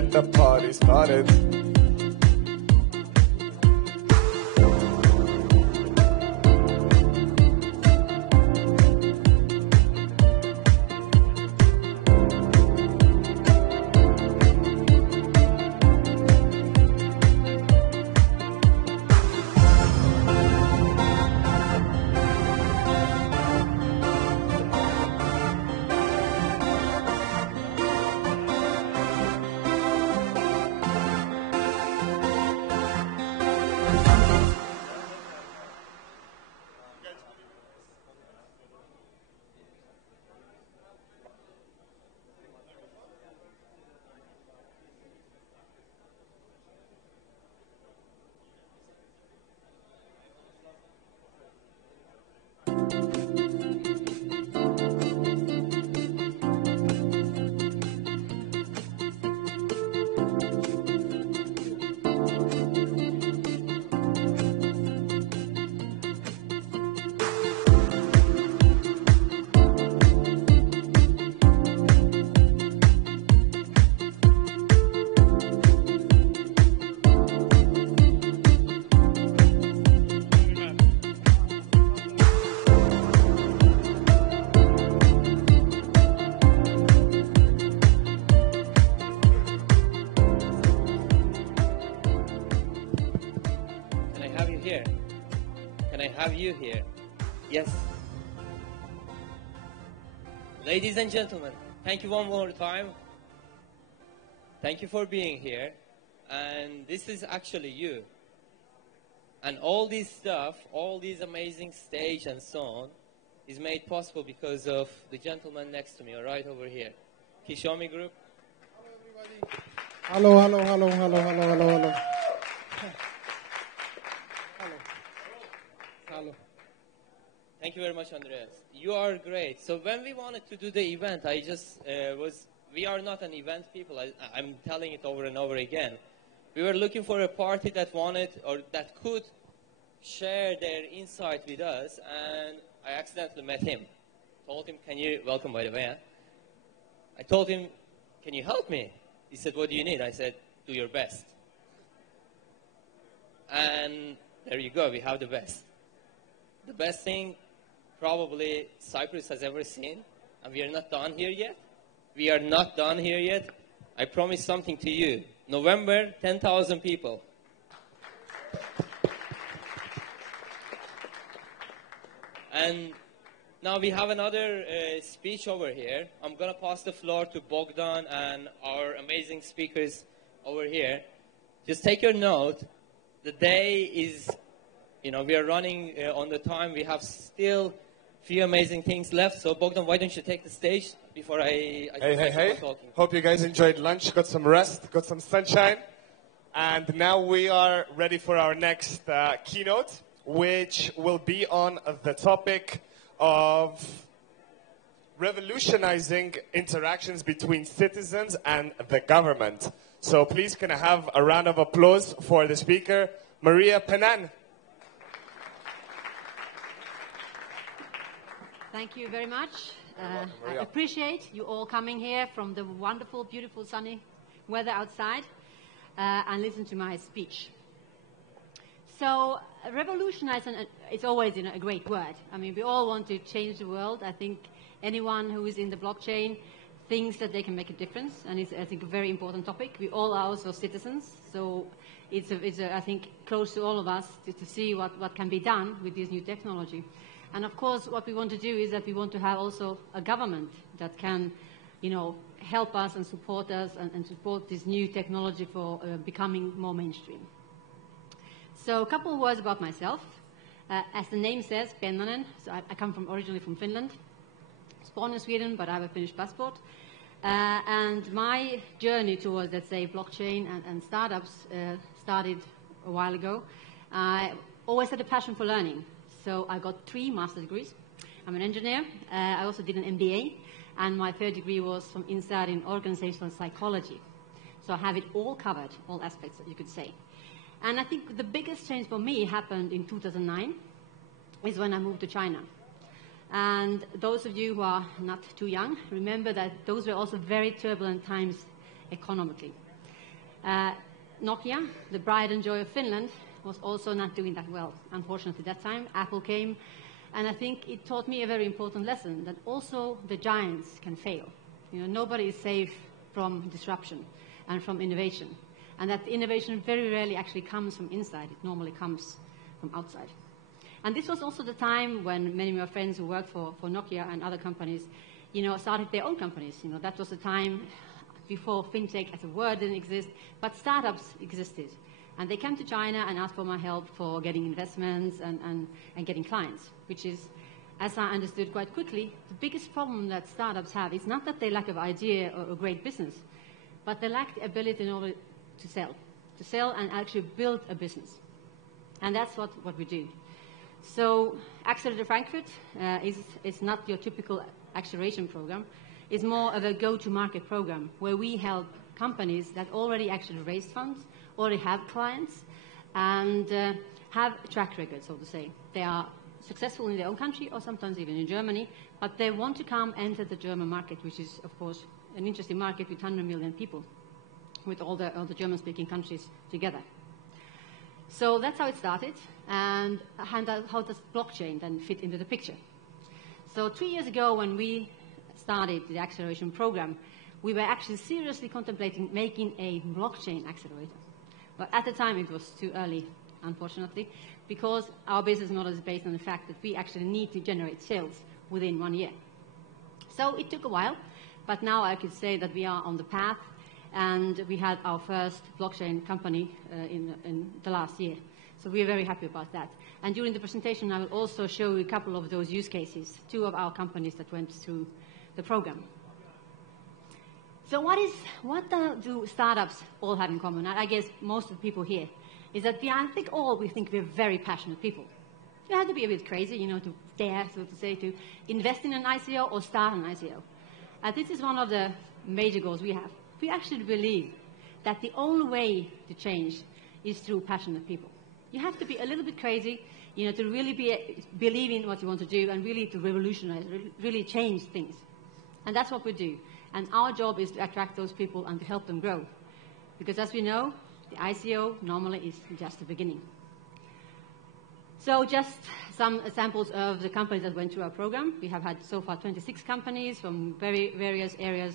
get the party started. Have you here? Yes. Ladies and gentlemen, thank you one more time. Thank you for being here. And this is actually you. And all this stuff, all these amazing stage and so on, is made possible because of the gentleman next to me, or right over here. Kishomi Group. Hello, everybody. Hello, hello, hello, hello, hello, hello, hello. Hello. Thank you very much, Andreas. You are great. So when we wanted to do the event, I just we are not an event people. I'm telling it over and over again. We were looking for a party that wanted or that could share their insight with us, and I accidentally met him. Told him, can you, welcome by the way, huh? I told him, can you help me? He said, what do you need? I said, do your best. And there you go, we have the best. The best thing probably Cyprus has ever seen, and we are not done here yet. We are not done here yet. I promise something to you. November, 10,000 people. And now we have another speech over here. I'm going to pass the floor to Bogdan and our amazing speakers over here. Just take your note. The day is, you know, we are running on the time. We have still a few amazing things left. So Bogdan, why don't you take the stage before I Hey. talking. Hope you guys enjoyed lunch, got some rest, got some sunshine. And now we are ready for our next keynote, which will be on the topic of revolutionizing interactions between citizens and the government. So please can I have a round of applause for the speaker, Maria Penan. Thank you very much. I appreciate you all coming here from the wonderful, beautiful, sunny weather outside and listen to my speech. So, revolutionize, it's always a great word. I mean, we all want to change the world. I think anyone who is in the blockchain thinks that they can make a difference, and it's, I think, a very important topic. We all are also citizens, so it's I think, close to all of us to see what can be done with this new technology. And of course, what we want to do is that we want to have also a government that can, you know, help us and support us and support this new technology for becoming more mainstream. So a couple of words about myself. As the name says, Penan. So I come originally from Finland. I was born in Sweden, but I have a Finnish passport. And my journey towards, let's say, blockchain and startups started a while ago. I always had a passion for learning. So I got 3 master's degrees. I'm an engineer. I also did an MBA. And my 3rd degree was from inside in organizational psychology. So I have it all covered, all aspects that you could say. And I think the biggest change for me happened in 2009, is when I moved to China. And those of you who are not too young, remember that those were also very turbulent times economically. Nokia, the pride and joy of Finland, was also not doing that well. Unfortunately, that time Apple came, and I think it taught me a very important lesson that also the giants can fail. You know, nobody is safe from disruption and from innovation, and that innovation very rarely actually comes from inside. It normally comes from outside. And this was also the time when many of my friends who worked for Nokia and other companies, you know, started their own companies. You know, that was the time before fintech as a word didn't exist, but startups existed. And they came to China and asked for my help for getting investments and getting clients, which is, as I understood quite quickly, the biggest problem that startups have is not that they lack of idea or a great business, but they lack the ability in order to sell and actually build a business. And that's what we do. So Accelerator Frankfurt is not your typical acceleration program. It's more of a go-to-market program where we help companies that already actually raised funds, already have clients, and have a track record, so to say. They are successful in their own country or sometimes even in Germany, but they want to come enter the German market, which is, of course, an interesting market with 100 million people, with all the German-speaking countries together. So that's how it started, and how does blockchain then fit into the picture? So 3 years ago, when we started the acceleration program, we were actually seriously contemplating making a blockchain accelerator. But at the time, it was too early, unfortunately, because our business model is based on the fact that we actually need to generate sales within 1 year. So it took a while, but now I could say that we are on the path, and we had our first blockchain company in the last year. So we are very happy about that. And during the presentation, I will also show you a couple of those use cases, 2 of our companies that went through the program. So what do startups all have in common? I guess most of the people here is that I think we think we're very passionate people. You have to be a bit crazy, you know, to dare, so to say, to invest in an ICO or start an ICO. And this is one of the major goals we have. We actually believe that the only way to change is through passionate people. You have to be a little bit crazy, you know, to really believe in what you want to do and really to revolutionize, really change things. And that's what we do. And our job is to attract those people and to help them grow. Because as we know, the ICO normally is just the beginning. So just some examples of the companies that went through our program. We have had so far 26 companies from various areas,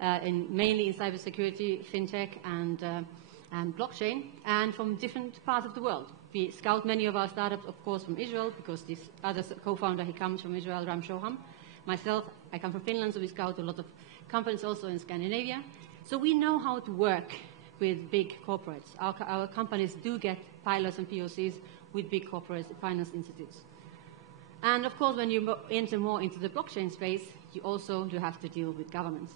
mainly in cybersecurity, fintech, and blockchain, and from different parts of the world. We scout many of our startups, of course, from Israel, because this other co-founder, he comes from Israel, Ram Shoham. Myself, I come from Finland, so we scout a lot of companies also in Scandinavia. So we know how to work with big corporates. Our companies do get pilots and POCs with big corporates, finance institutes. And of course, when you enter more into the blockchain space, you also do have to deal with governments.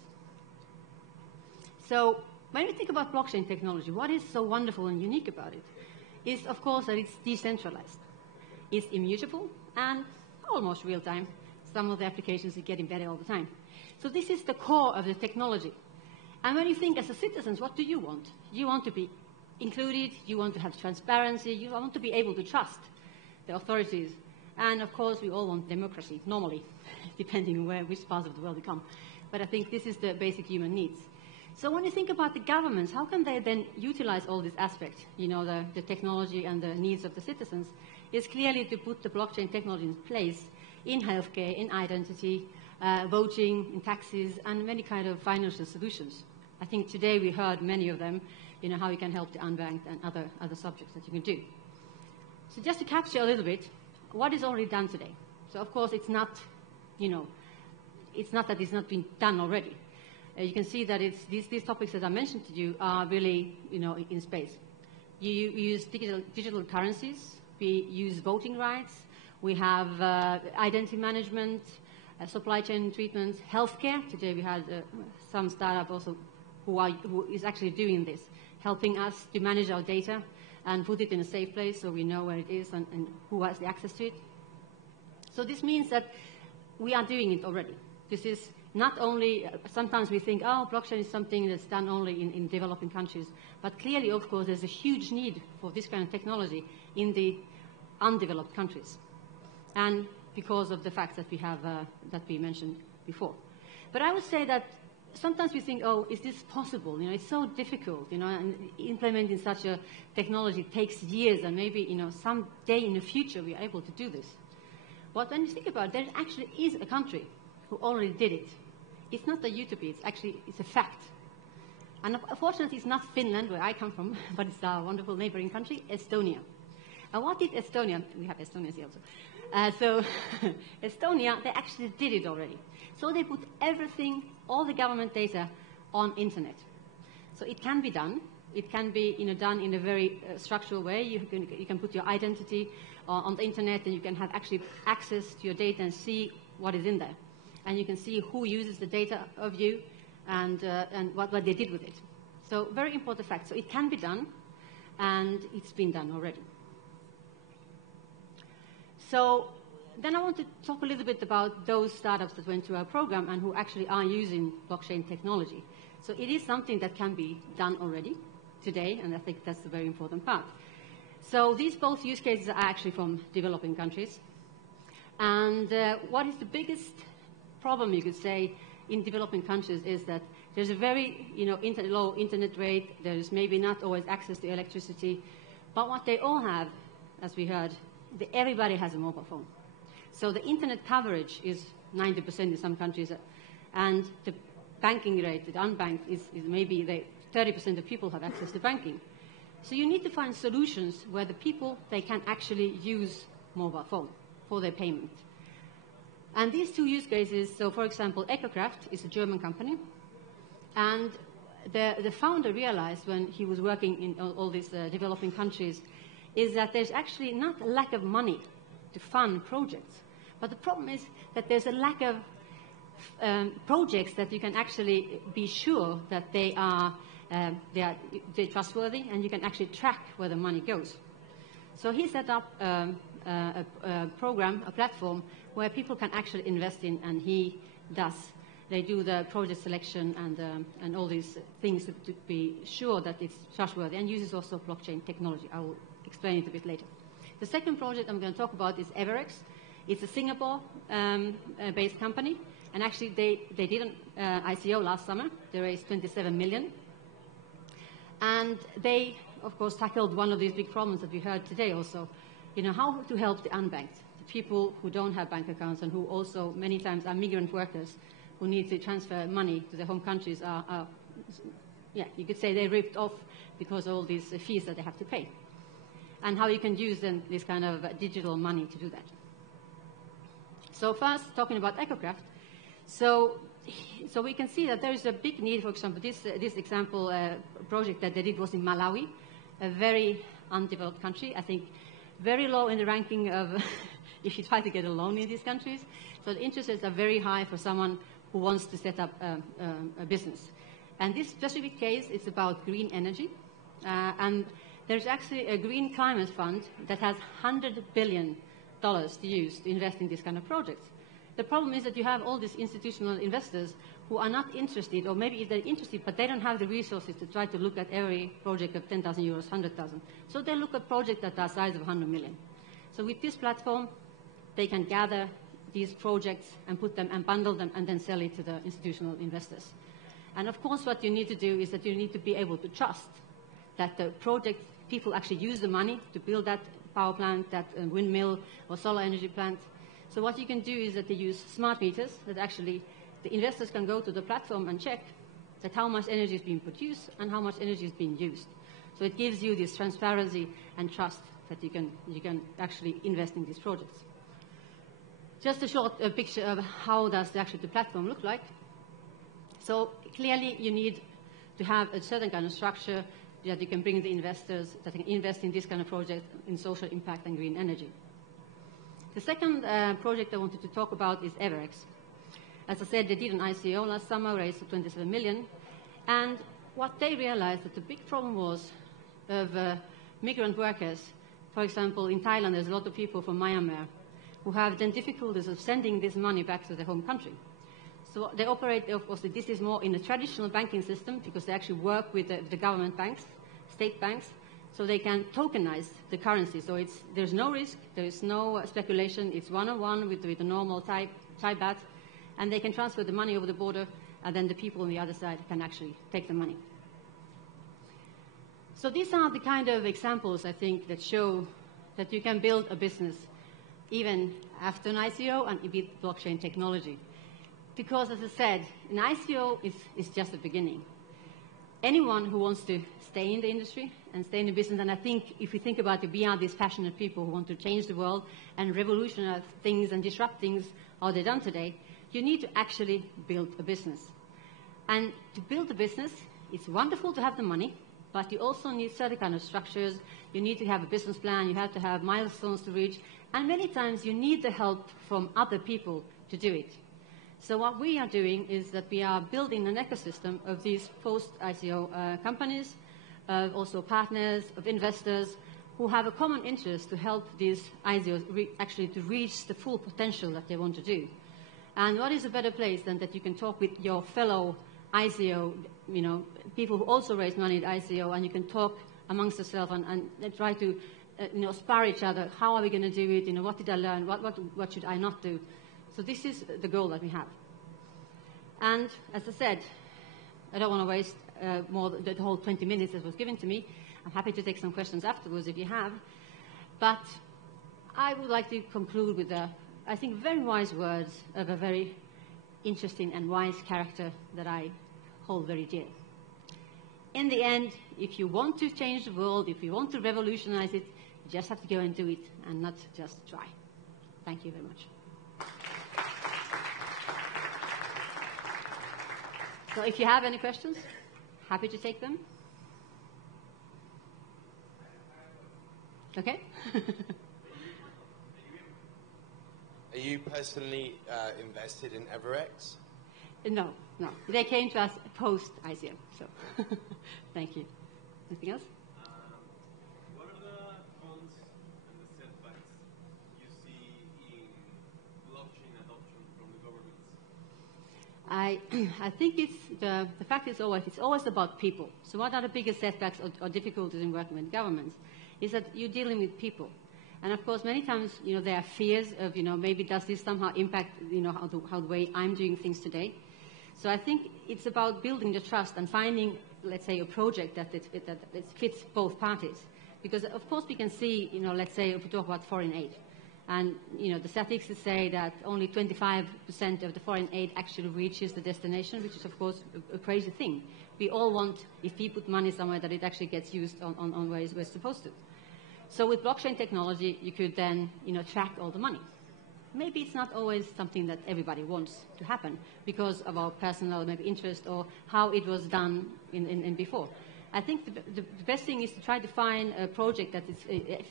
So when we think about blockchain technology, what is so wonderful and unique about it is, of course, that it's decentralized. It's immutable and almost real-time. Some of the applications are getting better all the time. So this is the core of the technology. And when you think as a citizen, what do you want? You want to be included, you want to have transparency, you want to be able to trust the authorities. And of course, we all want democracy, normally, depending on which parts of the world you come. But I think this is the basic human needs. So when you think about the governments, how can they then utilize all these aspects, you know, the technology and the needs of the citizens, is clearly to put the blockchain technology in place in healthcare, in identity, voting, in taxes, and many kind of financial solutions. I think today we heard many of them, you know, how you can help the unbanked and other subjects that you can do. So just to capture a little bit, what is already done today? So of course it's not, you know, it's not that it's not been done already. You can see that these topics that I mentioned to you are really, you know, in space. You use digital currencies. We use voting rights. We have identity management, supply chain treatment, healthcare. Today we had some startup also who is actually doing this, helping us to manage our data and put it in a safe place so we know where it is and who has the access to it. So this means that we are doing it already. This is not only, sometimes we think, oh, blockchain is something that's done only in developing countries. But clearly, of course, there's a huge need for this kind of technology in the undeveloped countries. And because of the facts that we have, that we mentioned before. But I would say that sometimes we think, oh, is this possible? You know, it's so difficult, you know, and implementing such a technology takes years, and maybe, you know, some day in the future we are able to do this. But when you think about it, there actually is a country who already did it. It's not a utopia, it's a fact. And unfortunately, it's not Finland, where I come from, but it's our wonderful neighboring country, Estonia. And what did Estonia, we have Estonia here also. So Estonia, they actually did it already. So they put everything, all the government data, on internet. So it can be done. It can be, you know, done in a very structural way. You can put your identity on the internet, and you can have actually access to your data and see what is in there. And you can see who uses the data of you and what they did with it. So very important fact. So it can be done, and it's been done already. So then I want to talk a little bit about those startups that went to our program and who actually are using blockchain technology. So it is something that can be done already today, and I think that's a very important part. So these both use cases are actually from developing countries. And what is the biggest problem, you could say, in developing countries is that there's a very, you know, low internet rate. There's maybe not always access to electricity. But what they all have, as we heard, everybody has a mobile phone. So the internet coverage is 90% in some countries, and the banking rate, the unbanked, is maybe 30% of people have access to banking. So you need to find solutions where the people, they can actually use mobile phone for their payment. And these two use cases, so for example, Ecocraft is a German company, and the founder realized when he was working in all these developing countries is that there's actually not a lack of money to fund projects, but the problem is that there's a lack of projects that you can actually be sure that they're trustworthy, and you can actually track where the money goes. So he set up a program, a platform, where people can actually invest in, and he does. They do the project selection and all these things to be sure that it's trustworthy, and uses also blockchain technology. I will explain it a bit later. The second project I'm going to talk about is Everex. It's a Singapore-based company, and actually they did an ICO last summer. They raised 27 million. And they, of course, tackled one of these big problems that we heard today also, you know, how to help the unbanked, the people who don't have bank accounts and who also many times are migrant workers who need to transfer money to their home countries yeah, you could say they're ripped off because of all these fees that they have to pay. And how you can use then this kind of digital money to do that. So first, talking about Ecocraft. So we can see that there is a big need. For example, this example project that they did was in Malawi, a very undeveloped country. I think very low in the ranking of if you try to get a loan in these countries. So the interest rates are very high for someone who wants to set up a business. And this specific case is about green energy. And there's actually a green climate fund that has $100 billion to use to invest in this kind of projects. The problem is that you have all these institutional investors who are not interested, or maybe if they're interested, but they don't have the resources to try to look at every project of 10,000 euros, 100,000. So they look at projects that are size of 100 million. So with this platform, they can gather these projects and put them and bundle them and then sell it to the institutional investors. And of course, what you need to do is that you need to be able to trust that the project, people actually use the money to build that power plant, that windmill or solar energy plant. So what you can do is that they use smart meters that actually the investors can go to the platform and check that how much energy is being produced and how much energy is being used. So it gives you this transparency and trust that you can actually invest in these projects. Just a short picture of how does actually the platform look like. So clearly you need to have a certain kind of structure that you can bring the investors that can invest in this kind of project in social impact and green energy. The second project I wanted to talk about is Everex. As I said, they did an ICO last summer, raised 27 million. And what they realized that the big problem was of migrant workers. For example, in Thailand, there's a lot of people from Myanmar who have then difficulties of sending this money back to their home country. So they operate, of course, this is more in a traditional banking system because they actually work with the government banks, state banks, so they can tokenize the currency. So there's no risk, there's no speculation, it's one-on-one with the normal Thai baht, and they can transfer the money over the border, and then the people on the other side can actually take the money. So these are the kind of examples, I think, that show that you can build a business even after an ICO and with blockchain technology. Because, as I said, an ICO is just the beginning. Anyone who wants to stay in the industry and stay in the business, and I think if we think about it, we are these passionate people who want to change the world and revolutionize things and disrupt things, how they're done today, you need to actually build a business. And to build a business, it's wonderful to have the money, but you also need certain kind of structures. You need to have a business plan, you have to have milestones to reach, and many times you need the help from other people to do it. So what we are doing is that we are building an ecosystem of these post-ICO companies, also partners, of investors, who have a common interest to help these ICOs actually to reach the full potential that they want to do. And what is a better place than that you can talk with your fellow ICO, people who also raise money at ICO, and you can talk amongst yourself and try to spar each other. How are we going to do it? What did I learn? What should I not do? So this is the goal that we have. And as I said, I don't want to waste more than the whole 20 minutes that was given to me. I'm happy to take some questions afterwards if you have. But I would like to conclude with, I think, very wise words of a very interesting and wise character that I hold very dear. In the end, if you want to change the world, if you want to revolutionize it, you just have to go and do it and not just try. Thank you very much. So if you have any questions, happy to take them. Okay? Are you personally invested in Everex? No. They came to us post-ICO, so thank you. Anything else? What are the cons and the setbacks you see in blockchain adoption from the governments? I think it's the fact is it's always about people. So what are the biggest setbacks or difficulties in working with governments? Is that you're dealing with people. And of course, many times, there are fears of, maybe does this somehow impact, how the way I'm doing things today. So I think it's about building the trust and finding, let's say, a project that fits both parties. Because of course we can see, let's say if we talk about foreign aid, and the statistics say that only 25% of the foreign aid actually reaches the destination, which is of course a crazy thing. We all want, if we put money somewhere, that it actually gets used on ways we're supposed to. So with blockchain technology, you could then track all the money. Maybe it's not always something that everybody wants to happen because of our personal maybe interest or how it was done in before. I think the best thing is to try to find a project that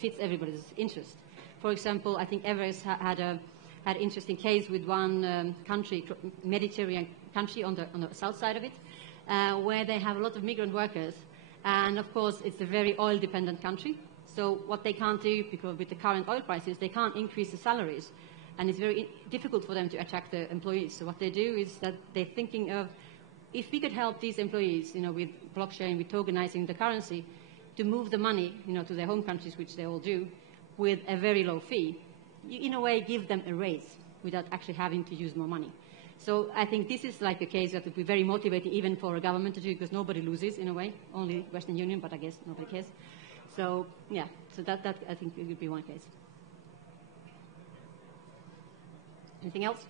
fits everybody's interest. For example, I think Everest had an interesting case with one country, Mediterranean country on the south side of it, where they have a lot of migrant workers. And of course, it's a very oil-dependent country. So what they can't do, because with the current oil prices, they can't increase the salaries. And it's very difficult for them to attract the employees. So what they do is that they're thinking of, if we could help these employees, with blockchain, with tokenizing the currency, to move the money, to their home countries, which they all do, with a very low fee, you, in a way, give them a raise without actually having to use more money. So I think this is like a case that would be very motivating even for a government to do, because nobody loses, in a way, only Western Union, but I guess nobody cares. So, yeah, so that I think it would be one case. Anything else?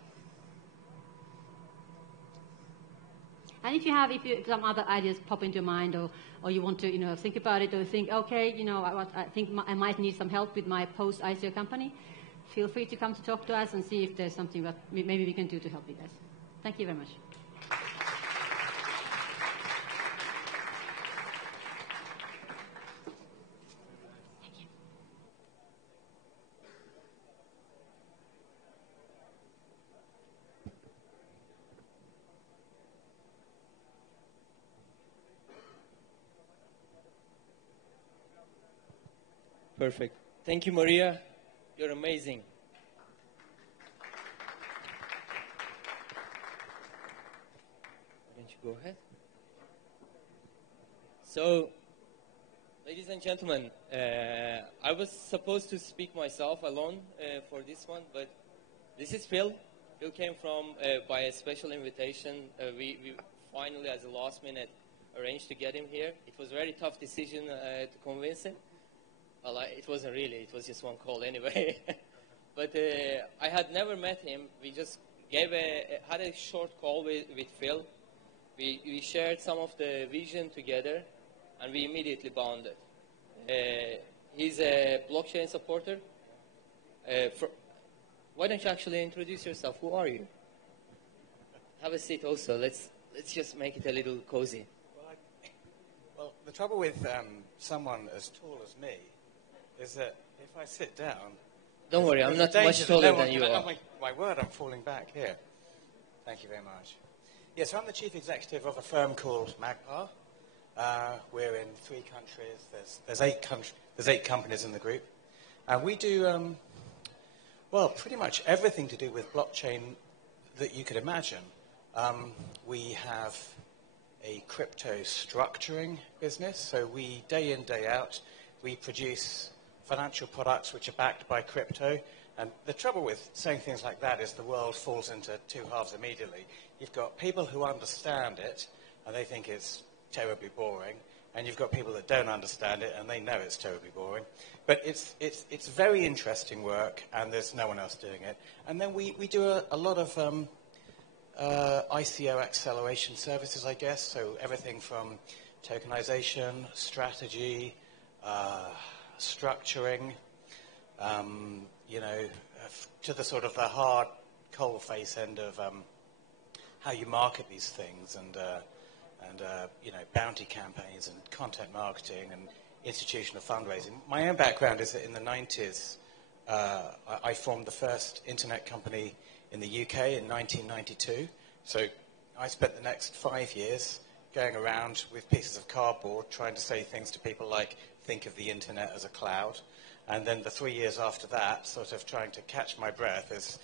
And if you some other ideas pop into your mind, or you want to think about it, or think, okay, I think I might need some help with my post-ICO company, feel free to come to talk to us and see if there's something that maybe we can do to help you guys. Thank you very much. Perfect. Thank you, Maria. You're amazing. Why don't you go ahead? So, ladies and gentlemen, I was supposed to speak myself alone for this one, but this is Phil. Bill came from by a special invitation. We finally, as a last minute, arranged to get him here. It was a very tough decision to convince him. Well, it wasn't really. It was just one call anyway. But I had never met him. We just had a short call with Phil. We shared some of the vision together, and we immediately bonded. He's a blockchain supporter. Why don't you actually introduce yourself? Who are you? Have a seat also. Let's just make it a little cozy. Well, the trouble with someone as tall as me is that if I sit down... Don't worry, I'm not much taller than you are. My word, I'm falling back here. Thank you very much. Yes, I'm the chief executive of a firm called Magpar. We're in 3 countries. There's 8 companies in the group. And we do, well, pretty much everything to do with blockchain that you could imagine. We have a crypto structuring business. So we, day in, day out, we produce financial products which are backed by crypto. And the trouble with saying things like that is the world falls into 2 halves immediately. You've got people who understand it, and they think it's terribly boring. And you've got people that don't understand it, and they know it's terribly boring. But it's very interesting work, and there's no one else doing it. And then we do a lot of ICO acceleration services, I guess. So everything from tokenization, strategy, structuring, you know, to the sort of the hard coal face end of how you market these things, and you know, bounty campaigns and content marketing and institutional fundraising. My own background is that in the 90s, I formed the first internet company in the UK in 1992. So I spent the next 5 years going around with pieces of cardboard trying to say things to people like, think of the internet as a cloud. And then the 3 years after that, sort of trying to catch my breath as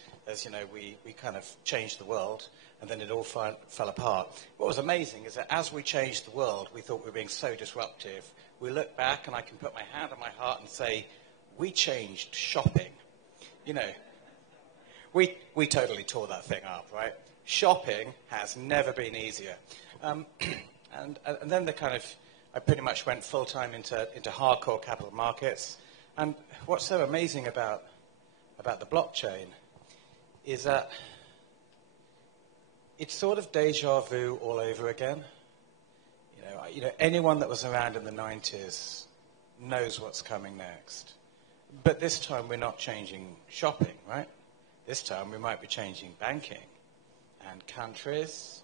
you know, we kind of changed the world, and then it all fell apart. What was amazing is that as we changed the world, we thought we were being so disruptive. We look back, and I can put my hand on my heart and say, we changed shopping. You know, we totally tore that thing up, right? Shopping has never been easier. And then I pretty much went full-time into hardcore capital markets. And what's so amazing about the blockchain is that it's sort of deja vu all over again. You know, anyone that was around in the 90s knows what's coming next. But this time we're not changing shopping, right? This time we might be changing banking and countries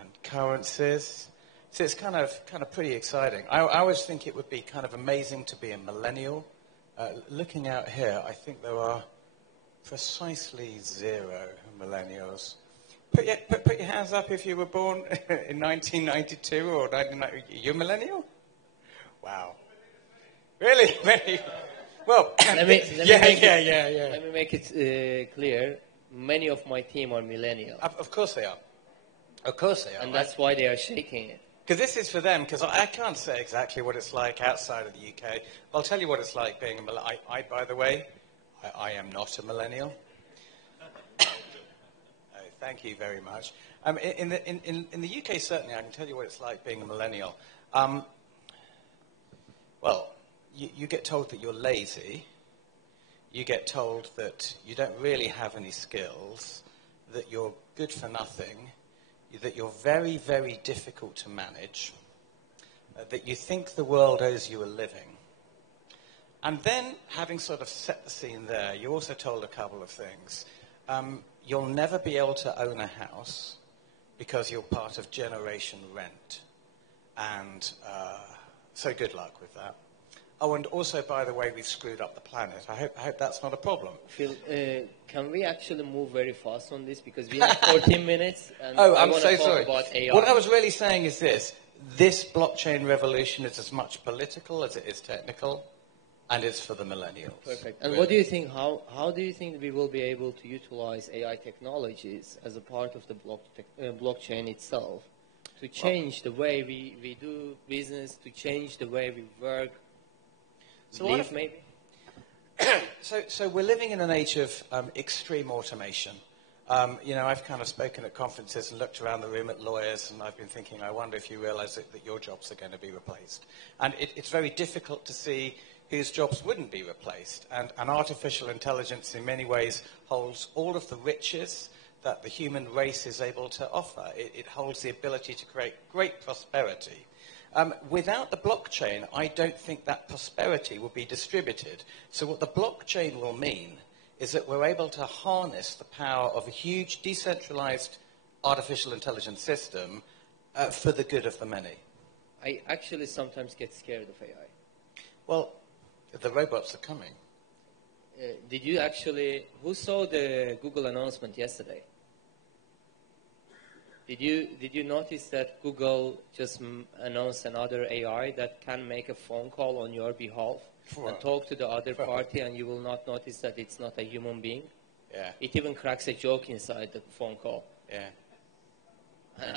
and currencies. So it's kind of pretty exciting. I always think it would be kind of amazing to be a millennial. Looking out here, I think there are precisely 0 millennials. Put your hands up if you were born in 1992 or 1990. You're a millennial? Wow. Really? Well, let me make it clear. Many of my team are millennials. Of course they are. Of course they are. And that's why they are shaking it. Because this is for them, because I can't say exactly what it's like outside of the UK. I'll tell you what it's like being a millennial. By the way, I am not a millennial. Oh, thank you very much. In the UK, certainly, I can tell you what it's like being a millennial. Well, you get told that you're lazy. You get told that you don't really have any skills, that you're good for nothing, that you're very, very difficult to manage, that you think the world owes you a living. And then, having sort of set the scene there, you're also told a couple of things. You'll never be able to own a house because you're part of Generation Rent. And so good luck with that. Oh, and also, by the way, we've screwed up the planet. I hope that's not a problem. Phil, can we actually move very fast on this? Because we have 14 minutes, and I'm want so to talk sorry. about AI. What I was really saying is this blockchain revolution is as much political as it is technical, and it's for the millennials. Perfect. And what do you think, how do you think we will be able to utilize AI technologies as a part of the blockchain itself to change the way we do business, to change the way we work? So we're living in an age of extreme automation. You know, I've kind of spoken at conferences and looked around the room at lawyers, and I've been thinking, I wonder if you realize that your jobs are going to be replaced. And it's very difficult to see whose jobs wouldn't be replaced. And artificial intelligence, in many ways, holds all of the riches that the human race is able to offer. It holds the ability to create great prosperity. Without the blockchain, I don't think that prosperity will be distributed. So what the blockchain will mean is that we're able to harness the power of a huge decentralized artificial intelligence system for the good of the many. I actually sometimes get scared of AI. Well, the robots are coming. Did you actually, who saw the Google announcement yesterday? Did you notice that Google just announced another AI that can make a phone call on your behalf and talk to the other party, and you will not notice that it's not a human being? Yeah. It even cracks a joke inside the phone call. Yeah. And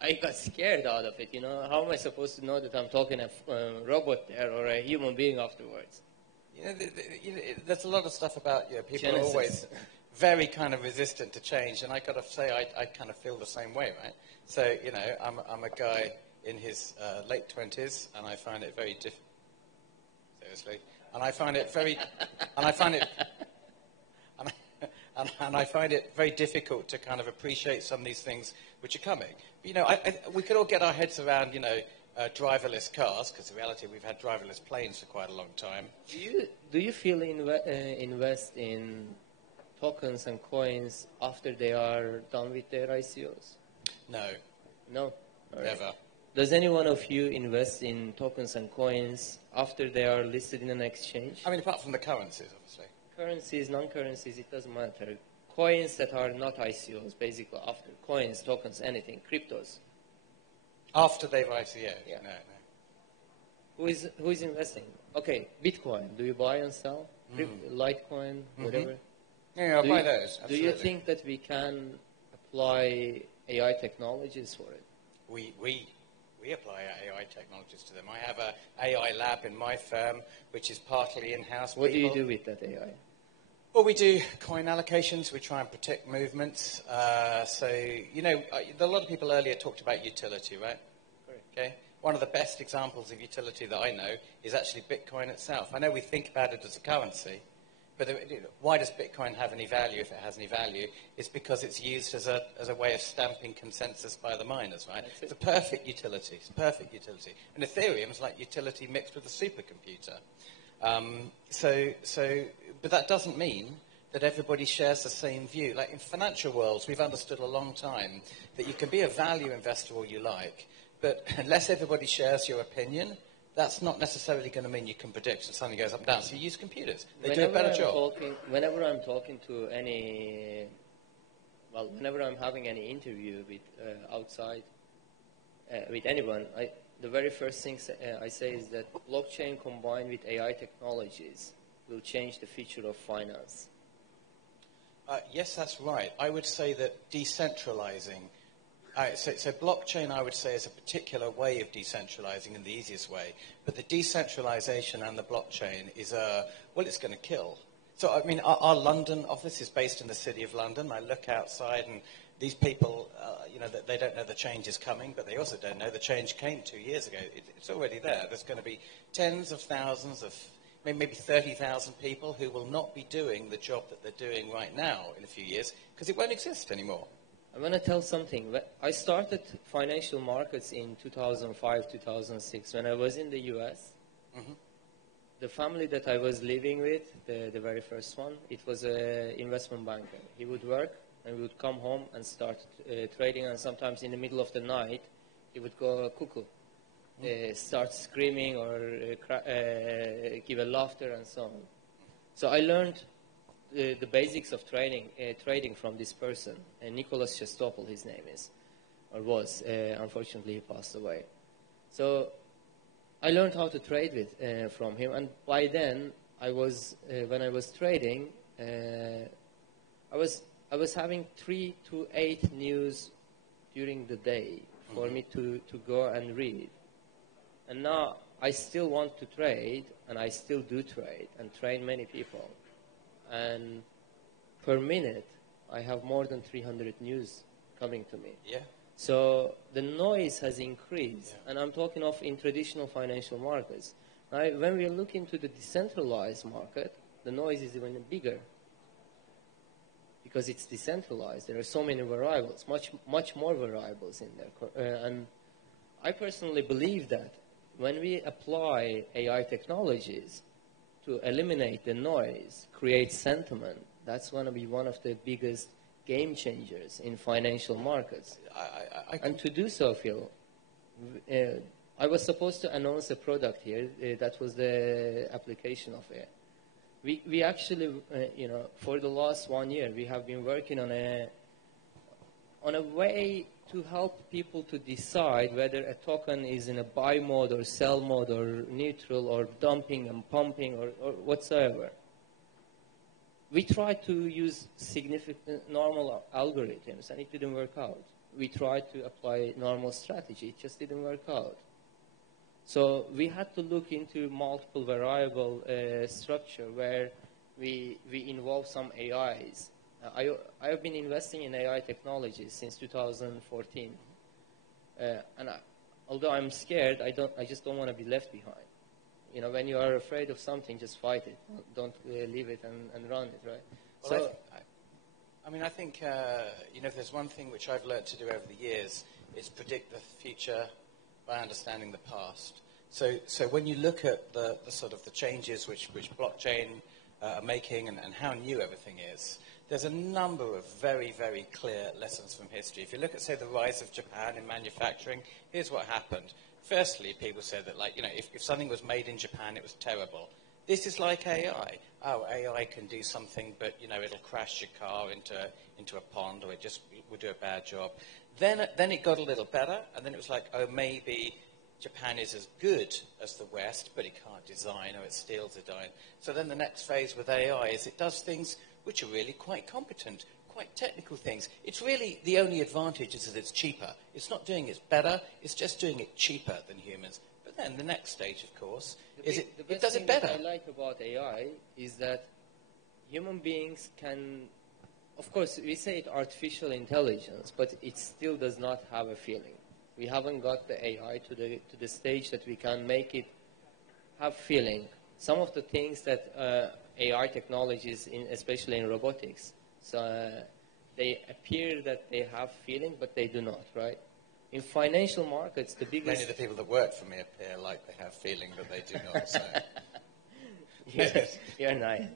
I got scared out of it. You know, how am I supposed to know that I'm talking a robot there or a human being afterwards? You know, there's a lot of stuff about people Genesis. are always very kind of resistant to change, and I got to say I kind of feel the same way, right? So, you know, I'm a guy in his late 20s, and I find it very seriously, and I find it very, and I find it, and I find it very difficult to kind of appreciate some of these things which are coming. But, you know, we could all get our heads around, you know, driverless cars, because in reality we've had driverless planes for quite a long time. Do you feel invest in tokens and coins after they are done with their ICOs? No. No? All right. Never. Does any one of you invest in tokens and coins after they are listed in an exchange? I mean, apart from the currencies, obviously. Currencies, non-currencies, it doesn't matter. Coins that are not ICOs, basically after. Coins, tokens, anything. Cryptos. After they've ICO'd? Yeah. No. Who is investing? Okay, Bitcoin. Do you buy and sell? Litecoin, whatever? Yeah, I'll buy those. Do you think that we can apply AI technologies for it? We apply AI technologies to them. I have an AI lab in my firm, which is partly in-house. What do you do with that AI? Well, we do coin allocations. We try and protect movements. So, you know, a lot of people earlier talked about utility, right? Correct. Okay. One of the best examples of utility that I know is actually Bitcoin itself. I know we think about it as a currency, but why does Bitcoin have any value if it has any value? It's because it's used as a way of stamping consensus by the miners, right? It's a perfect utility. It's perfect utility. And Ethereum is like utility mixed with a supercomputer. But that doesn't mean that everybody shares the same view. Like in financial worlds, we've understood a long time that you can be a value investor all you like, but unless everybody shares your opinion, that's not necessarily going to mean you can predict that something goes up and down. So you use computers. They do a better job. Whenever I'm talking to whenever I'm having any interview with outside, with anyone, the very first thing I say is that blockchain combined with AI technologies will change the future of finance. Yes, that's right. I would say that decentralizing, so blockchain I would say is a particular way of decentralizing in the easiest way, but the decentralization and the blockchain is, well, it's going to kill. So, I mean, our London office is based in the city of London. I look outside and these people, you know, they don't know the change is coming, but they also don't know the change came 2 years ago. It's already there. There's going to be tens of thousands of, maybe 30,000 people who will not be doing the job that they're doing right now in a few years because it won't exist anymore. I'm going to tell something. I started financial markets in 2005, 2006 when I was in the US. Mm-hmm. The family that I was living with, the very first one, it was an investment banker. He would work and we would come home and start trading, and sometimes in the middle of the night he would go cuckoo. Start screaming or give a laughter and so on. So I learned the basics of trading from this person. Nicholas Chestopol, his name is, or was. Unfortunately, he passed away. So I learned how to trade from him, and by then when I was trading, I was having 3 to 8 news during the day for me to go and read. And now I still want to trade, and I still do trade and train many people. And per minute, I have more than 300 news coming to me. Yeah. So the noise has increased, and I'm talking of in traditional financial markets. Now, when we look into the decentralized market, the noise is even bigger because it's decentralized. There are so many variables, much more variables in there. And I personally believe that when we apply AI technologies to eliminate the noise, create sentiment, that's going to be one of the biggest game changers in financial markets. And to do so, Phil, I was supposed to announce a product here. That was the application of it. We actually, for the last 1 year, we have been working on a way to help people to decide whether a token is in a buy mode or sell mode or neutral or dumping and pumping or whatsoever. We tried to use significant normal algorithms, and it didn't work out. We tried to apply normal strategy. It just didn't work out. So we had to look into multiple variable structure where we involve some AIs. I have been investing in AI technologies since 2014. Although I'm scared, I just don't want to be left behind. When you are afraid of something, just fight it. Don't leave it and run it, right? Well, I think, if there's one thing which I've learned to do over the years, is predict the future by understanding the past. So when you look at the sort of the changes which blockchain are making and how new everything is, there's a number of very, very clear lessons from history. If you look at, say, the rise of Japan in manufacturing, here's what happened. Firstly, people said that, if something was made in Japan, it was terrible. This is like AI. Oh, AI can do something, but, it'll crash your car into a pond, or it just will do a bad job. Then it got a little better, and then it was like, oh, maybe Japan is as good as the West, but it can't design, or it steals a design. So then the next phase with AI is it does things which are really quite competent, quite technical things. It's really, the only advantage is that it's cheaper. It's not doing it better, it's just doing it cheaper than humans. But then the next stage, of course, is it does it better. The best thing that I like about AI is that human beings can, of course, we say it artificial intelligence, but it still does not have a feeling. We haven't got the AI to the stage that we can make it have feeling. Some of the things that AI technologies, especially in robotics, they appear that they have feeling, but they do not, right? In financial markets, the biggest... Many of the people that work for me appear like they have feeling, but they do not, so... You're nice.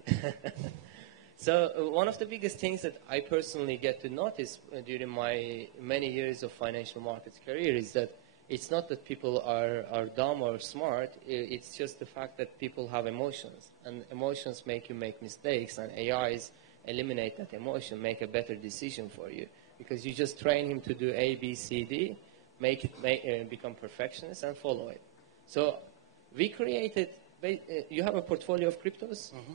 So one of the biggest things that I personally get to notice during my many years of financial markets career is that it's not that people are dumb or smart, it's just the fact that people have emotions. And emotions make you make mistakes, and AIs eliminate that emotion, make a better decision for you. Because you just train him to do A, B, C, D, become perfectionist, and follow it. So we created, you have a portfolio of cryptos? Mm-hmm.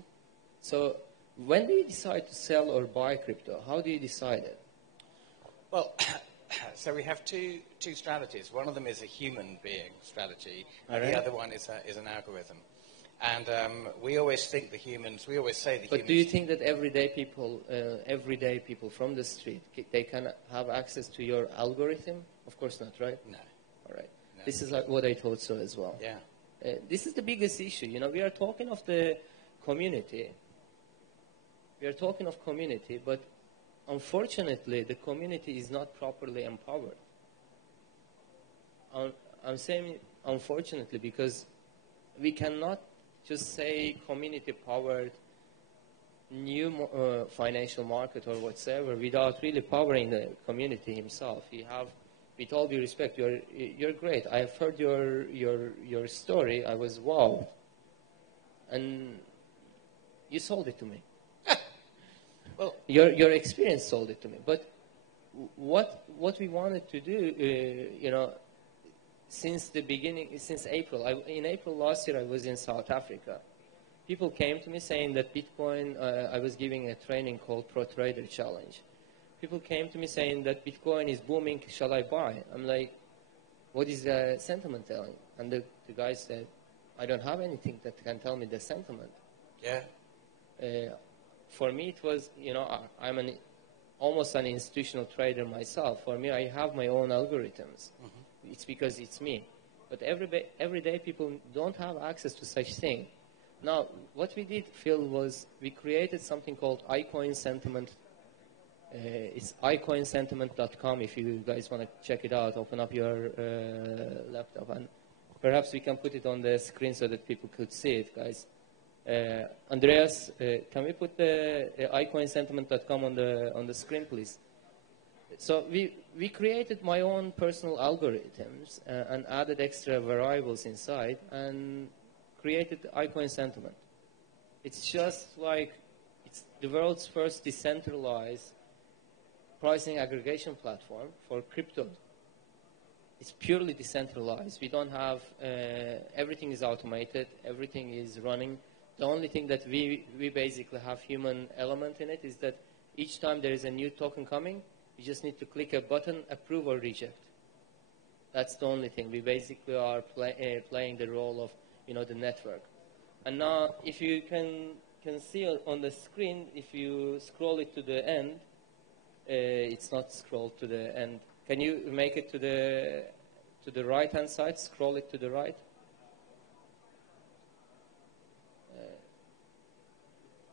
So when do you decide to sell or buy crypto? How do you decide it? Well, so we have two strategies. One of them is a human being strategy, and the other one is an algorithm. And we always think we always say the humans... But do you think that everyday people from the street, they can have access to your algorithm? Of course not, right? No. All right. No. This is like what I thought so as well. Yeah. This is the biggest issue. We are talking of the community. We are talking of community, but unfortunately, the community is not properly empowered. I'm saying unfortunately because we cannot just say community-powered new financial market or whatsoever without really powering the community himself. With all due respect, you're great. I have heard your story. I was wowed, and you sold it to me. Well, your experience sold it to me. But what we wanted to do, since the beginning, since April, in April last year, I was in South Africa. People came to me saying that Bitcoin, I was giving a training called Pro Trader Challenge. People came to me saying that Bitcoin is booming, shall I buy? I'm like, what is the sentiment telling? And the guy said, I don't have anything that can tell me the sentiment. Yeah. For me, it was, I'm an almost an institutional trader myself. For me, I have my own algorithms. It's because it's me. But every day people don't have access to such thing. Now, what we did, Phil, was we created something called iCoin Sentiment. It's iCoinsentiment.com if you guys want to check it out. Open up your laptop, and perhaps we can put it on the screen so that people could see it, guys. Andreas, can we put the iCoinsentiment.com on the screen, please? So we created my own personal algorithms and added extra variables inside and created iCoin Sentiment. It's just like it's the world's first decentralized pricing aggregation platform for crypto. It's purely decentralized. We don't have, everything is automated, everything is running. The only thing that we basically have human element in it is that each time there is a new token coming, you just need to click a button, approve or reject. That's the only thing. We basically are playing the role of, the network. And now, if you can see on the screen, if you scroll it to the end, it's not scrolled to the end. Can you make it to the right-hand side? Scroll it to the right.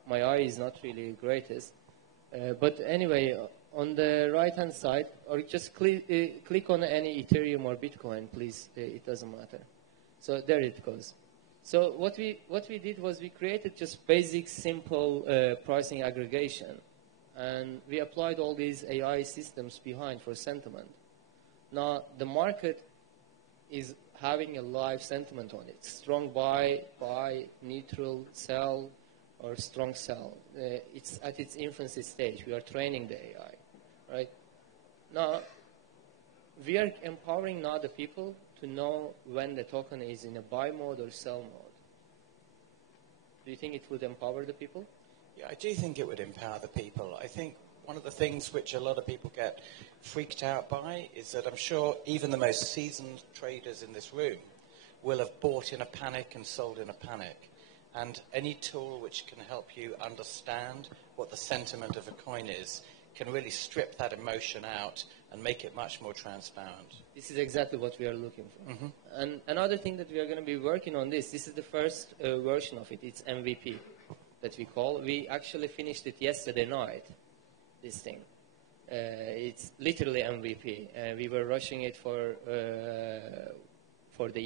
My eye is not really greatest. But anyway, on the right-hand side, or just click on any Ethereum or Bitcoin, please. It doesn't matter. So there it goes. So what we did was we created just basic, simple pricing aggregation. And we applied all these AI systems behind for sentiment. Now, the market is having a live sentiment on it. Strong buy, neutral, sell, or strong sell. It's at its infancy stage. We are training the AI, right? Now, we are empowering now the people to know when the token is in a buy mode or sell mode. Do you think it would empower the people? Yeah, I do think it would empower the people. I think one of the things which a lot of people get freaked out by is that I'm sure even the most seasoned traders in this room will have bought in a panic and sold in a panic. And any tool which can help you understand what the sentiment of a coin is can really strip that emotion out and make it much more transparent. This is exactly what we are looking for. And another thing that we are going to be working on this is the first version of it. It's MVP that we call. We actually finished it yesterday night, this thing. It's literally MVP. We were rushing it for the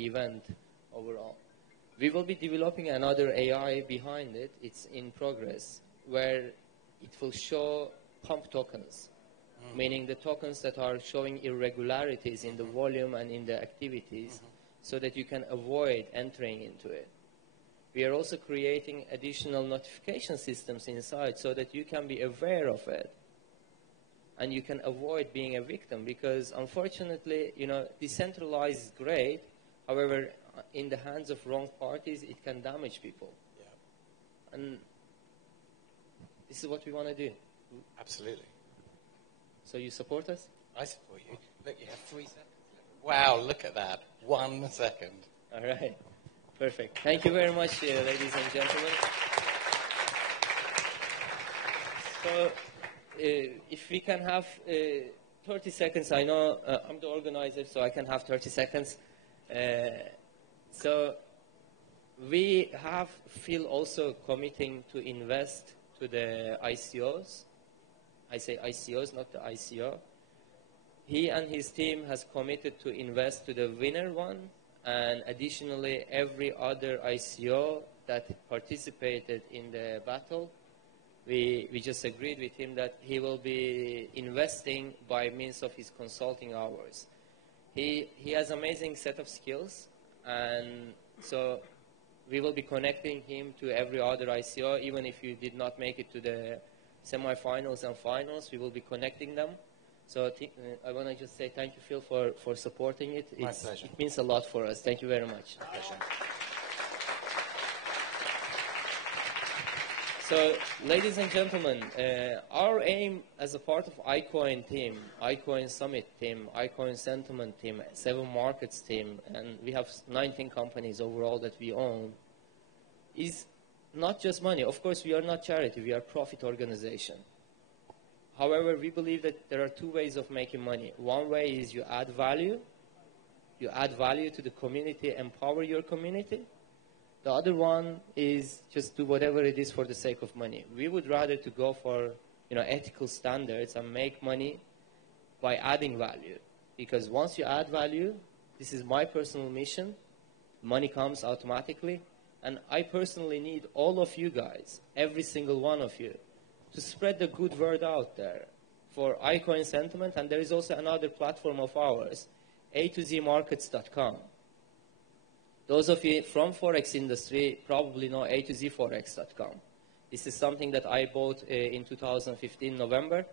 event overall. We will be developing another AI behind it. It's in progress, where it will show pump tokens, meaning the tokens that are showing irregularities in the volume and in the activities, so that you can avoid entering into it. We are also creating additional notification systems inside so that you can be aware of it and you can avoid being a victim, because unfortunately, decentralized is great. However, in the hands of wrong parties, it can damage people. Yeah. And this is what we want to do. Absolutely. So you support us? I support you. Look, you have 3 seconds. Wow, look at that. 1 second. All right. Perfect. Thank you very much, ladies and gentlemen. So if we can have 30 seconds, I know I'm the organizer, so I can have 30 seconds. So we have Phil also committing to invest to the ICOs. I say ICOs, not the ICO. He and his team has committed to invest to the winner one, and additionally every other ICO that participated in the battle. We just agreed with him that he will be investing by means of his consulting hours. He has amazing set of skills, and so we will be connecting him to every other ICO. Even if you did not make it to the semifinals and finals, we will be connecting them. So I want to just say thank you, Phil, for supporting it. My pleasure. It means a lot for us. Thank you very much. My pleasure. So, ladies and gentlemen, our aim as a part of iCoin team, iCoin Summit team, iCoin Sentiment team, 7 Markets team, and we have 19 companies overall that we own, is not just money. Of course, we are not charity. We are a profit organization. However, we believe that there are two ways of making money. One way is you add value. You add value to the community, empower your community. The other one is just do whatever it is for the sake of money. We would rather to go for ethical standards and make money by adding value. Because once you add value, this is my personal mission, money comes automatically. And I personally need all of you guys, every single one of you, to spread the good word out there for iCoin sentiment. And there is also another platform of ours, a2zmarkets.com. Those of you from Forex industry probably know a2zforex.com. This is something that I bought in 2015, November.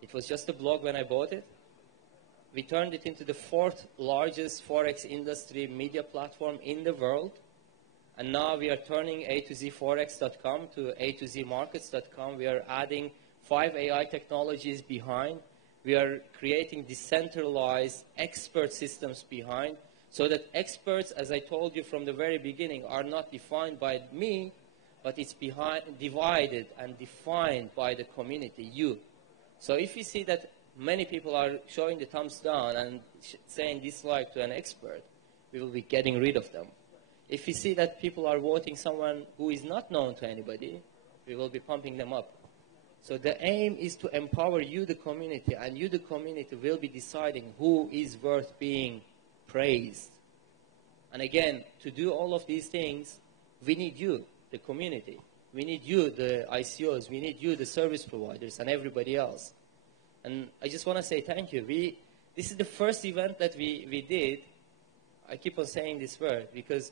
It was just a blog when I bought it. We turned it into the 4th largest Forex industry media platform in the world. And now we are turning a2zforex.com to a2zmarkets.com. We are adding 5 AI technologies behind. We are creating decentralized expert systems behind, so that experts, as I told you from the very beginning, are not defined by me, but it's divided and defined by the community, you. So if you see that many people are showing the thumbs down and saying dislike to an expert, we will be getting rid of them. If you see that people are voting someone who is not known to anybody, we will be pumping them up. So the aim is to empower you, the community, and you, the community, will be deciding who is worth being praised. And again, to do all of these things, we need you, the community. We need you, the ICOs. We need you, the service providers, and everybody else. And I just want to say thank you. This is the first event that we did. I keep on saying this word because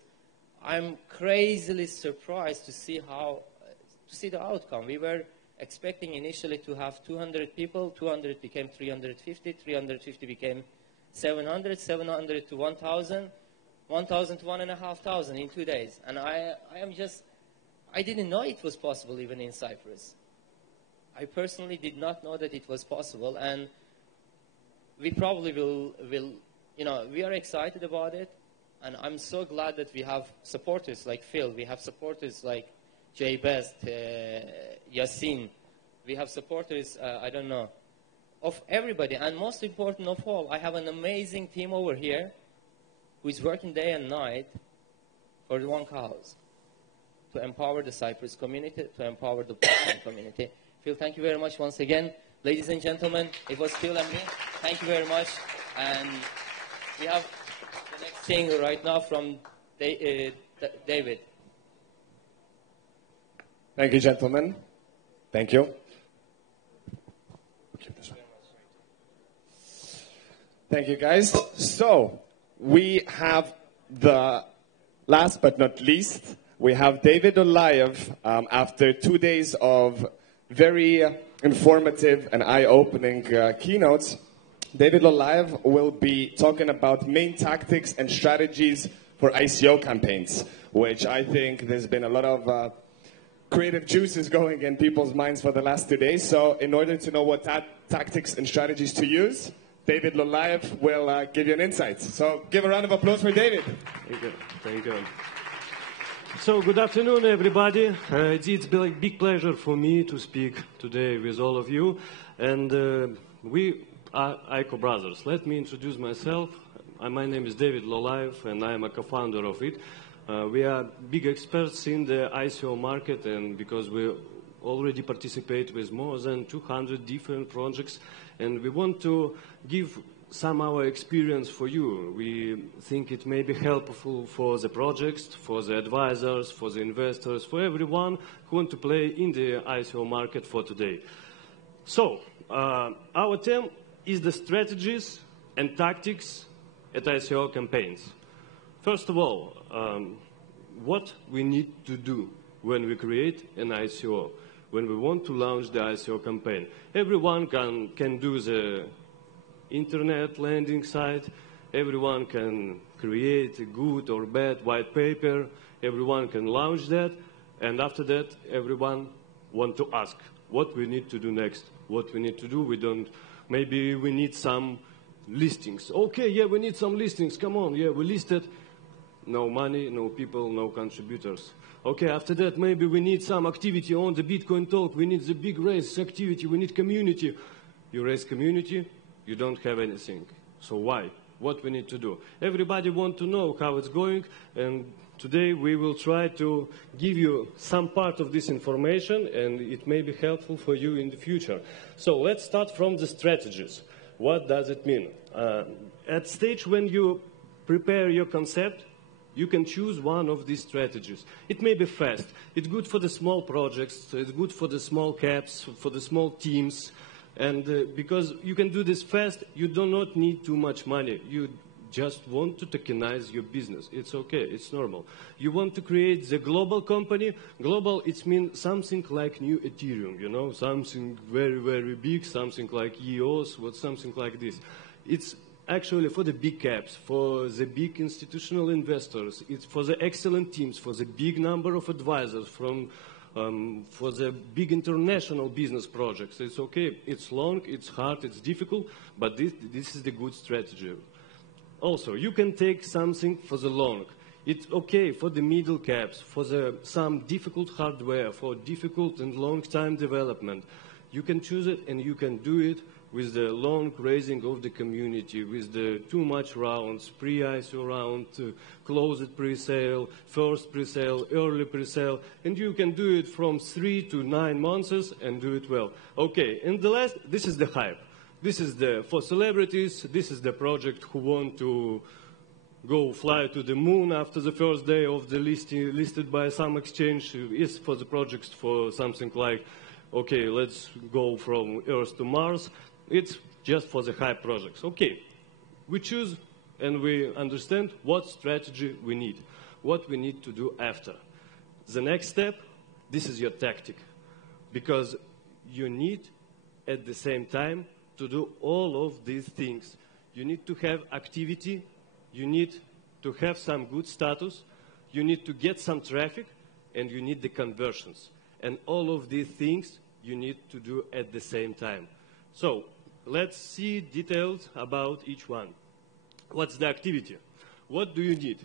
I'm crazily surprised to see the outcome. We were expecting initially to have 200 people. 200 became 350. 350 became 700. 700 to 1,000. 1,000 to 1,500 in 2 days. And I didn't know it was possible even in Cyprus. I personally did not know that it was possible. And we probably will we are excited about it. And I'm so glad that we have supporters like Phil. We have supporters like Jay Best, Yasin. We have supporters, I don't know, of everybody. And most important of all, I have an amazing team over here who is working day and night for one cause, to empower the Cyprus community, to empower the Bosnian community. Phil, thank you very much once again. Ladies and gentlemen, it was Phil and me. Thank you very much. And we have the next thing right now from David. Thank you, gentlemen. Thank you. Thank you, guys. So, we have the last but not least, we have David Olayev after 2 days of very informative and eye-opening keynotes. David Olayev will be talking about main tactics and strategies for ICO campaigns, which I think there's been a lot of creative juices going in people's minds for the last 2 days. So in order to know what tactics and strategies to use, David Olayev will give you an insight. So give a round of applause for David. Thank you. Thank you. So good afternoon, everybody. It's a big pleasure for me to speak today with all of you. And we are ICO Brothers. Let me introduce myself. My name is David Olayev, and I am a co-founder of it. We are big experts in the ICO market, and because we already participate with more than 200 different projects, and we want to give some of our experience for you. We think it may be helpful for the projects, for the advisors, for the investors, for everyone who want to play in the ICO market for today. So, our theme is the strategies and tactics at ICO campaigns. First of all, what we need to do when we create an ICO, when we want to launch the ICO campaign. Everyone can do the internet landing site, everyone can create a good or bad white paper, everyone can launch that, and after that, everyone want to ask what we need to do next, what we need to do. Maybe we need some listings. Okay, yeah, we need some listings, come on, yeah, we listed. No money, no people, no contributors. Okay, after that, maybe we need some activity on the Bitcoin talk. We need the big race activity. We need community. You raise community, you don't have anything. So why? What we need to do? Everybody wants to know how it's going, and today we will try to give you some part of this information, and it may be helpful for you in the future. So let's start from the strategies. What does it mean? At stage when you prepare your concept, you can choose one of these strategies. It may be fast. It's good for the small projects. It's good for the small caps, for the small teams. And because you can do this fast, you do not need too much money. You just want to tokenize your business. It's okay. It's normal. You want to create the global company. Global, it means something like new Ethereum, you know, something very, very big, something like EOS, something like this. It's actually for the big caps, for the big institutional investors. It's for the excellent teams, for the big number of advisors, for the big international business projects. It's okay. It's long, it's hard, it's difficult, but this is the good strategy. Also, you can take something for the long. It's okay for the middle caps, for some difficult hardware, for difficult and long time development. You can choose it and you can do it with the long raising of the community, with the too much rounds, pre-ICO round, closed pre-sale, first pre-sale, early pre-sale, and you can do it from 3 to 9 months and do it well. Okay, and the last, this is the hype. This is for celebrities, this is the project who want to go fly to the moon after the first day of the listed by some exchange. Is for the projects for something like, okay, let's go from Earth to Mars. It's just for the hype projects. Okay, we choose and we understand what strategy we need, what we need to do after. The next step, this is your tactic, because you need at the same time to do all of these things. You need to have activity, you need to have some good status, you need to get some traffic, and you need the conversions. And all of these things you need to do at the same time. So let's see details about each one. What's the activity? What do you need?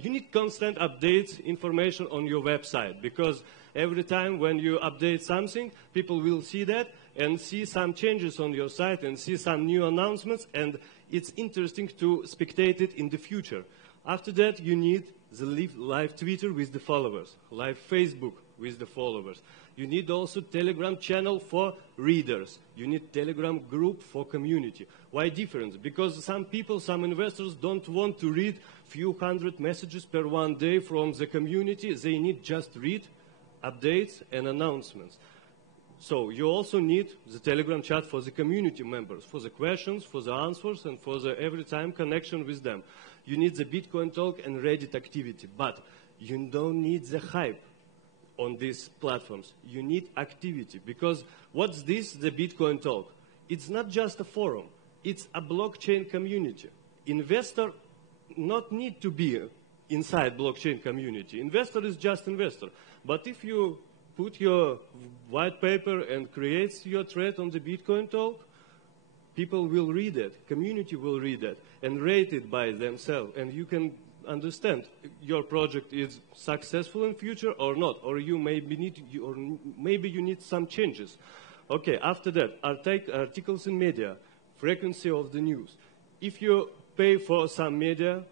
You need constant updates, information on your website, because every time when you update something, people will see that and see some changes on your site and see some new announcements, and it's interesting to spectate it in the future. After that, you need the live Twitter with the followers, live Facebook with the followers. You need also Telegram channel for readers. You need Telegram group for community. Why difference? Because some people, some investors don't want to read few hundred messages per one day from the community. They need just read updates and announcements. So you also need the Telegram chat for the community members, for the questions, for the answers, and for the every time connection with them. You need the Bitcoin talk and Reddit activity, but you don't need the hype on these platforms. You need activity, because what's this, the Bitcoin talk? It's not just a forum. It's a blockchain community. Investor not need to be inside blockchain community. Investor is just investor. But if you put your white paper and create your thread on the Bitcoin talk, people will read it, community will read it, and rate it by themselves. And you can understand your project is successful in future or not, or you maybe need some changes. Okay, after that, articles in media, frequency of the news. If you pay for some media,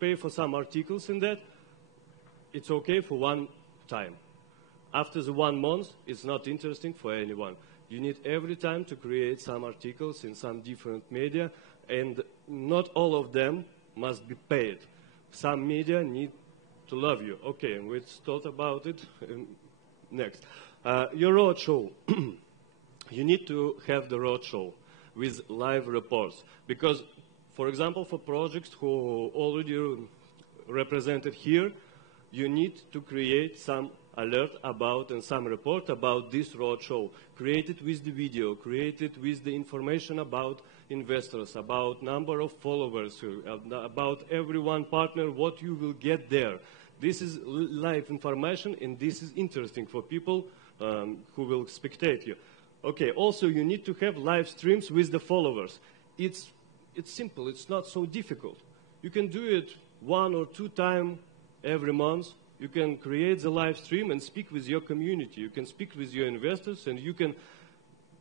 pay for some articles in that, it's okay for one time. After the 1 month, it's not interesting for anyone. You need every time to create some articles in some different media, and not all of them must be paid. Some media need to love you. Okay, let's talk about it next. Your roadshow. You need to have the roadshow with live reports. Because, for example, for projects who already represented here, you need to create some alert about and some report about this roadshow. Create it with the video, create it with the information about investors, about number of followers, about every one partner, what you will get there. This is live information, and this is interesting for people who will spectate you. Okay, also you need to have live streams with the followers. It's simple, it's not so difficult. You can do it 1 or 2 times every month, You can create the live stream and speak with your community. You can speak with your investors, and you can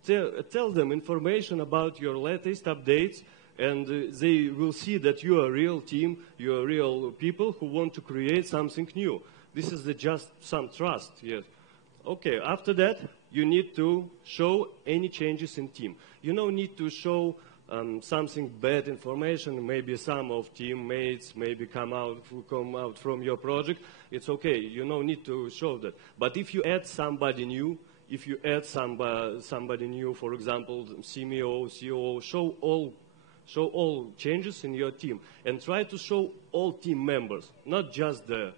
tell them information about your latest updates, and they will see that you are a real team, you are real people who want to create something new. This is just some trust, yes. Okay, after that, you need to show any changes in team. You don't need to show something bad information, maybe some of teammates maybe come out from your project. It's okay, you don't need to show that. But if you add somebody new, if you add somebody new, for example, CMO, COO, show all changes in your team, and try to show all team members, not just the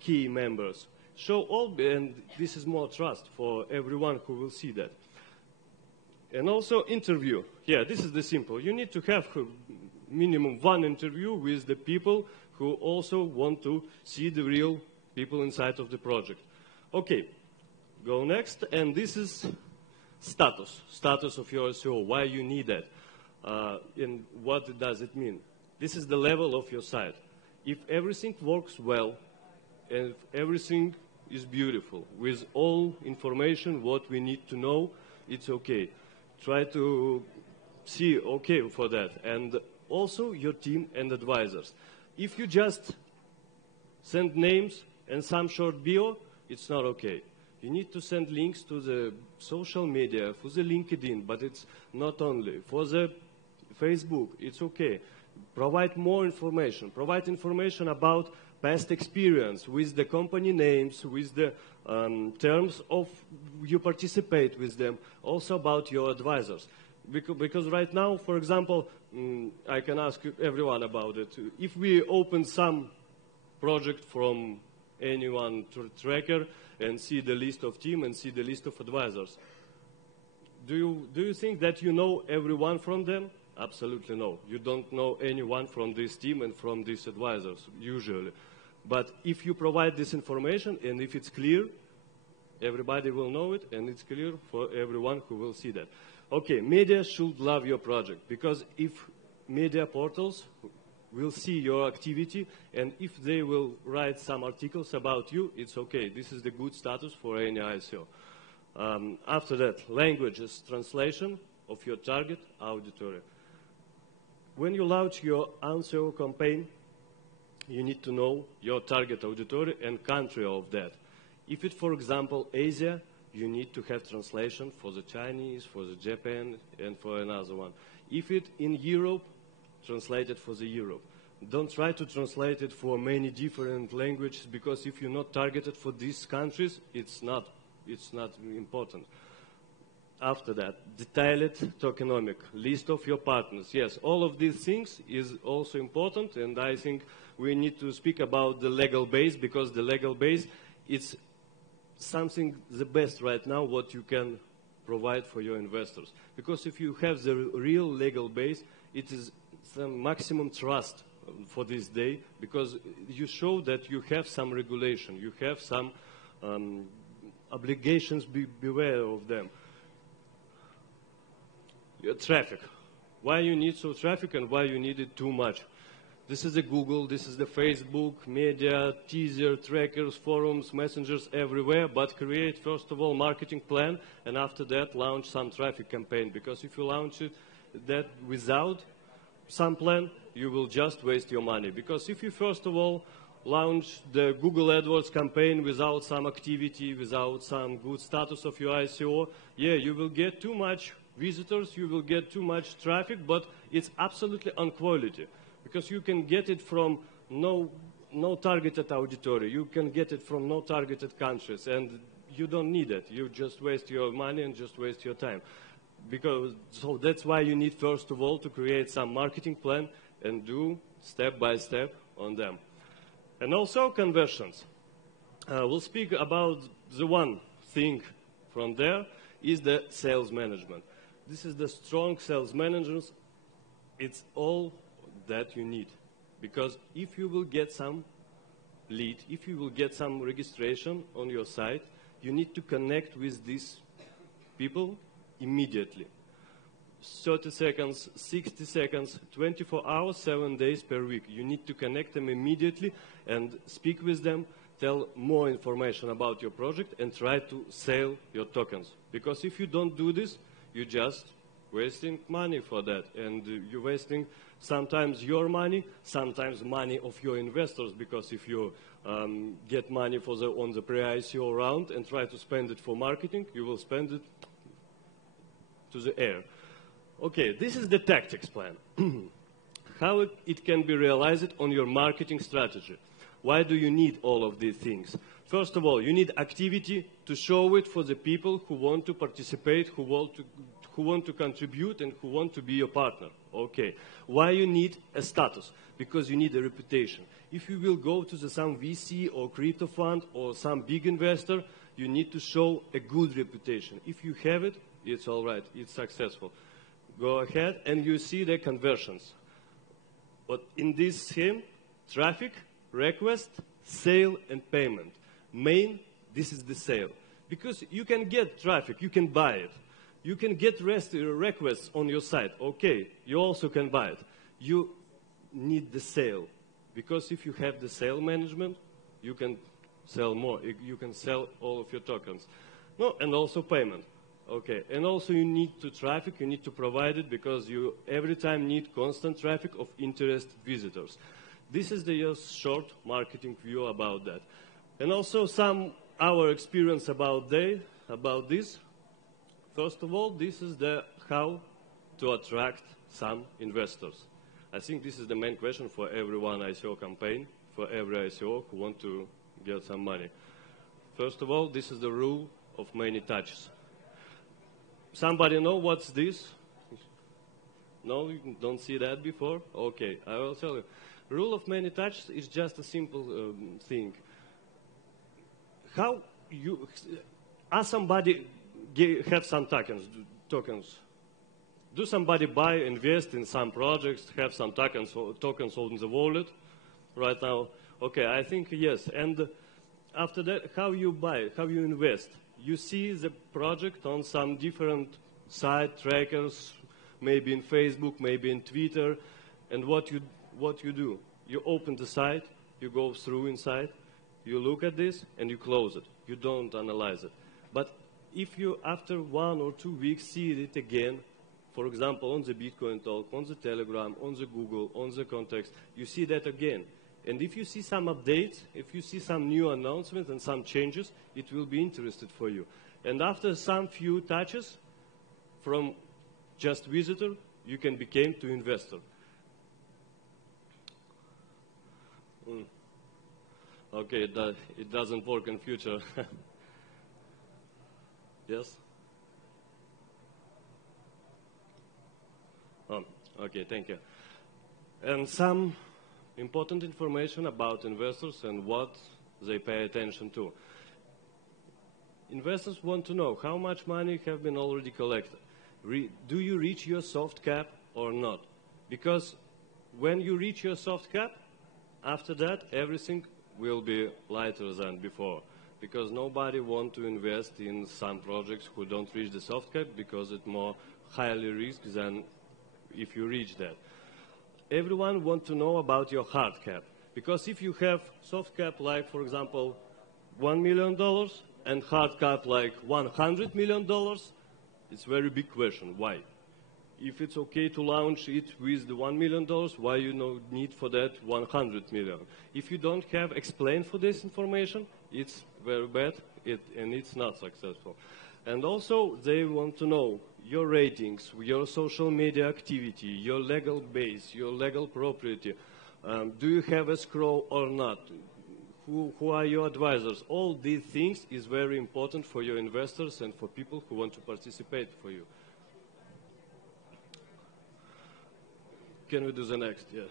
key members. Show all, and this is more trust for everyone who will see that. And also interview. Yeah, this is the simple. You need to have minimum one interview with the people who also want to see the real people inside of the project. Okay, go next, and this is status of your SEO, why you need that, and what does it mean. This is the level of your site. If everything works well, and if everything is beautiful, with all information, what we need to know, it's okay. Try to see okay for that. And also your team and advisors. If you just send names and some short bio, it's not okay. You need to send links to the social media, for the LinkedIn, but it's not only. For the Facebook, it's okay. Provide more information. Provide information about past experience with the company names, with the terms of you participate with them, also about your advisors. Because right now, for example, I can ask everyone about it. If we open some project from anyone tracker and see the list of team and see the list of advisors, do you think that you know everyone from them? Absolutely no. You don't know anyone from this team and from these advisors, usually. But if you provide this information and if it's clear, everybody will know it and it's clear for everyone who will see that. Okay, media should love your project, because if media portals will see your activity and if they will write some articles about you, it's okay. This is the good status for any ISO. After that, languages, translation of your target auditory. When you launch your SEO campaign, you need to know your target auditory and country of that. If it's, for example, Asia, you need to have translation for the Chinese, for the Japan, and for another one. If it's in Europe, translate it for the Europe. Don't try to translate it for many different languages, because if you're not targeted for these countries, it's not important. After that, detailed tokenomic, list of your partners. Yes, all of these things is also important, and I think we need to speak about the legal base, because the legal base is something the best right now what you can provide for your investors. Because if you have the real legal base, it is some maximum trust for this day, because you show that you have some regulation, you have some obligations, beware of them. Your traffic. Why you need so traffic and why you need it too much? This is the Google, this is the Facebook, media, teaser, trackers, forums, messengers, everywhere, but create first of all marketing plan, and after that launch some traffic campaign, because if you launch it that without some plan, you will just waste your money. Because if you first of all launch the Google AdWords campaign without some activity, without some good status of your ICO, yeah, you will get too much visitors, you will get too much traffic, but it's absolutely on quality. Because you can get it from no targeted auditory, you can get it from no targeted countries, and you don't need it. You just waste your money and just waste your time. So that's why you need first of all to create some marketing plan and do step by step on them. And also conversions. We'll speak about the one thing from there is the sales management. This is the strong sales managers. It's all that you need. Because if you will get some lead, if you will get some registration on your site, you need to connect with these people immediately. 30 seconds, 60 seconds, 24 hours, 7 days per week. You need to connect them immediately and speak with them, tell more information about your project and try to sell your tokens. Because if you don't do this, you're just wasting money for that. And you're wasting sometimes your money, sometimes money of your investors, because if you get money for on the pre-ICO round and try to spend it for marketing, you will spend it to the air. Okay, this is the tactics plan. How it can be realized on your marketing strategy. Why do you need all of these things? First of all, you need activity to show it for the people who want to participate, who want to contribute, and who want to be your partner. Okay. Why you need a status? Because you need a reputation. If you will go to some VC or crypto fund or some big investor, you need to show a good reputation. If you have it, it's all right. It's successful. Go ahead and you see the conversions. But in this scheme, traffic, request, sale, and payment. Main, this is the sale. Because you can get traffic, you can buy it. You can get requests on your site. Okay, you also can buy it. You need the sale. Because if you have the sale management, you can sell more. You can sell all of your tokens. No, and also payment. Okay, and also you need to traffic, you need to provide it because you every time need constant traffic of interested visitors. This is the just short marketing view about that. And also our experience about this. First of all, this is the how to attract some investors. I think this is the main question for every one ICO campaign, for every ICO who want to get some money. First of all, this is the rule of many touches. Somebody know what's this? No, you don't see that before? Okay, I will tell you. Rule of many touches is just a simple thing. How you, somebody have some tokens? Do somebody buy, invest in some projects, have some tokens on the wallet right now? Okay, I think yes. And after that, how you buy, how you invest? You see the project on some different site trackers, maybe in Facebook, maybe in Twitter, and what you do? You open the site, you go through inside, you look at this, and you close it. You don't analyze it. But if you, after 1 or 2 weeks, see it again, for example, on the Bitcoin Talk, on the Telegram, on the Google, on the context, you see that again. And if you see some updates, if you see some new announcements and some changes, it will be interesting for you. And after some few touches, from just visitor, you can become to investor. Okay, it doesn't work in future. Yes? Oh, okay, thank you. And some important information about investors and what they pay attention to. Investors want to know how much money have been already collected. Do you reach your soft cap or not? Because when you reach your soft cap, after that, everything will be lighter than before. Because nobody wants to invest in some projects who don't reach the soft cap because it's more highly risky than if you reach that. Everyone wants to know about your hard cap. Because if you have soft cap like, for example, $1 million and hard cap like $100 million, it's a very big question. Why? If it's okay to launch it with the $1 million, why you need for that 100 million? If you don't have explained for this information, it's very bad and it's not successful. And also they want to know your ratings, your social media activity, your legal base, your legal property. Do you have escrow or not? Who are your advisors? All these things is very important for your investors and for people who want to participate for you. Can we do the next? Yeah.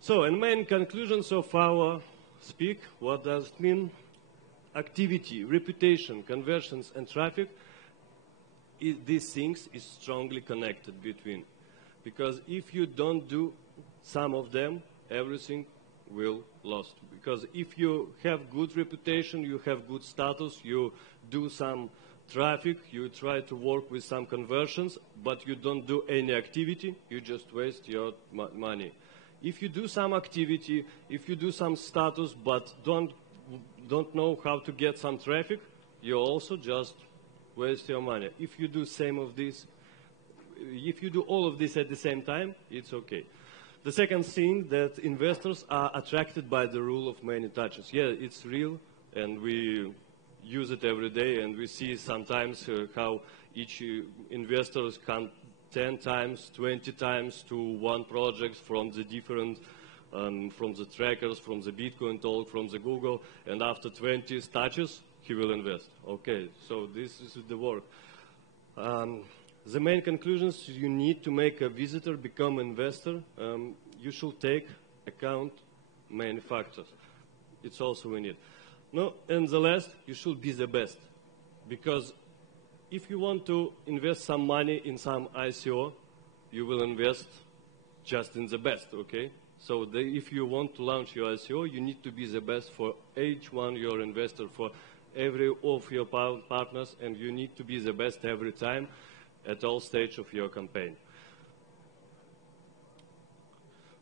So, in main conclusions of our speak, what does it mean? Activity, reputation, conversions, and traffic, these things is strongly connected between. Because if you don't do some of them, everything will lost. Because if you have good reputation, you have good status, you do some traffic, you try to work with some conversions, but you don't do any activity, you just waste your money. If you do some activity, if you do some status, but don't know how to get some traffic, you also just waste your money. If you do same of this, if you do all of this at the same time, it's okay. The second thing, that investors are attracted by the rule of many touches. Yeah, it's real, and we use it every day, and we see sometimes how each investor can 10 times, 20 times to one project from the different, from the trackers, from the Bitcoin talk, from the Google, and after 20 touches, he will invest. Okay, so this is the work. The main conclusions: you need to make a visitor become investor. You should take account many factors. It's also we need. No, and the last, you should be the best, because if you want to invest some money in some ICO, you will invest just in the best, okay? So if you want to launch your ICO, you need to be the best for each one your investor, for every of your partners, and you need to be the best every time at all stages of your campaign.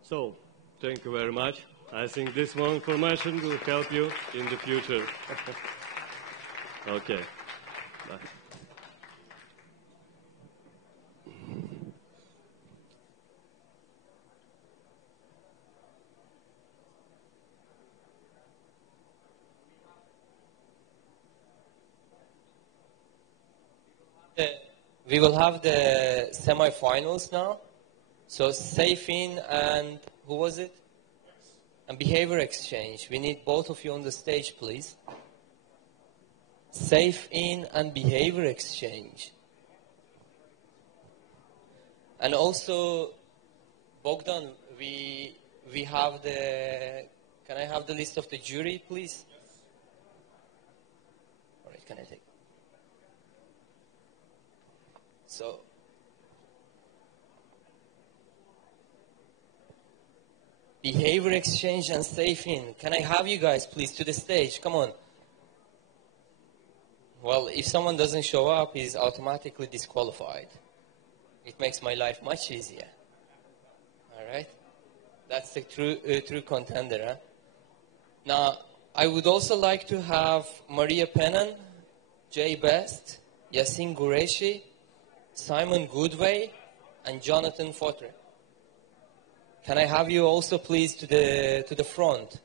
So, thank you very much. I think this more information will help you in the future. Okay. Bye. We will have the semi-finals now. So Safe-In and who was it? And Behavior Exchange. We need both of you on the stage, please. Safe-In and Behavior Exchange. And also, Bogdan, we have the, can I have the list of the jury, please? All right, can I take? So, Behavior Exchange and Safe-In. Can I have you guys, please, to the stage? Come on. Well, if someone doesn't show up, he's automatically disqualified. It makes my life much easier. All right? That's the true contender. Huh? Now, I would also like to have Maria Penan, Jay Best, Yasin Qureshi, Simon Goodway, and Jonathan Fotre. Can I have you also, please, to the front?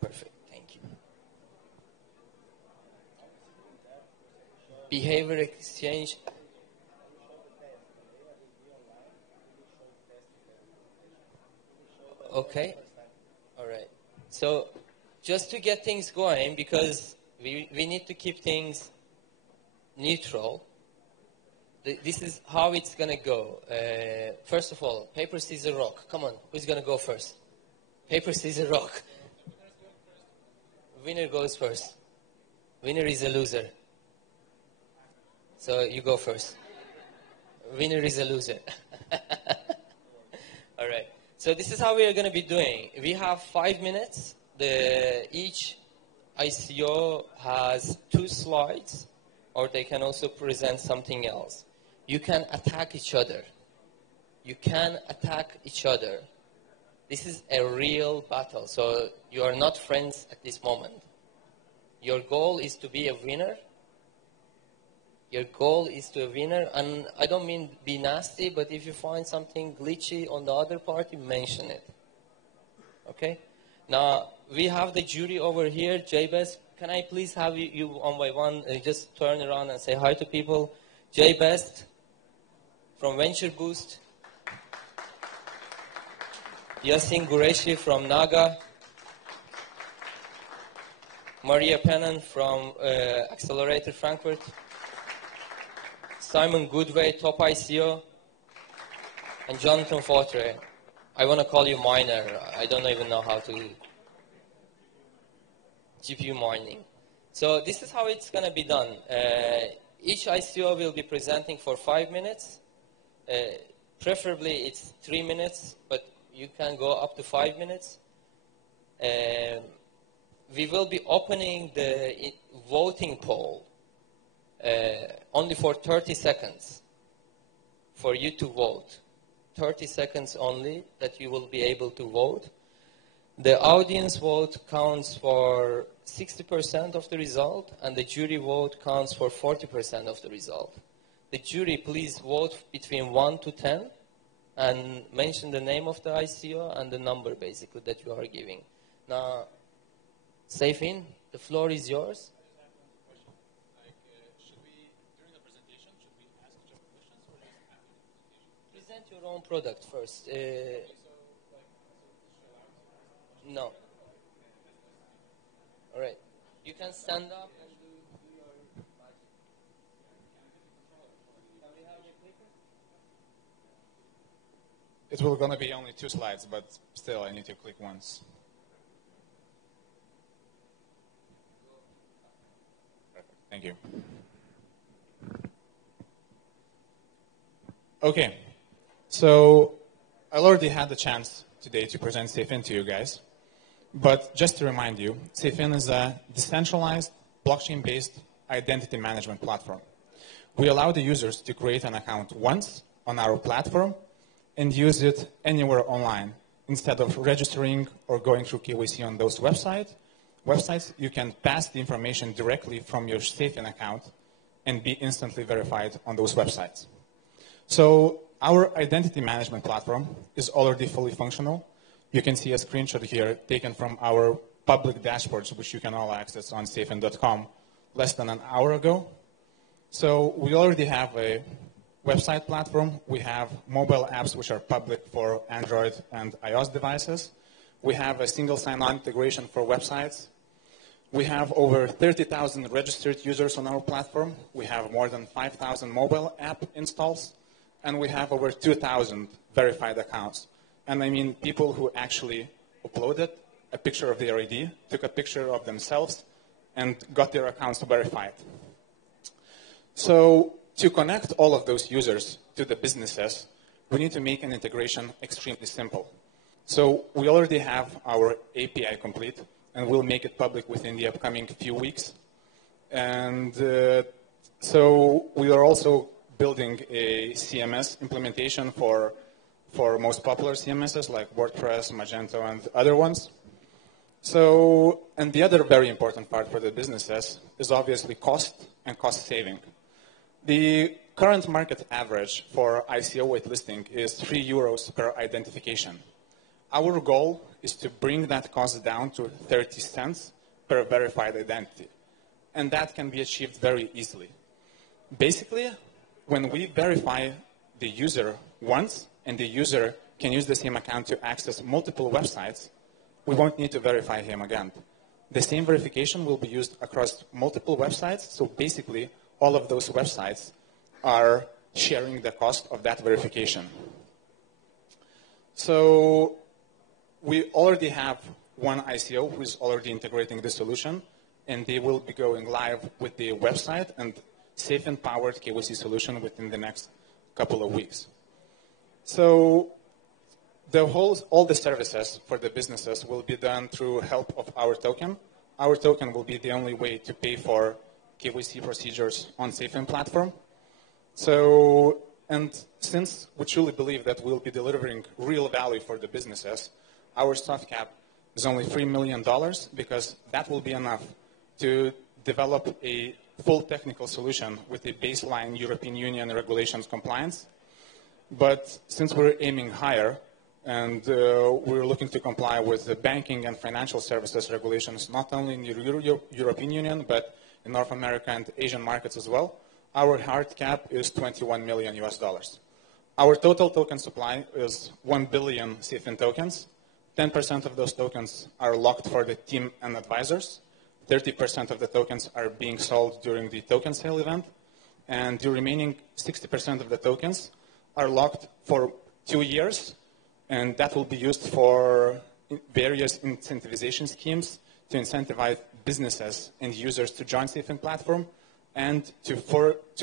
Perfect, thank you. Behavior Exchange. Okay, all right. So, just to get things going, because we need to keep things neutral, this is how it's going to go. First of all, paper, scissors, rock. Come on, who's going to go first? Paper, scissors, rock. Winner goes first. Winner is a loser. So you go first. Winner is a loser. All right. So this is how we are going to be doing. We have 5 minutes. Each ICO has 2 slides, or they can also present something else. You can attack each other. You can attack each other. This is a real battle. So you are not friends at this moment. Your goal is to be a winner. Your goal is to a winner. And I don't mean be nasty, but if you find something glitchy on the other party, mention it. Okay? Now, we have the jury over here. Jbest, can I please have you one by one just turn around and say hi to people? Jbest from Venture Boost. Yasin Qureshi from Naga. Maria Penan from Accelerator Frankfurt. Simon Goodway, Top ICO. And Jonathan Fotre. I want to call you miner. I don't even know how to. GPU mining. So this is how it's going to be done. Each ICO will be presenting for 5 minutes. Preferably it's 3 minutes, but you can go up to 5 minutes. We will be opening the voting poll only for 30 seconds for you to vote. 30 seconds only that you will be able to vote. The audience vote counts for 60% of the result, and the jury vote counts for 40% of the result. The jury, please vote between 1 to 10 and mention the name of the ICO and the number, basically, that you are giving. Now, Seyfin, the floor is yours. Present your own product first. No. All right. You can stand up and do your... Can we have your clicker? It will gonna be only 2 slides, but still I need to click once. Perfect. Thank you. Okay. So I already had the chance today to present Seyfin to you guys. But just to remind you, Seyfin is a decentralized, blockchain-based identity management platform. We allow the users to create an account once on our platform and use it anywhere online. Instead of registering or going through KYC on those websites, you can pass the information directly from your Seyfin account and be instantly verified on those websites. So our identity management platform is already fully functional. You can see a screenshot here taken from our public dashboards, which you can all access on Seyfin.com less than an hour ago. So we already have a website platform. We have mobile apps which are public for Android and iOS devices. We have a single sign-on integration for websites. We have over 30,000 registered users on our platform. We have more than 5,000 mobile app installs. And we have over 2,000 verified accounts. And I mean people who actually uploaded a picture of their ID, took a picture of themselves, and got their accounts verified. So to connect all of those users to the businesses, we need to make an integration extremely simple. So we already have our API complete, and we'll make it public within the upcoming few weeks. And so we are also building a CMS implementation for most popular CMSs like WordPress, Magento, and other ones. So, and the other very important part for the businesses is obviously cost and cost saving. The current market average for ICO waitlisting is 3 euros per identification. Our goal is to bring that cost down to 30 cents per verified identity. And that can be achieved very easily. Basically, when we verify the user once, and the user can use the same account to access multiple websites, we won't need to verify him again. The same verification will be used across multiple websites, so basically all of those websites are sharing the cost of that verification. So we already have one ICO who is already integrating the solution, and they will be going live with the website and Seyfin-powered KYC solution within the next couple of weeks. So all the services for the businesses will be done through help of our token. Our token will be the only way to pay for KYC procedures on Seyfin platform. So, and since we truly believe that we'll be delivering real value for the businesses, our soft cap is only $3 million because that will be enough to develop a full technical solution with a baseline European Union regulations compliance. But since we're aiming higher and we're looking to comply with the banking and financial services regulations, not only in the European Union, but in North America and Asian markets as well, our hard cap is $21 million US. Our total token supply is 1 billion Seyfin tokens. 10% of those tokens are locked for the team and advisors. 30% of the tokens are being sold during the token sale event. And the remaining 60% of the tokens are locked for 2 years, and that will be used for various incentivization schemes to incentivize businesses and users to join Seyfin platform and to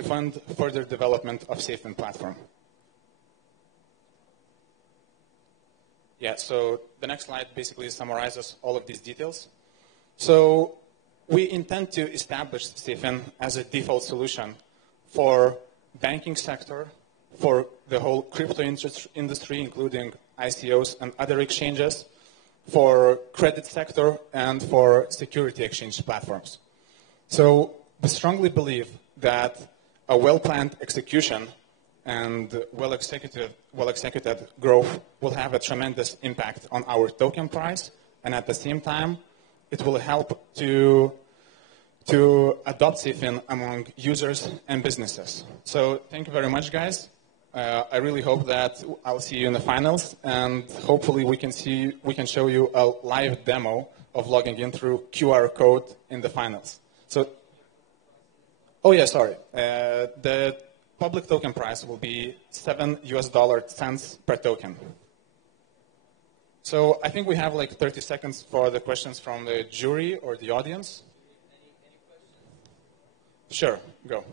fund further development of Seyfin platform. Yeah, so the next slide basically summarizes all of these details. So we intend to establish CFIN as a default solution for banking sector, for the whole crypto industry, including ICOs and other exchanges, for credit sector, and for security exchange platforms. So we strongly believe that a well-planned execution and well-executed growth will have a tremendous impact on our token price, and at the same time, it will help to adopt CFIN among users and businesses. So thank you very much, guys. I really hope that I'll see you in the finals, and hopefully we can show you a live demo of logging in through QR code in the finals. So, oh yeah, sorry. The public token price will be $7 per token. So I think we have like 30 seconds for the questions from the jury or the audience. Any questions? Sure, go.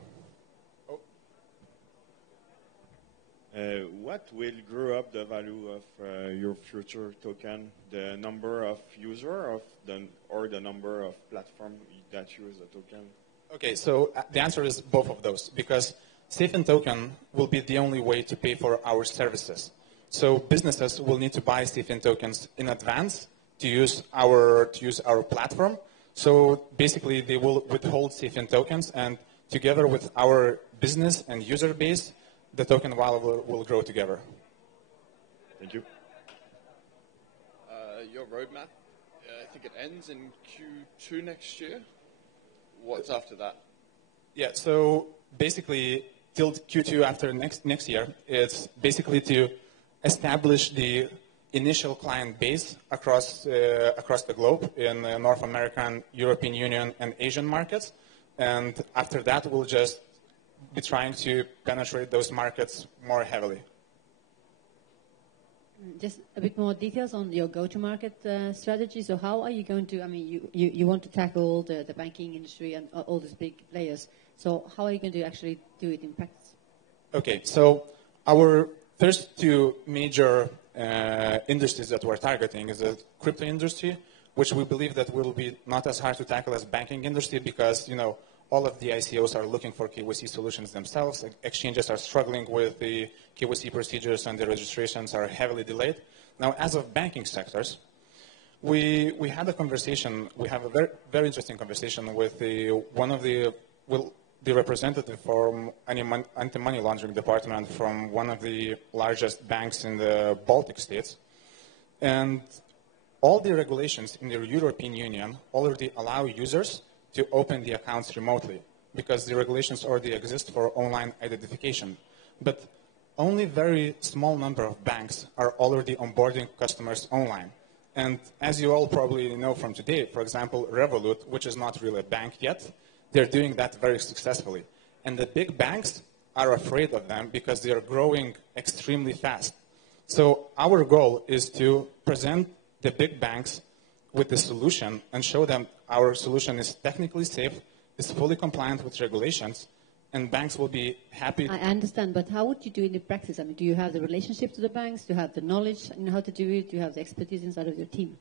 What will grow up the value of your future token? The number of users or the number of platforms that use the token? Okay, so the answer is both of those, because CFIN token will be the only way to pay for our services. So businesses will need to buy CFIN tokens in advance to use our platform. So basically, they will withhold CFIN tokens, and together with our business and user base, the token value will grow together. Thank you. Your roadmap, I think it ends in Q2 next year. What's after that? Yeah, so basically, till Q2 after next year, it's basically to establish the initial client base across the globe in North American, European Union, and Asian markets. And after that, we'll just be trying to penetrate those markets more heavily. Just a bit more details on your go-to-market strategy. So how are you going to, I mean, you want to tackle the banking industry and all these big players. So how are you going to actually do it in practice? Okay, so our first two major industries that we're targeting is the crypto industry, which we believe that will be not as hard to tackle as banking industry because, you know, all of the ICOs are looking for KYC solutions themselves. Exchanges are struggling with the KYC procedures and the registrations are heavily delayed. Now, as of banking sectors, we had a conversation, we have a very, very interesting conversation with one of the representative from anti-money laundering department from one of the largest banks in the Baltic states. And all the regulations in the European Union already allow users to open the accounts remotely because the regulations already exist for online identification. But only very small number of banks are already onboarding customers online. And as you all probably know from today, for example, Revolut, which is not really a bank yet, they're doing that very successfully. And the big banks are afraid of them because they are growing extremely fast. So our goal is to present the big banks with the solution and show them our solution is technically safe, is fully compliant with regulations, and banks will be happy. I understand, but how would you do it in practice? I mean, do you have the relationship to the banks? Do you have the knowledge in how to do it? Do you have the expertise inside of your team?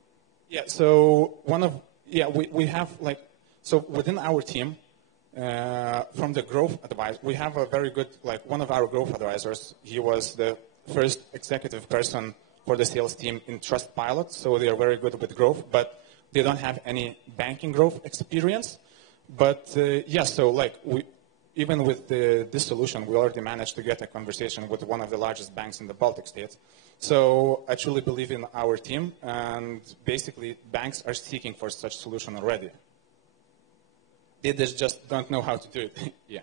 Yeah, so we have so within our team, from the growth advice, we have a very good, one of our growth advisors, he was the first executive person for the sales team in Trustpilot, so they are very good with growth, but they don't have any banking growth experience. But even with this solution, we already managed to get a conversation with one of the largest banks in the Baltic states. So I truly believe in our team, and basically banks are seeking for such solution already. They just don't know how to do it. Yeah.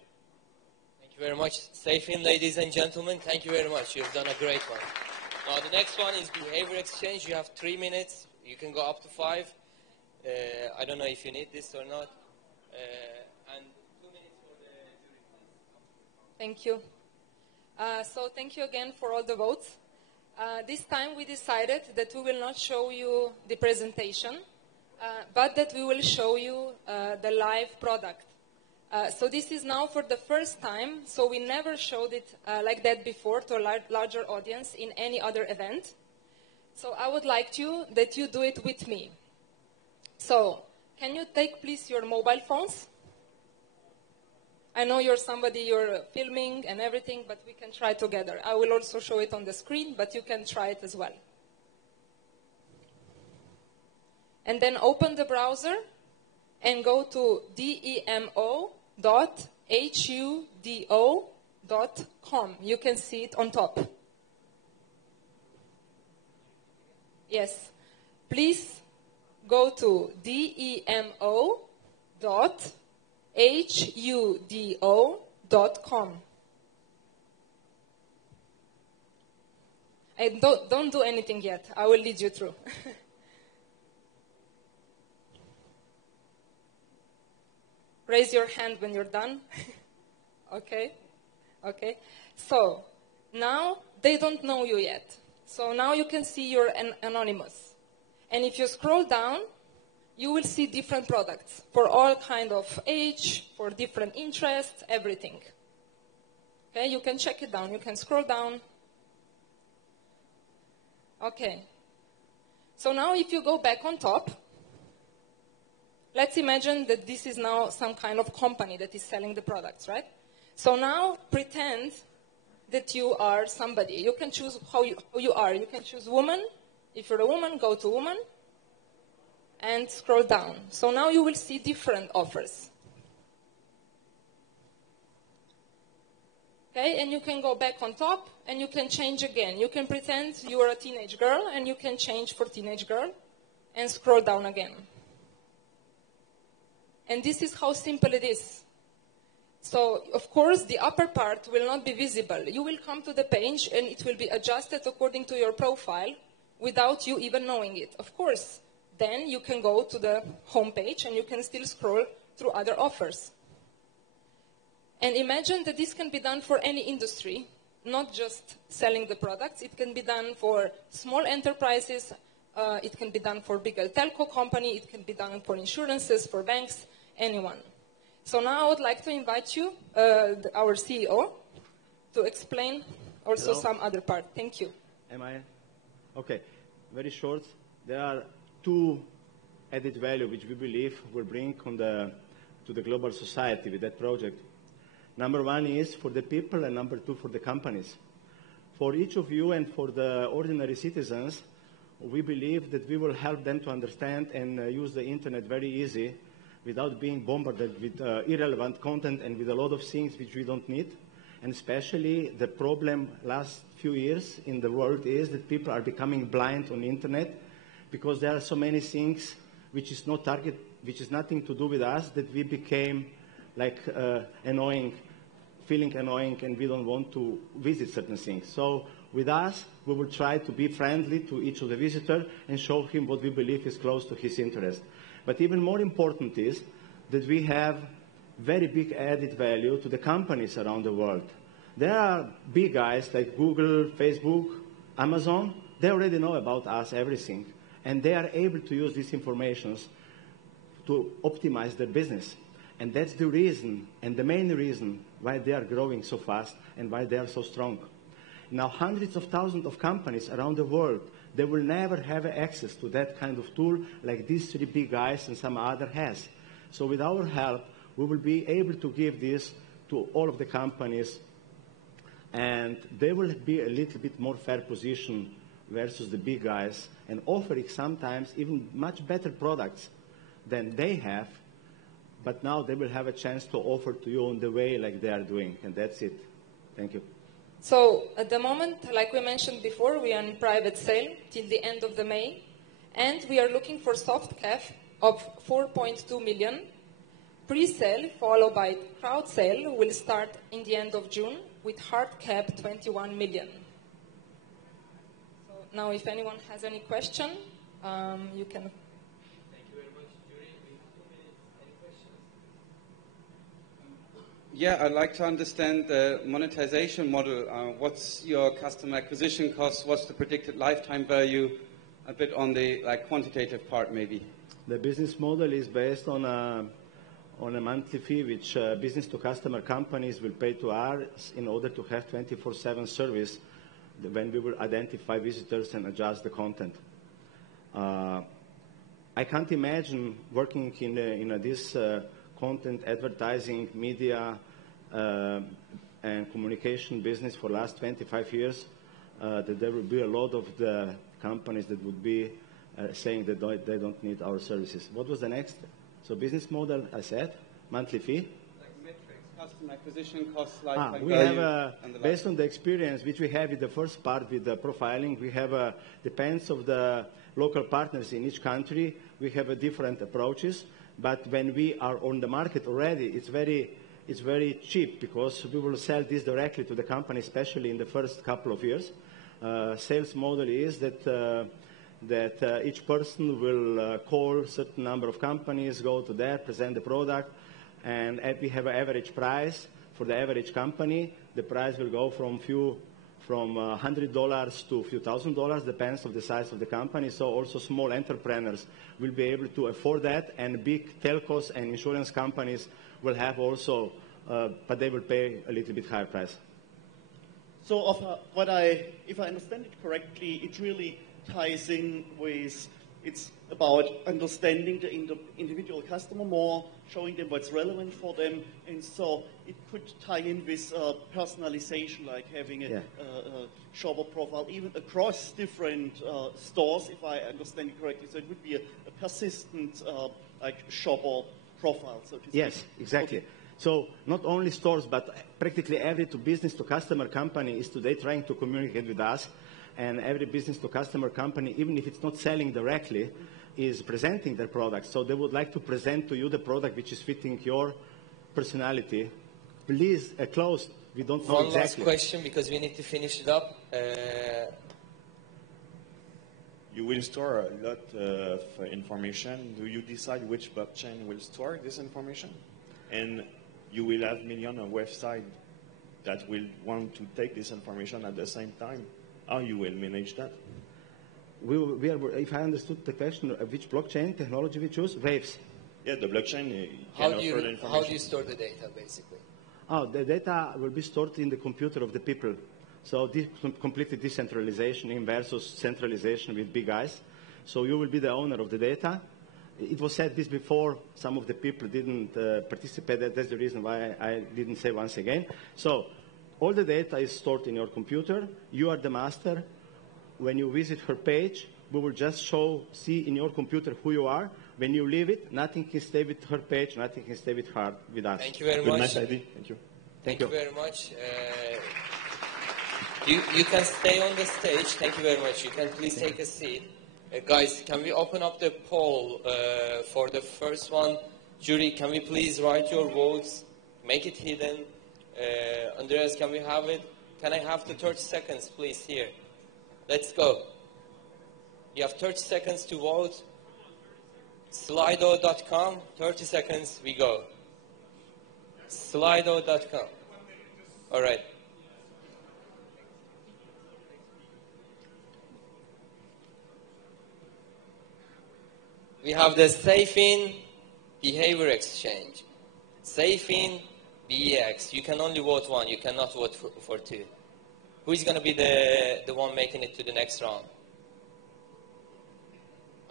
Thank you very much. Safe-in, ladies and gentlemen. Thank you very much. You've done a great one. Now, the next one is behavior exchange. You have 3 minutes. You can go up to 5. I don't know if you need this or not. And 2 minutes for the jury, please. Thank you. So thank you again for all the votes. This time we decided that we will not show you the presentation, but that we will show you the live product. So this is now for the first time, so we never showed it like that before to a larger audience in any other event. So I would like that you do it with me. So can you take, please, your mobile phones? I know you're filming and everything, but we can try together. I will also show it on the screen, but you can try it as well. And then open the browser and go to demo.hudo.com. You can see it on top. Yes. Please go to demo.hudo.com. And don't do anything yet. I will lead you through. Raise your hand when you're done. Okay. So now they don't know you yet. So now you can see you're anonymous. And if you scroll down, you will see different products for all kind of age, for different interests, everything. Okay, you can check it down. You can scroll down. Okay. So now if you go back on top, let's imagine that this is now some kind of company that is selling the products, right? So now pretend that you are somebody. You can choose how you are. You can choose woman. If you're a woman, go to woman and scroll down. So now you will see different offers. Okay, and you can go back on top and you can change again. You can pretend you are a teenage girl and you can change for teenage girl and scroll down again. And this is how simple it is. So, of course, the upper part will not be visible. You will come to the page and it will be adjusted according to your profile without you even knowing it. Of course, then you can go to the home page and you can still scroll through other offers. And imagine that this can be done for any industry, not just selling the products. It can be done for small enterprises. It can be done for bigger telco company. It can be done for insurances, for banks, anyone. So now I would like to invite you, our CEO, to explain also some other part. Thank you. Am I? Okay, very short. There are two added value which we believe will bring to the global society with that project. Number one is for the people and number two for the companies. For each of you and for the ordinary citizens, we believe that we will help them to understand and use the internet very easy without being bombarded with irrelevant content and with a lot of things which we don't need. And especially the problem last few years in the world is that people are becoming blind on the internet because there are so many things which is not target, which is nothing to do with us, that we became like annoying, feeling annoying, and we don't want to visit certain things. So with us, we will try to be friendly to each of the visitors and show him what we believe is close to his interest. But even more important is that we have very big added value to the companies around the world. There are big guys like Google, Facebook, Amazon. They already know about us everything, and they are able to use these informations to optimize their business. And that's the reason, and the main reason, why they are growing so fast and why they are so strong. Now, hundreds of thousands of companies around the world, they will never have access to that kind of tool like these three big guys and some other has. So with our help, we will be able to give this to all of the companies, and they will be a little bit more fair position versus the big guys and offering sometimes even much better products than they have. But now they will have a chance to offer to you on the way like they are doing, and that's it. Thank you. So at the moment, like we mentioned before, we are in private sale till the end of the May, and we are looking for soft cap of 4.2 million. Pre-sale followed by crowd sale will start in the end of June with hard cap 21 million. So now if anyone has any question, you can. Yeah, I'd like to understand the monetization model. What's your customer acquisition cost? What's the predicted lifetime value? A bit on the quantitative part, maybe. The business model is based on a monthly fee, which business-to-customer companies will pay to us in order to have 24/7 service when we will identify visitors and adjust the content. I can't imagine working in this content, advertising, media, and communication business for the last 25 years, that there will be a lot of the companies that would be saying that they don't need our services. What was the next? So business model, I said, monthly fee. Like metrics, customer acquisition costs, lifetime We value. have, based on the experience which we have in the first part with the profiling, we have, depends of the local partners in each country, we have different approaches. But when we are on the market already, it's very cheap because we will sell this directly to the company, especially in the first couple of years. Sales model is that each person will call a certain number of companies, go to there, present the product, and if we have an average price for the average company, the price will go from $100 to a few $1,000, depends on the size of the company. So also small entrepreneurs will be able to afford that, and big telcos and insurance companies will have also, but they will pay a little bit higher price. So if I understand it correctly, it really ties in with, it's about understanding the individual customer more, showing them what's relevant for them, and so it could tie in with personalization, like having a shopper profile, even across different stores, if I understand it correctly. So it would be a persistent like shopper profile, so to speak. Yes, exactly. Okay. So not only stores, but practically every business to customer company is today trying to communicate with us. And every business to customer company, even if it's not selling directly, is presenting their products. So they would like to present to you the product which is fitting your personality. Please, close. We don't know exactly. One last question, because we need to finish it up. You will store a lot of information. Do you decide which blockchain will store this information? And you will have millions of websites that will want to take this information at the same time. How you will manage that? If I understood the question, which blockchain technology we choose? Waves. Yeah, the blockchain How can do offer the information. How do you store the data, basically? The data will be stored in the computer of the people. So this completely decentralization versus centralization with big eyes. So you will be the owner of the data. It was said this before. Some of the people didn't participate. That's the reason why I didn't say once again. So all the data is stored in your computer. You are the master. When you visit her page, we will just see in your computer who you are. When you leave it, nothing can stay with her page, nothing can stay with her, with us. Thank you very much. Nice idea. Thank you. Thank you very much. You can stay on the stage. Thank you very much. You can please take a seat. Guys, can we open up the poll for the first one? Jury, can we please write your votes? Make it hidden. Andreas, can we have it? Can I have the 30 seconds, please, here? Let's go. You have 30 seconds to vote. Slido.com, 30 seconds, we go. Slido.com. All right. We have the Safe-In Behavior Exchange. Safe-In BEX. You can only vote one. You cannot vote for two. Who is going to be the one making it to the next round?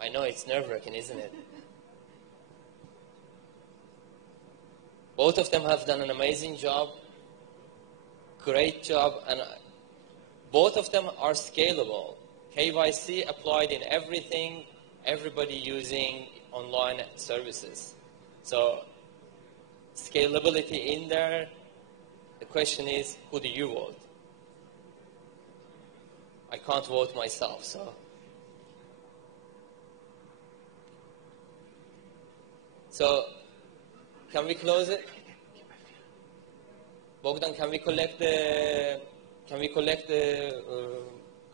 I know it's nerve-wracking, isn't it? Both of them have done an amazing job. Great job. And both of them are scalable. KYC applied in everything, everybody using online services. So scalability in there. The question is, who do you vote? I can't vote myself, so. So, can we close it? Bogdan, can we collect the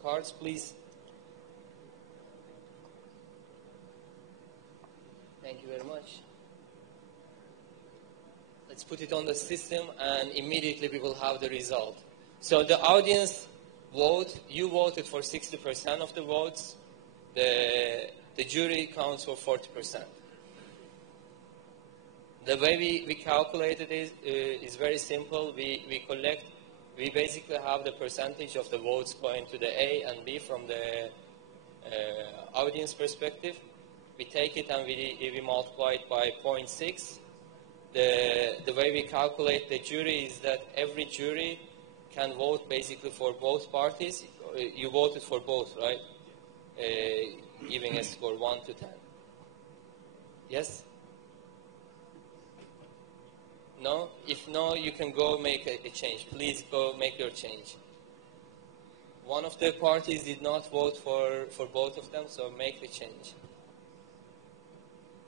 cards, please? Thank you very much. Let's put it on the system, and immediately we will have the result. So the audience vote. You voted for 60% of the votes. The jury counts for 40%. The way we calculate it is very simple. We basically have the percentage of the votes going to the A and B from the audience perspective. we take it and we multiply it by 0.6. The way we calculate the jury is that every jury can vote basically for both parties. You voted for both, right? Giving a score 1 to 10. Yes? No? If no, you can go make a change. Please go make your change. One of the parties did not vote for both of them, so make the change.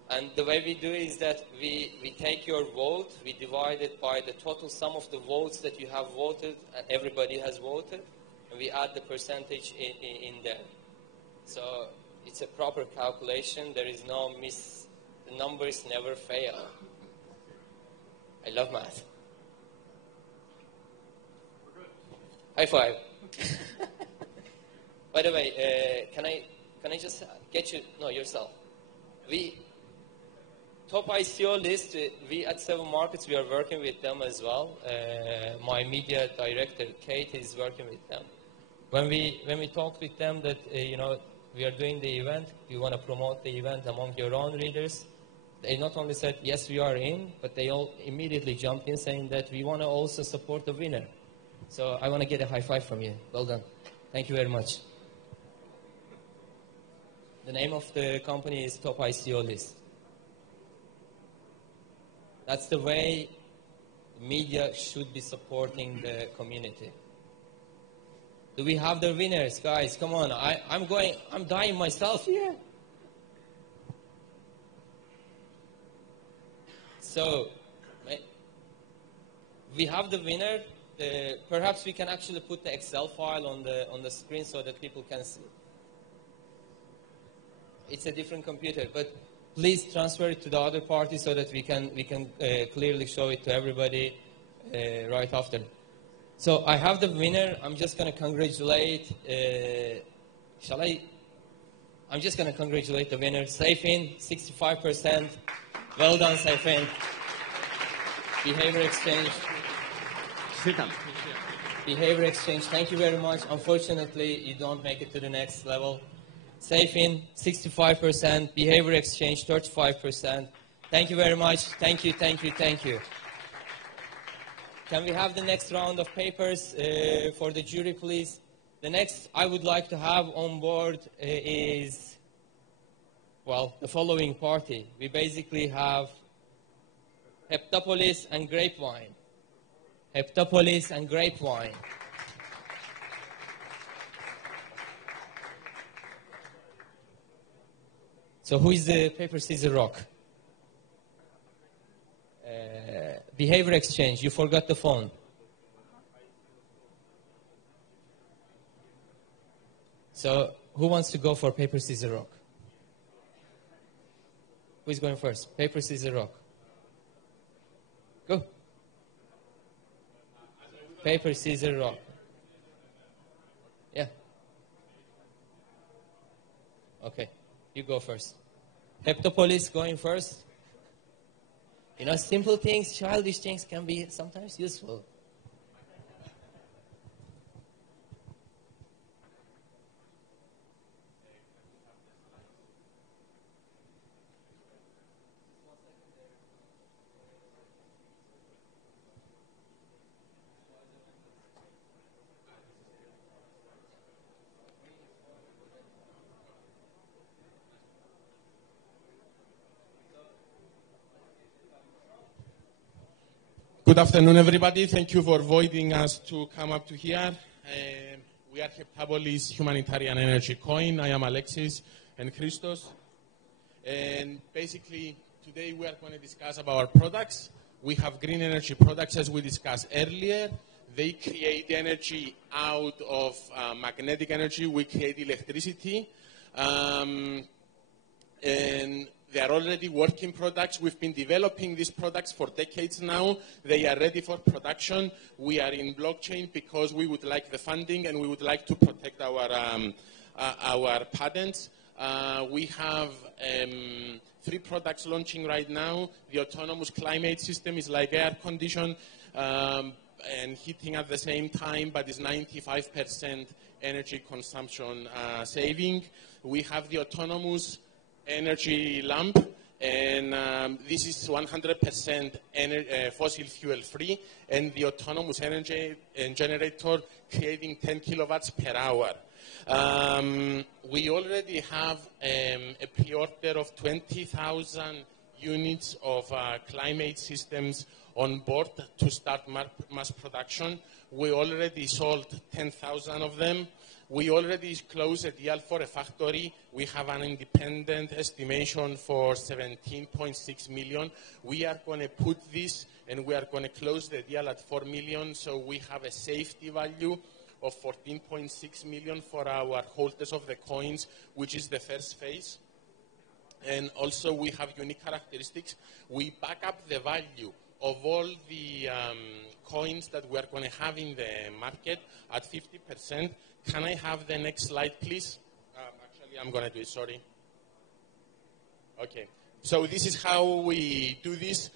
And the way we do is that we take your vote, we divide it by the total sum of the votes that you have voted, and everybody has voted, and we add the percentage in there. So it's a proper calculation. There is no miss. The numbers never fail. I love math. High five. By the way, can I just get you? No, yourself. Top ICO list, we at 7 Markets, we are working with them as well. My media director, Kate, is working with them. When we talked with them that, we are doing the event, we want to promote the event among your own readers, they not only said, yes, we are in, but they all immediately jumped in saying that we want to also support the winner. So I want to get a high five from you. Well done. Thank you very much. The name of the company is Top ICO List. That's the way media should be supporting the community. Do we have the winners, guys? Come on, I'm dying myself here. So, we have the winner. Perhaps we can actually put the Excel file on the screen so that people can see. It's a different computer, but please transfer it to the other party so that we can clearly show it to everybody right after. So I have the winner. I'm just going to congratulate. I'm just going to congratulate the winner. Saifin, 65%. Well done, Saifin. Behavior exchange. Behavior exchange. Thank you very much. Unfortunately, you don't make it to the next level. Saifin, 65%. Behavior exchange, 35%. Thank you very much. Thank you, thank you, thank you. Can we have the next round of papers for the jury, please? The next I would like to have on board is, well, the following party. We basically have Heptapolis and Grapevine. Heptapolis and Grapevine. So who is the paper, scissors, rock? Behavior exchange. You forgot the phone. So who wants to go for paper, scissors, rock? Who is going first? Paper, scissors, rock. Go. Paper, scissors, rock. Yeah. Okay. You go first. Heptapolis going first. You know, simple things, childish things can be sometimes useful. Good afternoon, everybody. Thank you for inviting us to come up to here. We are Heptapolis Humanitarian Energy Coin. I am Alexis and Christos. And basically, today we are going to discuss about our products. We have green energy products, as we discussed earlier. They create energy out of magnetic energy. We create electricity. And they are already working products. We've been developing these products for decades now. They are ready for production. We are in blockchain because we would like the funding and we would like to protect our patents. We have 3 products launching right now. The autonomous climate system is like air condition and heating at the same time, but is 95% energy consumption saving. We have the autonomous energy lamp, and this is 100% fossil fuel free, and the autonomous energy generator creating 10 kilowatts per hour. We already have a pre-order of 20,000 units of climate systems on board to start mass production. We already sold 10,000 of them. We already closed a deal for a factory. We have an independent estimation for 17.6 million. We are going to put this and we are going to close the deal at 4 million, so we have a safety value of 14.6 million for our holders of the coins, which is the first phase. And also we have unique characteristics. We back up the value of all the coins that we are going to have in the market at 50%. Can I have the next slide, please? Actually, I'm going to do it, sorry. Okay. So this is how we do this.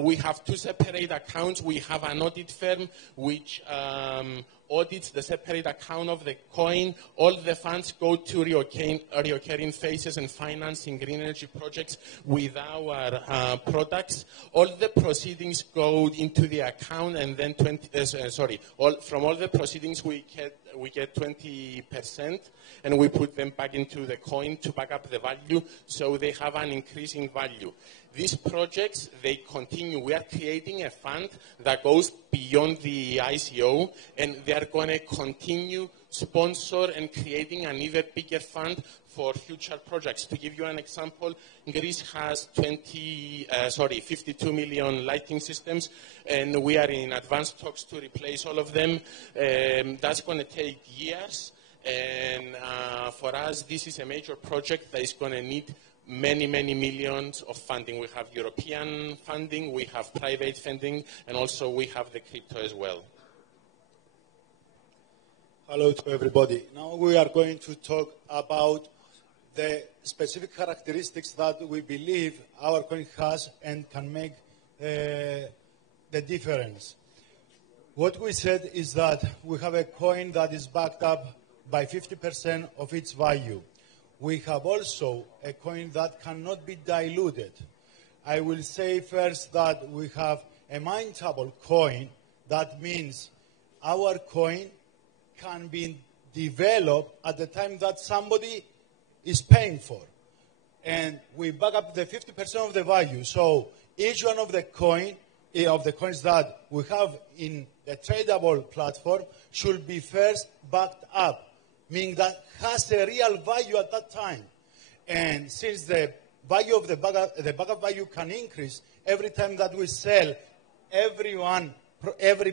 We have two separate accounts. We have an audit firm which audits the separate account of the coin. All the funds go to recurring phases and financing green energy projects with our products. All the proceedings go into the account, and then from all the proceedings we get 20%, and we put them back into the coin to back up the value, so they have an increasing value. These projects, they continue. We are creating a fund that goes beyond the ICO, and they are going to continue sponsor and creating an even bigger fund for future projects. To give you an example, Greece has 52 million lighting systems, and we are in advanced talks to replace all of them. That's going to take years, and for us, this is a major project that is going to need many, many millions of funding. We have European funding, we have private funding, and also we have the crypto as well. Hello to everybody. Now we are going to talk about the specific characteristics that we believe our coin has and can make the difference. What we said is that we have a coin that is backed up by 50% of its value. We have also a coin that cannot be diluted. I will say first that we have a mintable coin. That means our coin can be developed at the time that somebody is paying for. And we back up the 50% of the value. So each one of the coins that we have in the tradable platform should be first backed up, meaning that has a real value at that time. And since the value of the backup value can increase every time that we sell, every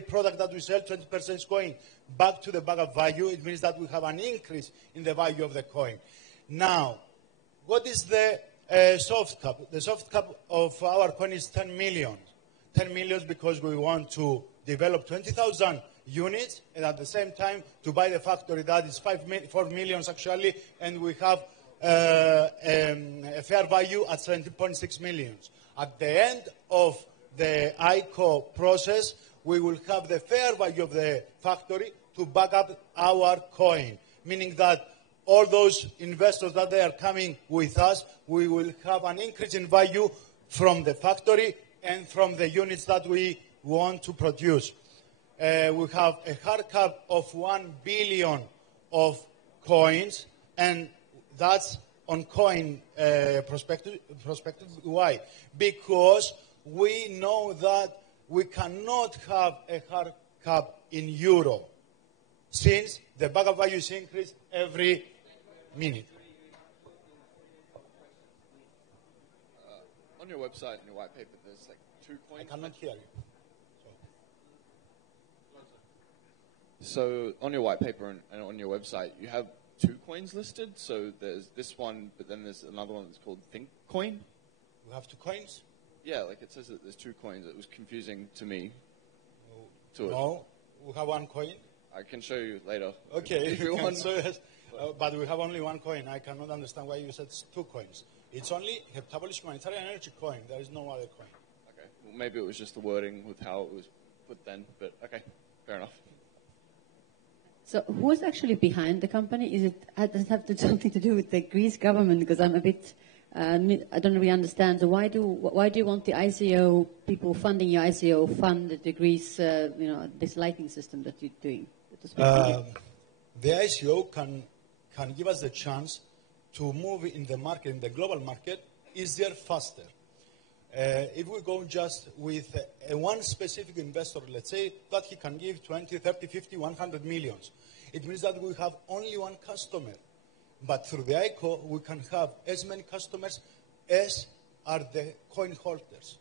product that we sell, 20% is going back to the backup value. It means that we have an increase in the value of the coin. Now, what is the soft cap? The soft cap of our coin is 10 million. 10 million because we want to develop 20,000 units, and at the same time to buy the factory that is 4 million actually, and we have a fair value at 17.6 million. At the end of the ICO process, we will have the fair value of the factory to back up our coin, meaning that all those investors that they are coming with us, we will have an increase in value from the factory and from the units that we want to produce. We have a hard cap of 1 billion of coins, and that's on coin perspective. Why? Because we know that we cannot have a hard cap in euro, since the backup value is increased every minute. On your website and your white paper, there's like 2 coins. I cannot hear you. So on your white paper and on your website, you have 2 coins listed. So there's this one, but then there's another one that's called Think Coin. We have 2 coins? Yeah, like it says that there's 2 coins. It was confusing to me. No, we have 1 coin. I can show you later. Okay, if you want. But we have only 1 coin. I cannot understand why you said 2 coins. It's only Heptapolis Humanitarian Energy coin. There is no other coin. Okay, well, maybe it was just the wording with how it was put then, but okay, fair enough. So who is actually behind the company? Does it have something to do with the Greece government? Because I'm a bit I don't really understand. So why do you want the ICO people funding your ICO fund the Greece, this lighting system that you're doing? The ICO can give us the chance to move in the market, in the global market, easier, faster. If we go just with one specific investor, let's say that he can give 20, 30, 50, 100 millions. It means that we have only one customer. But through the ICO, we can have as many customers as are the coin holders.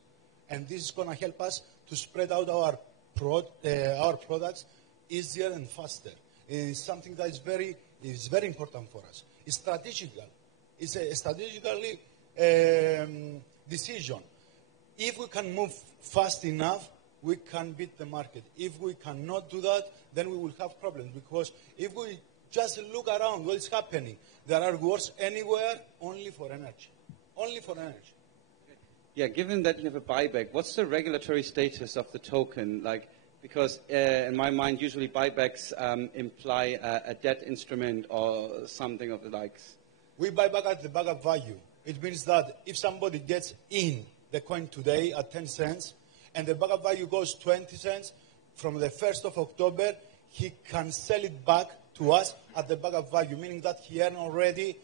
And this is going to help us to spread out our products easier and faster. It is something that is very important for us. It's strategical. It's a strategically decision. If we can move fast enough, we can beat the market. If we cannot do that, then we will have problems. Because if we just look around what is happening, there are wars anywhere only for energy. Only for energy. Yeah, given that you have a buyback, what's the regulatory status of the token? Because in my mind, usually buybacks imply a debt instrument or something of the likes. We buy back at the backup value. It means that if somebody gets in the coin today at 10 cents and the backup value goes 20 cents, from the 1st of October, he can sell it back to us at the backup value, meaning that he earned already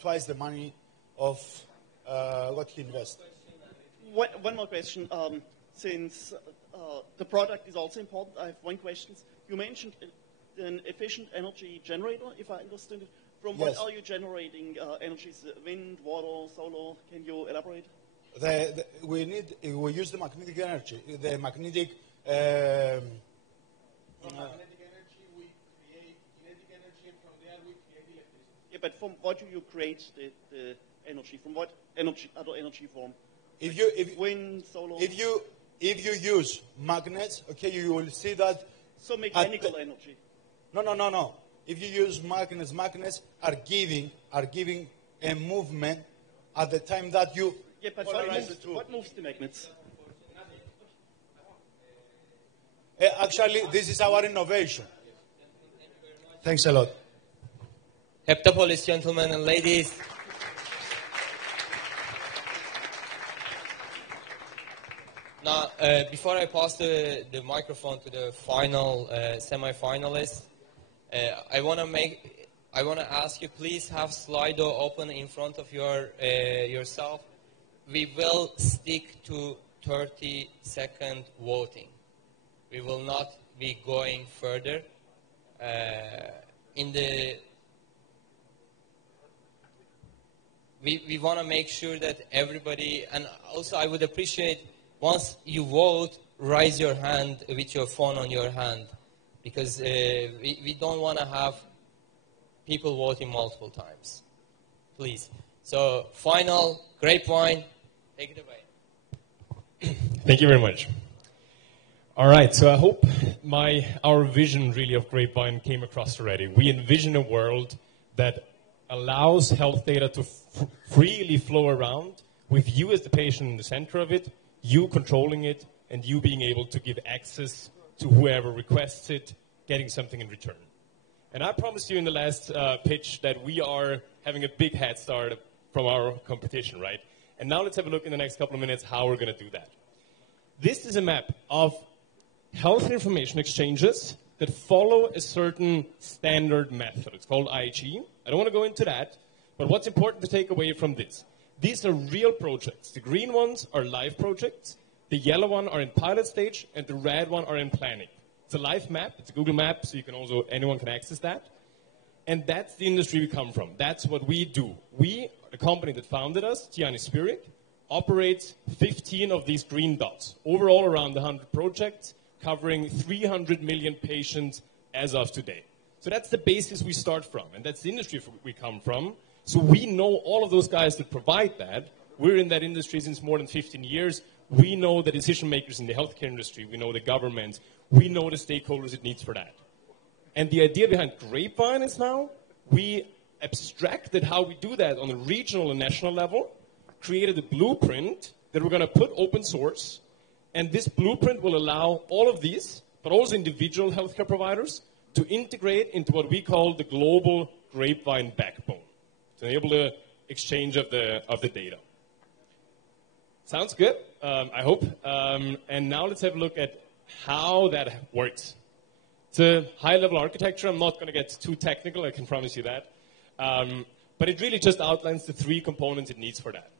twice the money of what he invested. One more question. Since the product is also important, I have one question. You mentioned an efficient energy generator, if I understand it. From what are you generating energies? Wind, water, solar? Can you elaborate? We use the magnetic energy. The magnetic. From magnetic energy, we create kinetic energy, and from there we create electricity. Yeah, but from what do you create the energy? From what other energy form? Wind, solar. If you use magnets, okay, you will see that. So mechanical energy. No. If you use magnets are giving a movement at the time that you. Yeah, but what moves the magnets? Actually, this is our innovation. Thanks a lot. Heptapolis, gentlemen and ladies. Now, before I pass the microphone to the final semi-finalists, I want to ask you, please have Slido open in front of yourself. We will stick to 30-second voting. We will not be going further. We want to make sure that everybody, and also I would appreciate once you vote, raise your hand with your phone on your hand, because we don't want to have people voting multiple times. Please. So, final, Grapevine, take it away. Thank you very much. All right, so I hope our vision really of Grapevine came across already. We envision a world that allows health data to freely flow around with you as the patient in the center of it, you controlling it, and you being able to give access to whoever requests it, getting something in return. And I promised you in the last pitch that we are having a big head start from our competition, right? And now let's have a look in the next couple of minutes how we're going to do that. This is a map of health information exchanges that follow a certain standard method. It's called IG. I don't want to go into that, but what's important to take away from this? These are real projects. The green ones are live projects, the yellow one are in pilot stage, and the red one are in planning. It's a live map, it's a Google map, so anyone can access that. And that's the industry we come from. That's what we do. We, the company that founded us, Tiani Spirit, operates 15 of these green dots, overall around 100 projects, covering 300 million patients as of today. So that's the basis we start from, and that's the industry we come from. So we know all of those guys that provide that. We're in that industry since more than 15 years. We know the decision makers in the healthcare industry. We know the government. We know the stakeholders it needs for that. And the idea behind Grapevine is now we abstracted how we do that on a regional and national level, created a blueprint that we're going to put open source, and this blueprint will allow all of these, but also individual healthcare providers, to integrate into what we call the global Grapevine backbone. To enable the exchange of the data. Sounds good, I hope. And now let's have a look at how that works. It's a high-level architecture. I'm not going to get too technical, I can promise you that. But it really just outlines the 3 components it needs for that.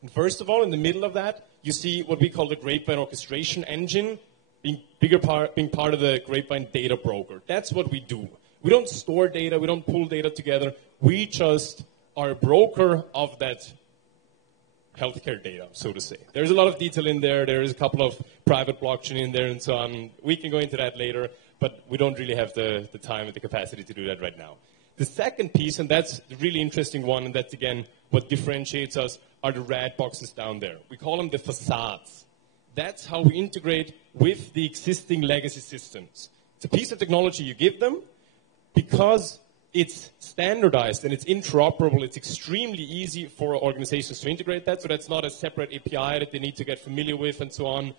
And first of all, in the middle of that, you see what we call the Grapevine orchestration engine, being part of the Grapevine data broker. That's what we do. We don't store data, we don't pull data together. We just are a broker of that healthcare data, so to say. There's a lot of detail in there. There is a couple of private blockchain in there and so on. We can go into that later, but we don't really have the time and the capacity to do that right now. The second piece, and that's the really interesting one, and that's, again, what differentiates us, are the red boxes down there. We call them the facades. That's how we integrate with the existing legacy systems. It's a piece of technology you give them. Because it's standardized and it's interoperable, it's extremely easy for organizations to integrate that. So that's not a separate API that they need to get familiar with and so on.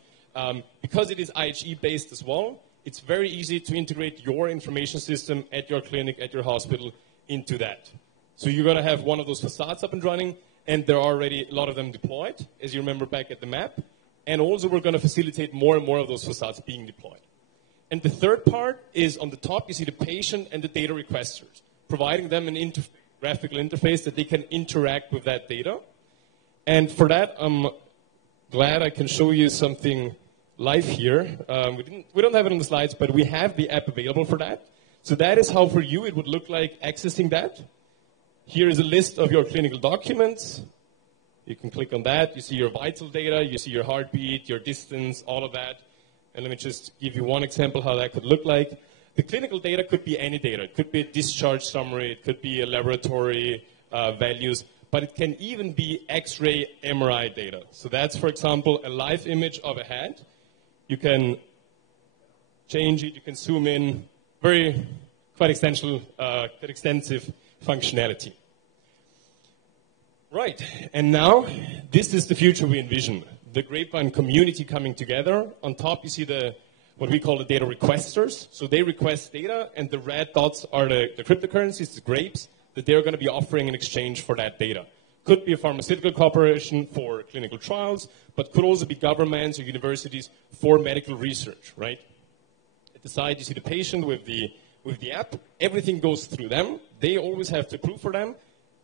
Because it is IHE-based as well, it's very easy to integrate your information system at your clinic, at your hospital, into that. So you're going to have one of those facades up and running, and there are already a lot of them deployed, as you remember back at the map. And also we're going to facilitate more and more of those facades being deployed. And the third part is on the top, you see the patient and the data requesters, providing them an graphical interface that they can interact with that data. And for that, I'm glad I can show you something live here. We don't have it on the slides, but we have the app available for that. So that is how for you it would look like accessing that. Here is a list of your clinical documents. You can click on that. You see your vital data. You see your heartbeat, your distance, all of that. And let me just give you one example how that could look like. The clinical data could be any data. It could be a discharge summary. It could be a laboratory values. But it can even be X-ray MRI data. So that's, for example, a live image of a head. You can change it. You can zoom in. Quite extensive functionality. Right. And now, this is the future we envision. The Grapevine community coming together. On top, you see what we call the data requesters. So they request data, and the red dots are the cryptocurrencies, the grapes, that they're going to be offering in exchange for that data. Could be a pharmaceutical corporation for clinical trials, but could also be governments or universities for medical research, right? At the side, you see the patient with the app. Everything goes through them. They always have to approve for them.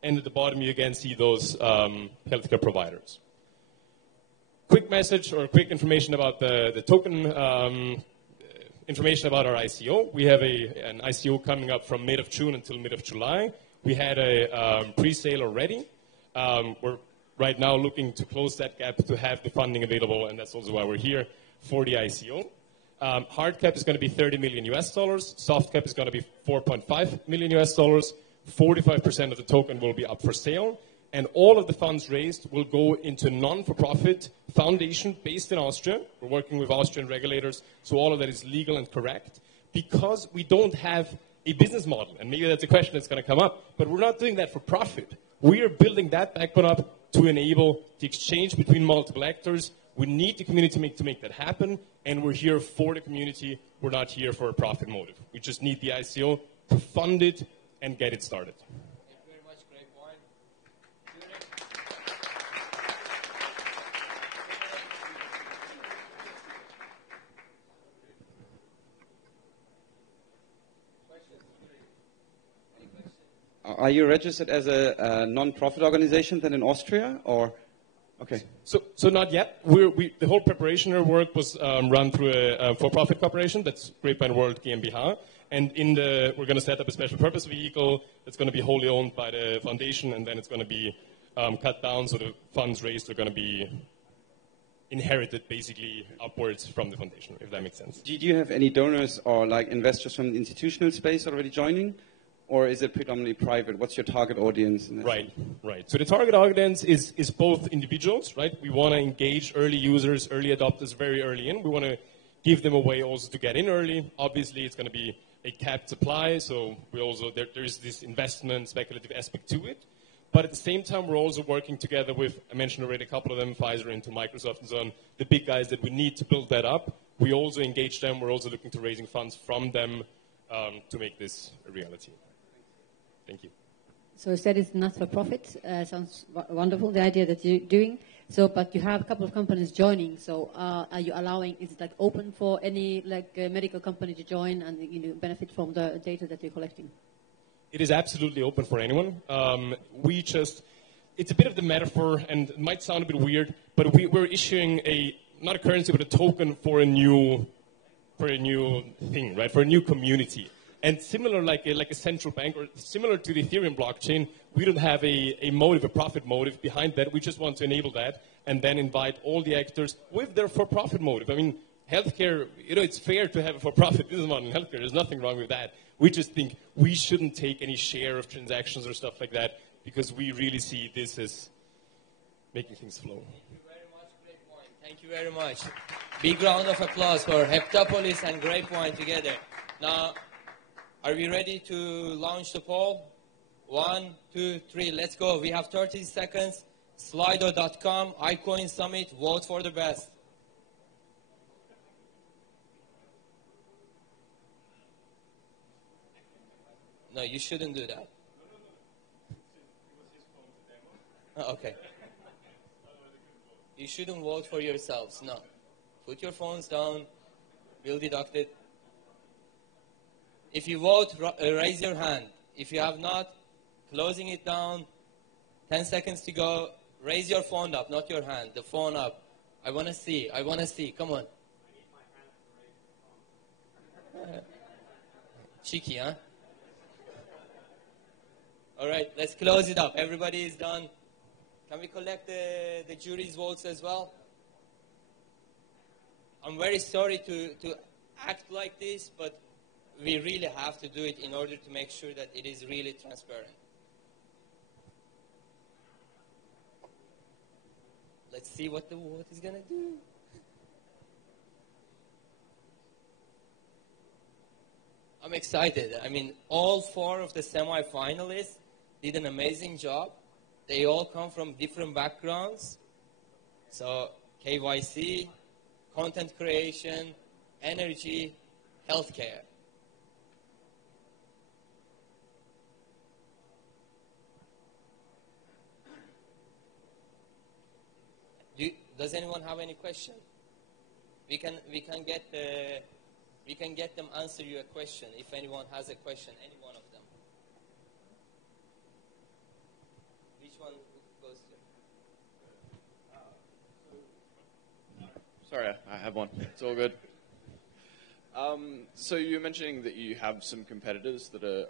And at the bottom, you again see those healthcare providers. Quick message or quick information about the token, information about our ICO. We have an ICO coming up from mid of June until mid of July. We had a pre-sale already. We're right now looking to close that gap to have the funding available, and that's also why we're here for the ICO. Hard cap is going to be $30 million. Soft cap is going to be $4.5 million. 45% of the token will be up for sale. And all of the funds raised will go into a non-for-profit foundation based in Austria. We're working with Austrian regulators, so all of that is legal and correct. Because we don't have a business model, and maybe that's a question that's going to come up, but we're not doing that for profit. We are building that backbone up to enable the exchange between multiple actors. We need the community to make that happen, and we're here for the community. We're not here for a profit motive. We just need the ICO to fund it and get it started. Are you registered as a non-profit organization then in Austria, or? Okay. So not yet. The whole preparation work was run through a for-profit corporation. That's Grapevine World GmbH. And we're going to set up a special purpose vehicle that's going to be wholly owned by the foundation, and then it's going to be cut down, so the funds raised are going to be inherited basically upwards from the foundation, if that makes sense. Do you have any donors or like investors from the institutional space already joining? Or is it predominantly private? What's your target audience? Right. So the target audience is both individuals, right? We want to engage early users, early adopters very early in. We want to give them a way also to get in early. Obviously, it's going to be a capped supply, so we also there is this investment, speculative aspect to it. But at the same time, we're also working together with, I mentioned already a couple of them, Pfizer into Microsoft and so on, the big guys that we need to build that up. We also engage them. We're also looking to raising funds from them to make this a reality. Thank you. So you said it's not for profit. Sounds wonderful, the idea that you're doing. So, but you have a couple of companies joining. So, are you allowing? Is it like open for any medical company to join and benefit from the data that you're collecting? It is absolutely open for anyone. It's a bit of the metaphor, and it might sound a bit weird, but we're issuing not a currency, but a token for a new thing, right? For a new community. And similar, like a central bank, or similar to the Ethereum blockchain, we don't have a motive, a profit motive behind that. We just want to enable that, and then invite all the actors with their for-profit motive. I mean, healthcare, it's fair to have a for-profit business model in healthcare. There's nothing wrong with that. We just think we shouldn't take any share of transactions or stuff like that, because we really see this as making things flow. Thank you very much. Big round of applause for Heptapolis and Grapevine together. Now, are we ready to launch the poll? 1, 2, 3, let's go. We have 30 seconds. Slido.com, iCoin Summit, vote for the best. No, you shouldn't do that. Okay. You shouldn't vote for yourselves, no. Put your phones down, we'll deduct it. If you vote, raise your hand. If you have not, closing it down, 10 seconds to go. Raise your phone up, not your hand, the phone up. I want to see, come on. Cheeky, huh? All right, let's close it up. Everybody is done. Can we collect the jury's votes as well? I'm very sorry to act like this, but we really have to do it in order to make sure that it is really transparent. Let's see what the vote is going to do. I'm excited. I mean, all 4 of the semi-finalists did an amazing job. They all come from different backgrounds. So, KYC, content creation, energy, healthcare. Does anyone have any question? We can get them answer you a question if anyone has a question, any one of them. Which one goes to? Sorry, I have one. It's all good. So you're mentioning that you have some competitors that are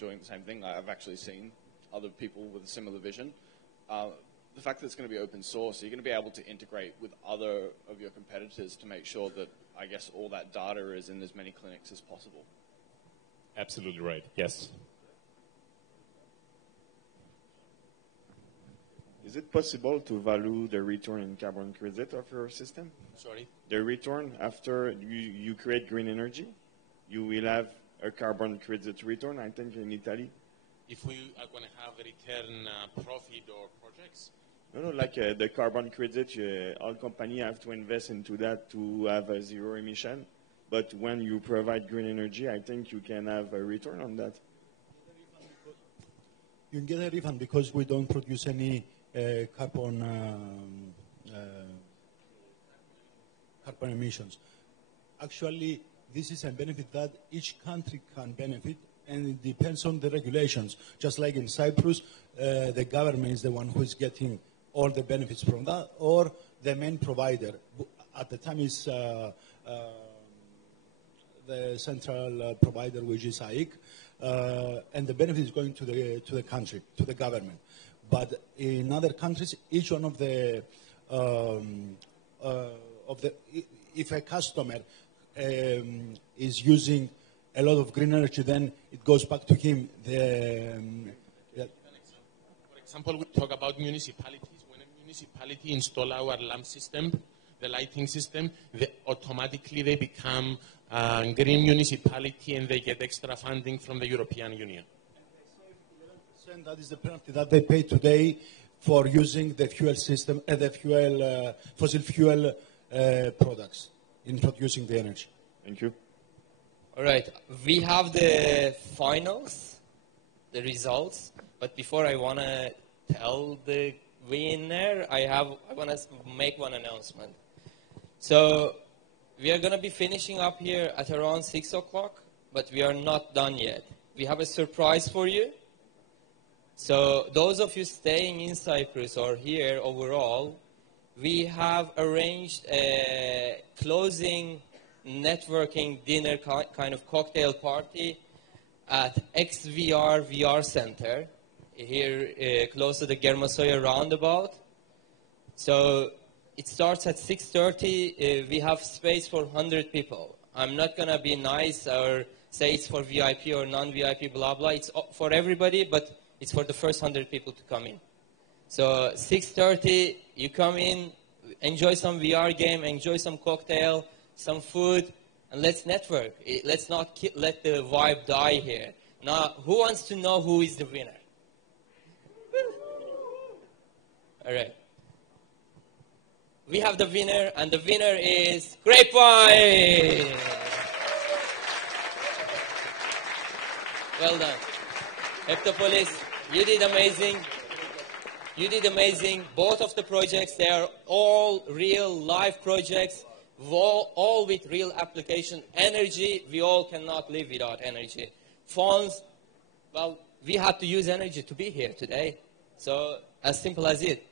doing the same thing. I've actually seen other people with a similar vision. The fact that it's going to be open source, are you going to be able to integrate with other of your competitors to make sure that, I guess, all that data is in as many clinics as possible? Absolutely right, yes. Is it possible to value the return in carbon credit of your system? Sorry? The return after you create green energy, you will have a carbon credit return, I think, in Italy. If we are going to have a return profit or projects? No, like the carbon credit, all companies have to invest into that to have a zero emission. But when you provide green energy, I think you can have a return on that. You can get a refund because we don't produce any carbon emissions. Actually, this is a benefit that each country can benefit, and it depends on the regulations. Just like in Cyprus, the government is the one who is getting all the benefits from that, or the main provider. At the time is the central provider, which is AIC, and the benefit is going to the country, to the government. But in other countries, each one of the if a customer is using a lot of green energy, then it goes back to him. For example, we talk about municipalities. When a municipality install our lamp system, the lighting system, automatically they become a green municipality and they get extra funding from the European Union. That is the penalty that they pay today for using the fuel system, fossil fuel products in producing the energy. Thank you. All right, we have the finals, the results. But before I want to tell the winner, I want to make one announcement. So we are going to be finishing up here at around 6 o'clock, but we are not done yet. We have a surprise for you. So those of you staying in Cyprus or here overall, we have arranged a closing networking dinner kind of cocktail party at XVR VR Center here close to the Germasoya roundabout. So it starts at 6:30. We have space for 100 people. I'm not going to be nice or say it's for VIP or non-VIP, blah, blah. It's for everybody, but it's for the first 100 people to come in. So 6:30, you come in, enjoy some VR game, enjoy some cocktail, some food, and let's network. Let's not let the vibe die here. Now, who wants to know who is the winner? All right. We have the winner, and the winner is Grapevine. Well done. Heptapolis, you did amazing. You did amazing. Both of the projects, they are all real live projects, all with real application. Energy, we all cannot live without energy. Phones, well, we had to use energy to be here today. So, as simple as it.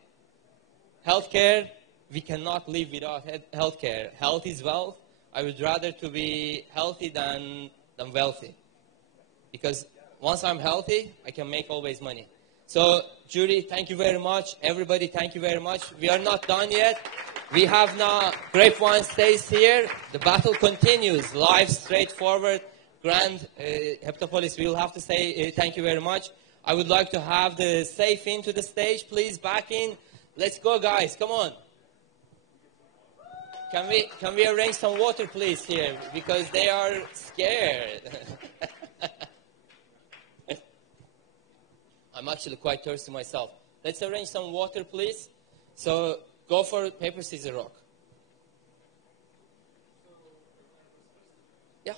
Healthcare, we cannot live without healthcare. Health is wealth. I would rather to be healthy than wealthy. Because once I'm healthy, I can make always money. So, jury, thank you very much. Everybody, thank you very much. We are not done yet. We have now Grapevine stays here. The battle continues. Live, straightforward, grand. Heptapolis, we will have to say thank you very much. I would like to have the safe in to the stage. Please, back in. Let's go, guys. Come on. Can we arrange some water, please, here? Because they are scared. I'm actually quite thirsty myself. Let's arrange some water, please. So go for paper, scissors, rock. Yeah.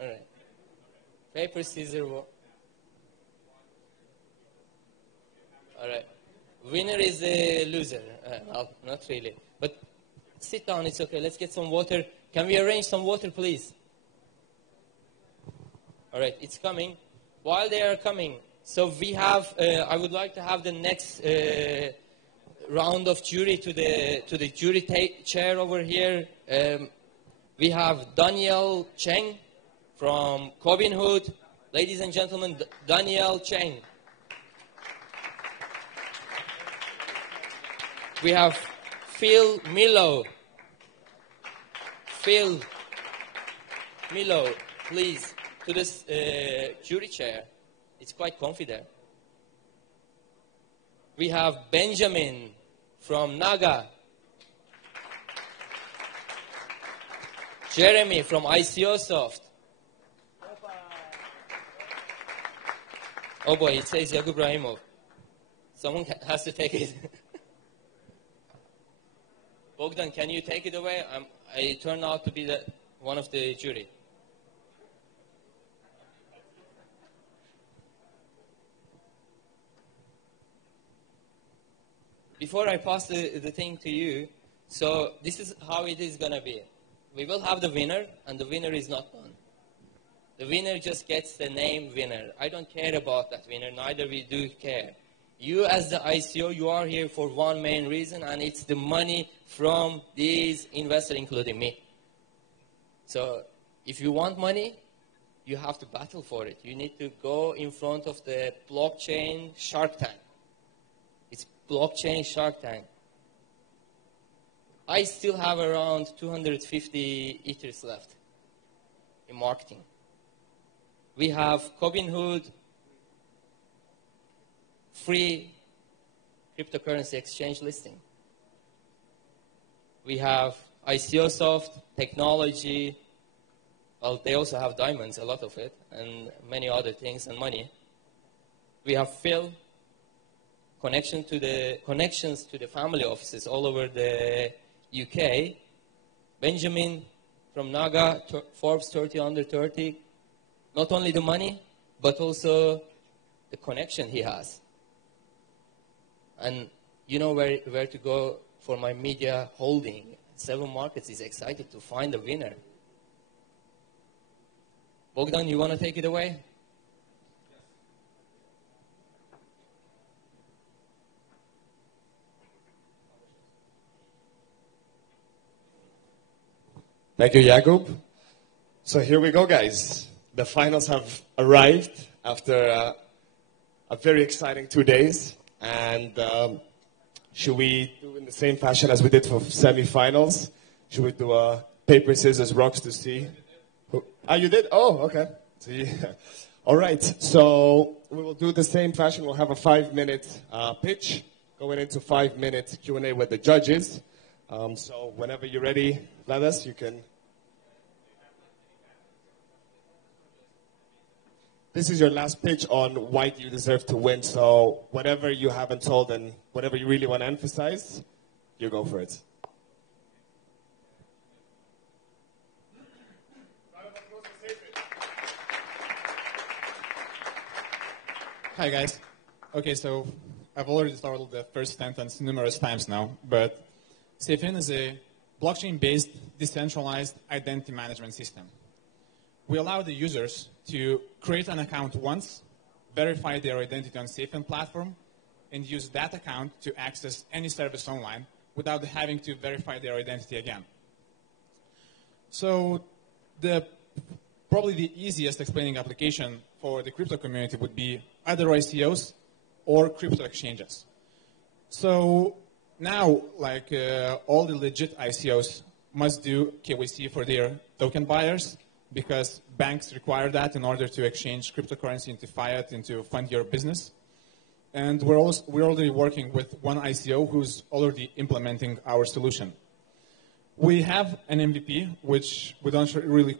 All right. Paper, scissors, rock. All right. Winner is the loser. Well, not really. But sit down, it's okay. Let's get some water. Can we arrange some water, please? All right, it's coming. While they are coming, so we have, I would like to have the next round of jury to the jury chair over here. We have Danielle Cheng from Robin Hood. Ladies and gentlemen, Danielle Cheng. We have Phil Milo. Phil Milo, please, to this jury chair. It's quite confident. We have Benjamin from Naga. Jeremy from ICOsoft. Oh boy, it says Yakub Rahimov. Someone has to take it. Bogdan, can you take it away? I turned out to be one of the jury. Before I pass the thing to you, so this is how it is going to be. We will have the winner, and the winner is not one. The winner just gets the name winner. I don't care about that winner, neither we do care. You as the ICO, you are here for one main reason, and it's the money from these investors, including me. So if you want money, you have to battle for it. You need to go in front of the blockchain Shark Tank. It's blockchain Shark Tank. I still have around 250 ethers left in marketing. We have Robinhood, free cryptocurrency exchange listing. We have ICOsoft, technology. Well, they also have diamonds, a lot of it, and many other things, and money. We have Phil, connections to the family offices all over the UK. Benjamin, from Naga, Forbes 30 under 30. Not only the money, but also the connection he has. And you know where to go for my media holding. 7 Markets is excited to find a winner. Bogdan, you want to take it away? Thank you, Jakub. So here we go, guys. The finals have arrived after a very exciting 2 days. And should we do in the same fashion as we did for semifinals? Should we do a paper, scissors, rocks to see? Ah, you did? Oh, okay. See. All right. So we will do the same fashion. We'll have a 5-minute pitch going into 5-minute Q&A with the judges. So whenever you're ready, Vladas, you can. This is your last pitch on why you deserve to win. So whatever you haven't told and whatever you really want to emphasize, you go for it. Hi, guys. Okay, so I've already started the first sentence numerous times now, but SafeIn is a blockchain-based decentralized identity management system. We allow the users to create an account once, verify their identity on SafeIn platform, and use that account to access any service online without having to verify their identity again. So probably the easiest explaining application for the crypto community would be either ICOs or crypto exchanges. So now, like all the legit ICOs must do KYC for their token buyers because banks require that in order to exchange cryptocurrency into fiat and to fund your business. And we're already working with one ICO who's already implementing our solution. We have an MVP, which we don't really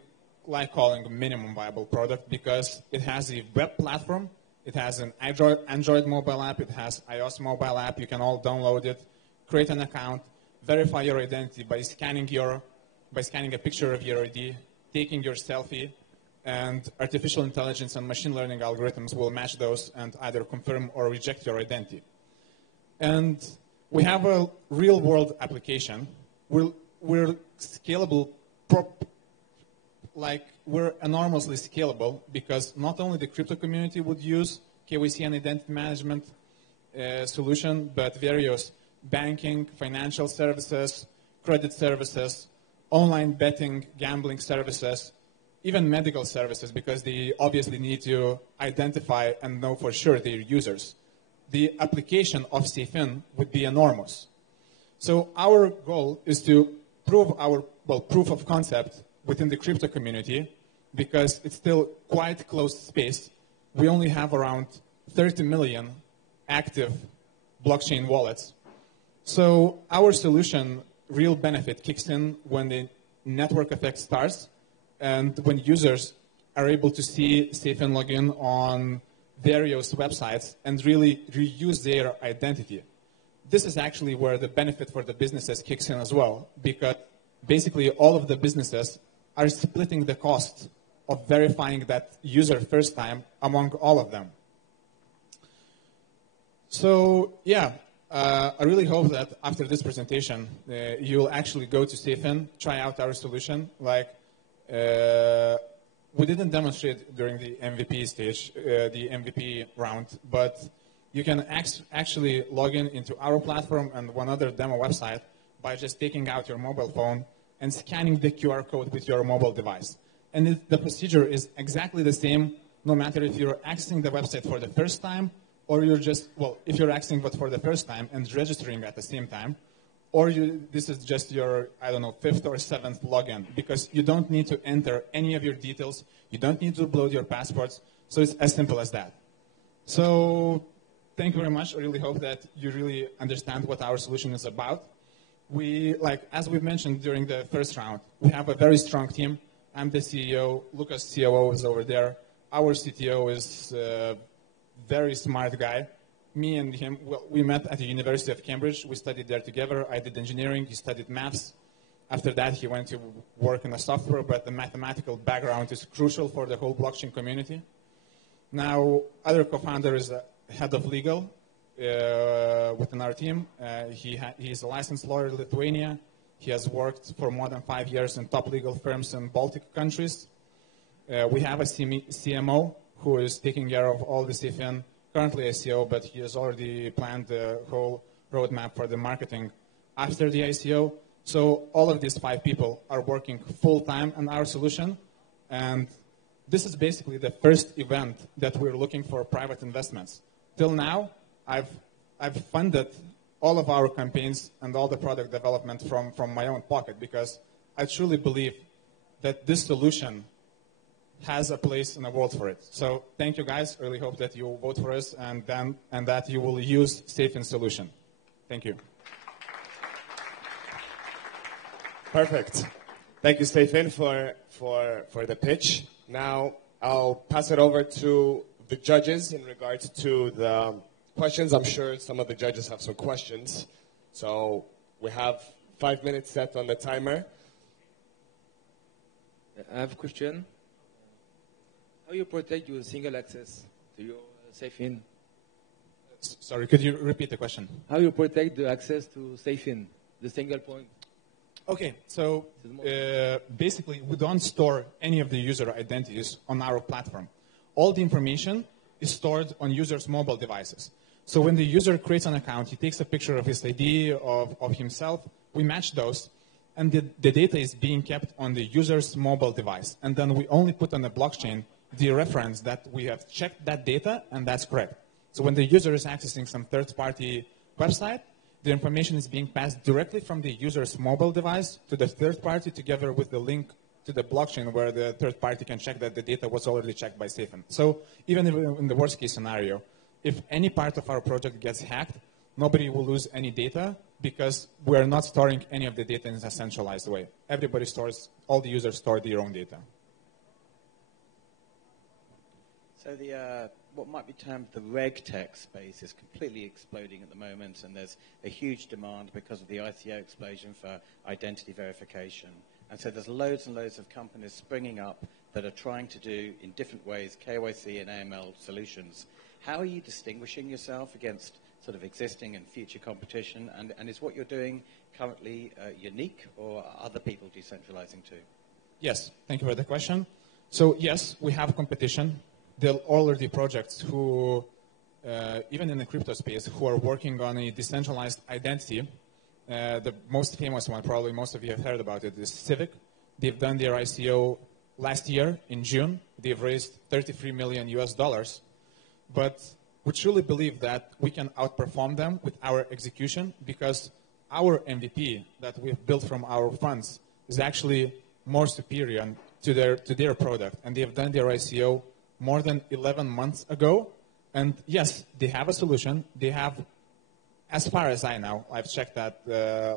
like calling a minimum viable product because it has a web platform, it has an Android mobile app, it has iOS mobile app, you can all download it, create an account, verify your identity by scanning a picture of your ID, taking your selfie, and artificial intelligence and machine learning algorithms will match those and either confirm or reject your identity. And we have a real-world application. We're scalable, we're enormously scalable because not only the crypto community would use KYC and identity management solution, but various banking, financial services, credit services, online betting, gambling services, even medical services, because they obviously need to identify and know for sure their users. The application of SafeIn would be enormous. So our goal is to prove our proof of concept within the crypto community, because it's still quite closed space. We only have around 30 million active blockchain wallets. So our solution, real benefit, kicks in when the network effect starts and when users are able to see SafeIn login on various websites and really reuse their identity. This is actually where the benefit for the businesses kicks in as well, because basically all of the businesses are splitting the cost of verifying that user first time among all of them. So yeah, I really hope that after this presentation, you'll actually go to SafeIn, try out our solution. We didn't demonstrate during the MVP stage, the MVP round, but you can actually log in into our platform and one other demo website by just taking out your mobile phone and scanning the QR code with your mobile device. And the procedure is exactly the same, no matter if you're accessing the website for the first time, or you're just, if you're accessing but for the first time and registering at the same time, or this is just your, 5th or 7th login, because you don't need to enter any of your details, you don't need to upload your passports, so it's as simple as that. So thank you very much. I really hope that you really understand what our solution is about. As we mentioned during the first round, we have a very strong team. I'm the CEO, Lucas, COO, is over there. Our CTO is a very smart guy. Me and him, we met at the University of Cambridge. We studied there together. I did engineering, he studied maths. After that, he went to work in the software, but the mathematical background is crucial for the whole blockchain community. Now, other co-founder is the head of legal within our team. He's a licensed lawyer in Lithuania. He has worked for more than 5 years in top legal firms in Baltic countries. We have a CMO who is taking care of all the CFN, currently ICO, but he has already planned the whole roadmap for the marketing after the ICO. So all of these 5 people are working full-time on our solution. And this is basically the first event that we're looking for private investments. Till now, I've funded all of our campaigns and all the product development from my own pocket, because I truly believe that this solution has a place in the world for it. So thank you guys. Really hope that you will vote for us and that you will use SafeIn solution. Thank you. Perfect. Thank you, Stephen, for the pitch. Now I'll pass it over to the judges in regards to the questions. I'm sure some of the judges have some questions. So we have 5 minutes set on the timer. I have a question. How you protect your single access to your SafeIn? Sorry, could you repeat the question? How you protect the access to SafeIn, the single point? Okay, so basically we don't store any of the user identities on our platform. All the information is stored on users' mobile devices. So when the user creates an account, he takes a picture of his ID, of himself, we match those, and the data is being kept on the user's mobile device. And then we only put on the blockchain the reference that we have checked that data, and that's correct. So when the user is accessing some third-party website, the information is being passed directly from the user's mobile device to the third party, together with the link to the blockchain where the third party can check that the data was already checked by SafeIn. So even in the worst case scenario, if any part of our project gets hacked, nobody will lose any data, because we're not storing any of the data in a centralized way. Everybody stores, all the users store their own data. So what might be termed the RegTech space is completely exploding at the moment, and there's a huge demand because of the ICO explosion for identity verification. And so there's loads and loads of companies springing up that are trying to do, in different ways, KYC and AML solutions. How are you distinguishing yourself against sort of existing and future competition? And is what you're doing currently unique, or are other people decentralizing too? Yes, thank you for the question. So yes, we have competition. There are already projects who, even in the crypto space, who are working on a decentralized identity. The most famous one, probably most of you have heard about it, is Civic. They've done their ICO last year in June. They've raised $33 million US. But we truly believe that we can outperform them with our execution, because our MVP that we've built from our funds is actually more superior to their product. And they've done their ICO more than 11 months ago. And yes, they have a solution. They have, as far as I know, I've checked that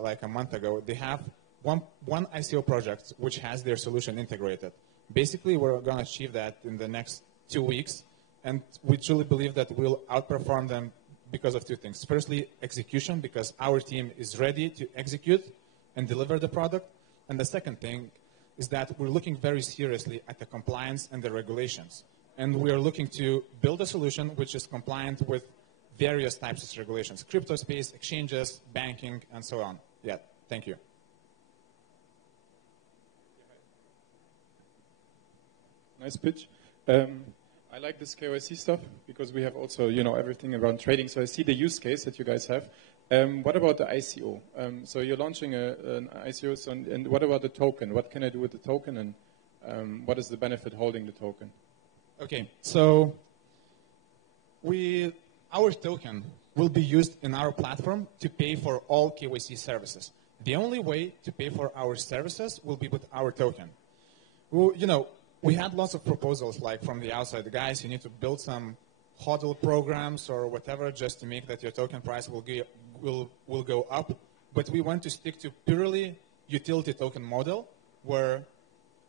like a month ago, they have one ICO project which has their solution integrated. Basically, we're going to achieve that in the next 2 weeks. And we truly believe that we'll outperform them because of 2 things. Firstly, execution, because our team is ready to execute and deliver the product. And the second thing is that we're looking very seriously at the compliance and the regulations. And we are looking to build a solution which is compliant with various types of regulations: crypto space, exchanges, banking, and so on. Yeah, thank you. Nice pitch. I like this KYC stuff because we have also, everything around trading. So I see the use case that you guys have. What about the ICO? So you're launching an ICO, and what about the token? What can I do with the token, and what is the benefit holding the token? Okay, so our token will be used in our platform to pay for all KYC services. The only way to pay for our services will be with our token. Well, we had lots of proposals like from the outside. The guys, you need to build some HODL programs or whatever just to make that your token price will go up. But we want to stick to purely utility token model, where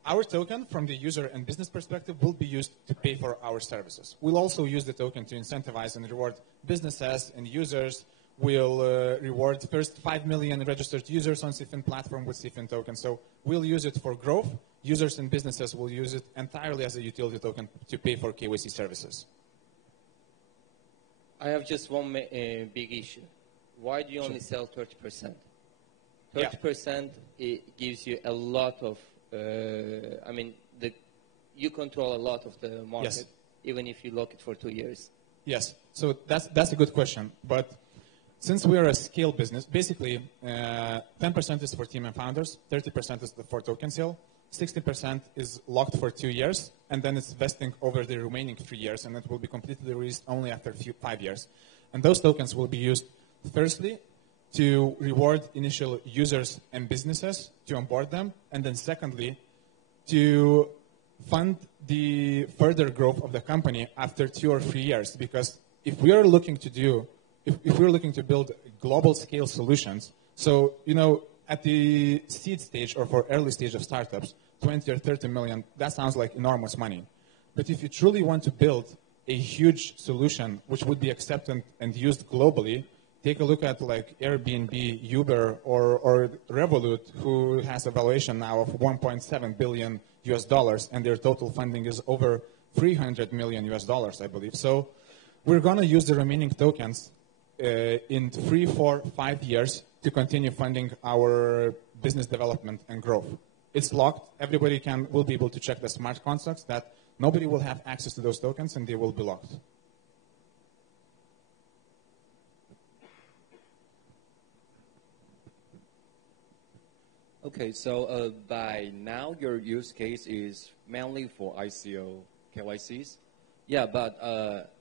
our token, from the user and business perspective, will be used to pay for our services. We'll also use the token to incentivize and reward businesses and users will reward first 5 million registered users on CFIN platform with CFIN token. So we'll use it for growth. Users and businesses will use it entirely as a utility token to pay for KYC services. I have just one big issue. Why do you only sell 30%? 30% it gives you a lot of, I mean, you control a lot of the market, even if you lock it for 2 years. Yes, so that's a good question. But since we are a scale business, basically 10% is for team and founders, 30% is for token sale, 60% is locked for 2 years, and then it's vesting over the remaining 3 years, and it will be completely released only after 5 years. And those tokens will be used, firstly, to reward initial users and businesses to onboard them, and then secondly, to fund the further growth of the company after 2 or 3 years. Because if we are looking to build global scale solutions, so at the seed stage or for early stage of startups, 20 or 30 million, that sounds like enormous money. But if you truly want to build a huge solution which would be accepted and used globally, take a look at like Airbnb, Uber, or Revolut, who has a valuation now of $1.7 billion US, and their total funding is over $300 million US, I believe. So we're going to use the remaining tokens in 3, 4, 5 years to continue funding our business development and growth. It's locked. Everybody will be able to check the smart contracts that nobody will have access to those tokens, and they will be locked. Okay, so by now your use case is mainly for ICO KYCs. Yeah, but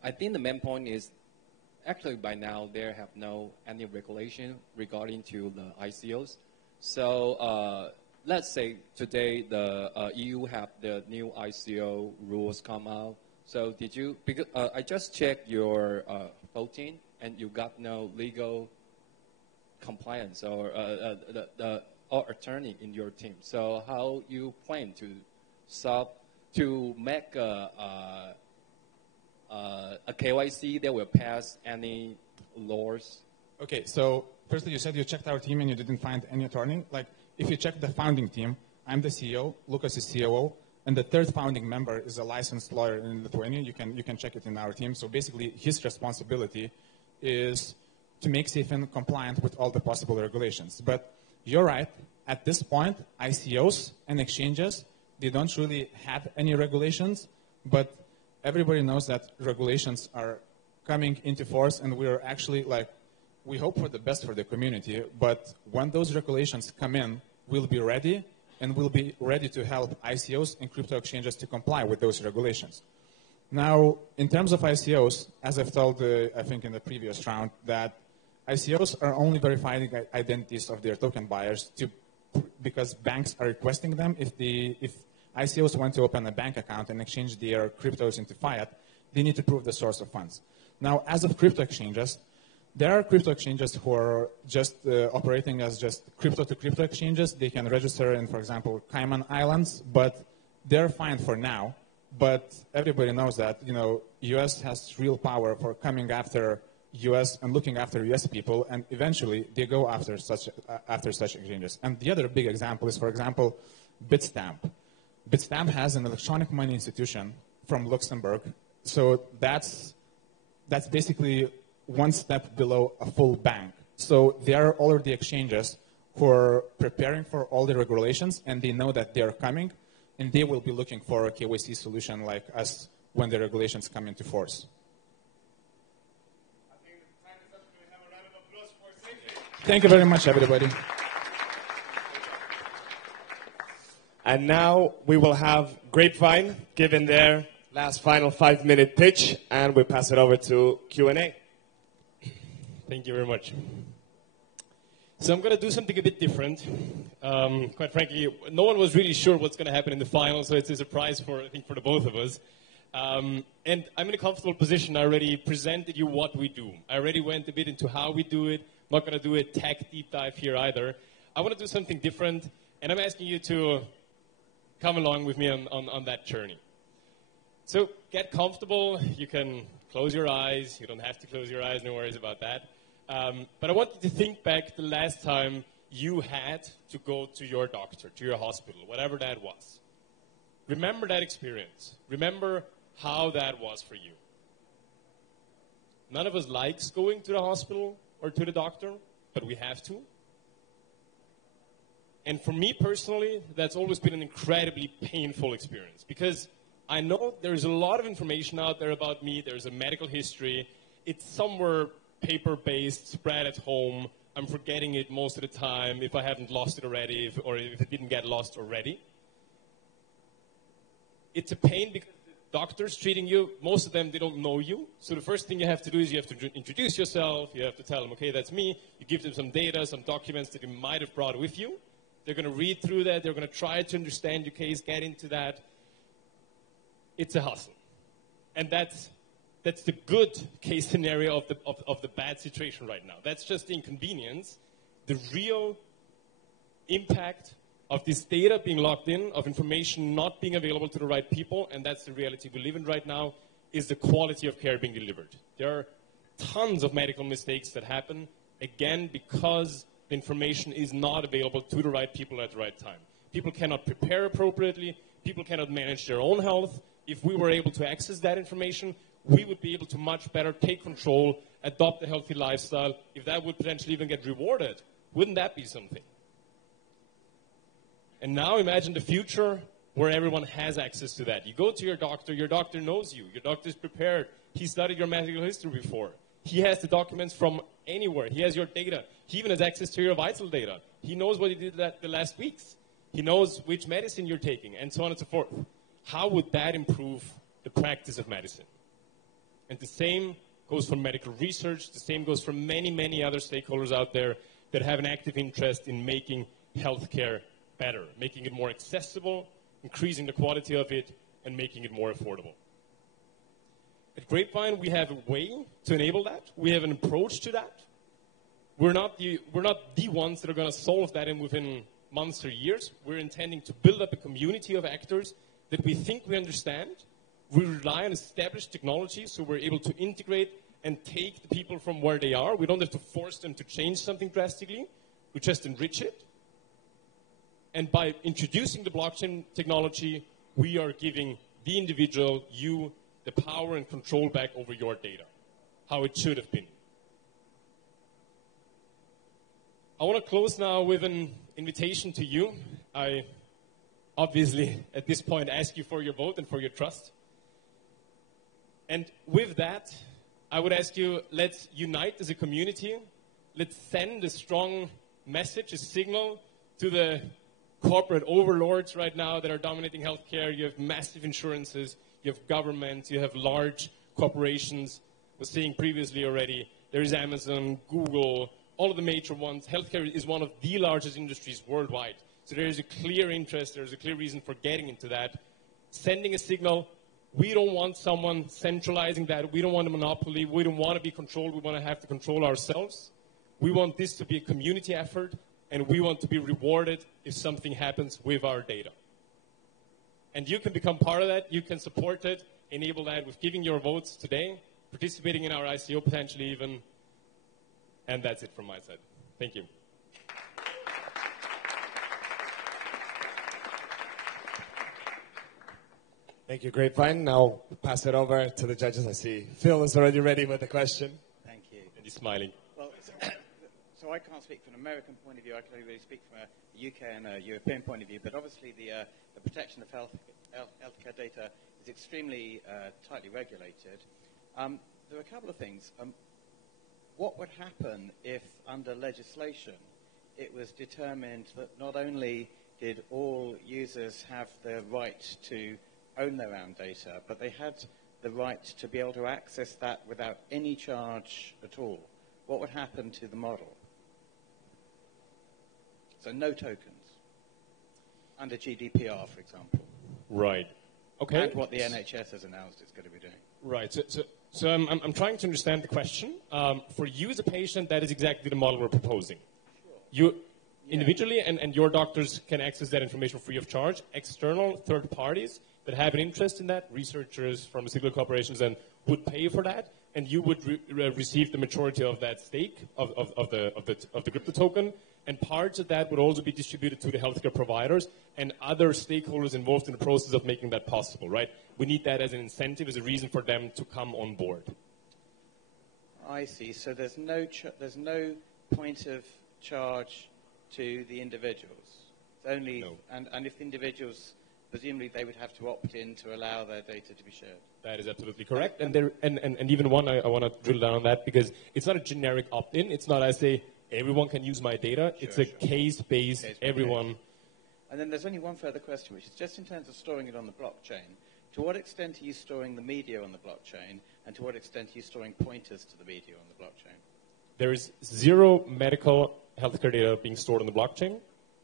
I think the main point is actually by now there have no any regulation regarding to the ICOs. So let's say today the EU have the new ICO rules come out. So did you? Because I just checked your voting and you got no legal compliance or or attorney in your team. So how you plan to solve to make a KYC that will pass any laws? Okay, so firstly you said you checked our team and you didn't find any attorney. Like if you check the founding team, I'm the CEO, Lucas is COO, and the third founding member is a licensed lawyer in Lithuania. You can check it in our team. So basically his responsibility is to make CFIN compliant with all the possible regulations. But you're right, at this point, ICOs and exchanges, they don't really have any regulations, but everybody knows that regulations are coming into force, and we're actually we hope for the best for the community, but when those regulations come in, we'll be ready, and we'll be ready to help ICOs and crypto exchanges to comply with those regulations. Now, in terms of ICOs, as I've told, I think in the previous round, that ICOs are only verifying identities of their token buyers because banks are requesting them. If ICOs want to open a bank account and exchange their cryptos into fiat, they need to prove the source of funds. Now, as of crypto exchanges, there are crypto exchanges who are just operating as just crypto-to-crypto exchanges. They can register in, for example, Cayman Islands, but they're fine for now. But everybody knows that, US has real power for coming after US and looking after US people, and eventually they go after such exchanges. And the other big example is, for example, Bitstamp. Bitstamp has an electronic money institution from Luxembourg, so that's basically one step below a full bank. So there are already exchanges who are preparing for all the regulations, and they know that they are coming, and they will be looking for a KYC solution like us when the regulations come into force. Thank you very much, everybody. And now we will have Grapevine giving their last final 5-minute pitch, and we pass it over to Q&A. Thank you very much. So I'm going to do something a bit different. Quite frankly, no one was really sure what's going to happen in the final, so it's a surprise for the both of us. And I'm in a comfortable position. I already presented you what we do. I already went a bit into how we do it. I'm not going to do a tech deep dive here either. I want to do something different, and I'm asking you to come along with me on that journey. So get comfortable. You can close your eyes. You don't have to close your eyes. No worries about that. But I want you to think back the last time you had to go to your doctor, to your hospital, whatever that was. Remember that experience. Remember how that was for you. None of us likes going to the hospital or to the doctor, but we have to. And for me personally, that's always been an incredibly painful experience because I know there's a lot of information out there about me. There's a medical history. It's somewhere paper-based, spread at home. I'm forgetting it most of the time if I haven't lost it already or if it didn't get lost already. It's a pain because the doctors treating you, most of them, they don't know you. So the first thing you have to do is you have to introduce yourself. You have to tell them, okay, that's me. You give them some data, some documents that you might have brought with you. They're going to read through that. They're going to try to understand your case, get into that. It's a hustle. And that's the good case scenario of the bad situation right now. That's just the inconvenience. The real impact of this data being locked in, of information not being available to the right people, and that's the reality we live in right now, is the quality of care being delivered. There are tons of medical mistakes that happen, again, because the information is not available to the right people at the right time. People cannot prepare appropriately. People cannot manage their own health. If we were able to access that information, we would be able to much better take control, adopt a healthy lifestyle. If that would potentially even get rewarded, wouldn't that be something? And now imagine the future where everyone has access to that. You go to your doctor knows you. Your doctor is prepared. He studied your medical history before. He has the documents from anywhere. He has your data. He even has access to your vital data. He knows what you did the last weeks. He knows which medicine you're taking, and so on and so forth. How would that improve the practice of medicine? And the same goes for medical research. The same goes for many, many other stakeholders out there that have an active interest in making healthcare better, making it more accessible, increasing the quality of it, and making it more affordable. At Grapevine, we have a way to enable that. We have an approach to that. We're not the ones that are going to solve that within months or years. We're intending to build up a community of actors that we think we understand. We rely on established technology, so we're able to integrate and take the people from where they are. We don't have to force them to change something drastically. We just enrich it. And by introducing the blockchain technology, we are giving the individual, you, the power and control back over your data, how it should have been. I want to close now with an invitation to you. I obviously, at this point, ask you for your vote and for your trust. And with that, I would ask you, let's unite as a community. Let's send a strong message, a signal to the corporate overlords right now that are dominating healthcare. You have massive insurances, you have governments, you have large corporations. I was saying previously already, there is Amazon, Google, all of the major ones. Healthcare is one of the largest industries worldwide. So there is a clear interest, there is a clear reason for getting into that. Sending a signal, we don't want someone centralizing that. We don't want a monopoly. We don't want to be controlled. We want to have to control ourselves. We want this to be a community effort, and we want to be rewarded if something happens with our data. And you can become part of that. You can support it, enable that with giving your votes today, participating in our ICO potentially even. And that's it from my side. Thank you. Thank you, Grapevine. Now pass it over to the judges. I see Phil is already ready with the question. Thank you. And he's smiling. Well, so I can't speak from an American point of view. I can only really speak from a UK and a European point of view. But obviously, the protection of healthcare data is extremely tightly regulated. There are a couple of things. What would happen if, under legislation, it was determined that not only did all users have the right to own their own data, but they had the right to be able to access that without any charge at all? What would happen to the model? So no tokens, under GDPR, for example. Right. Okay. And what the NHS has announced it's going to be doing. Right. So I'm trying to understand the question. For you as a patient, that is exactly the model we're proposing. You individually and your doctors can access that information free of charge. External third parties that have an interest in that, researchers, pharmaceutical corporations, and would pay for that, and you would receive the majority of that stake of the crypto token, and parts of that would also be distributed to the healthcare providers and other stakeholders involved in the process of making that possible, right? We need that as an incentive, as a reason for them to come on board. I see. So there's no point of charge to the individuals. It's only and if individuals, presumably they would have to opt in to allow their data to be shared. That is absolutely correct. And even one, I want to drill down on that, because it's not a generic opt-in. It's not I say everyone can use my data. It's a case-based, everyone. And then there's only one further question, which is just in terms of storing it on the blockchain. To what extent are you storing the media on the blockchain, and to what extent are you storing pointers to the media on the blockchain? There is zero medical healthcare data being stored on the blockchain.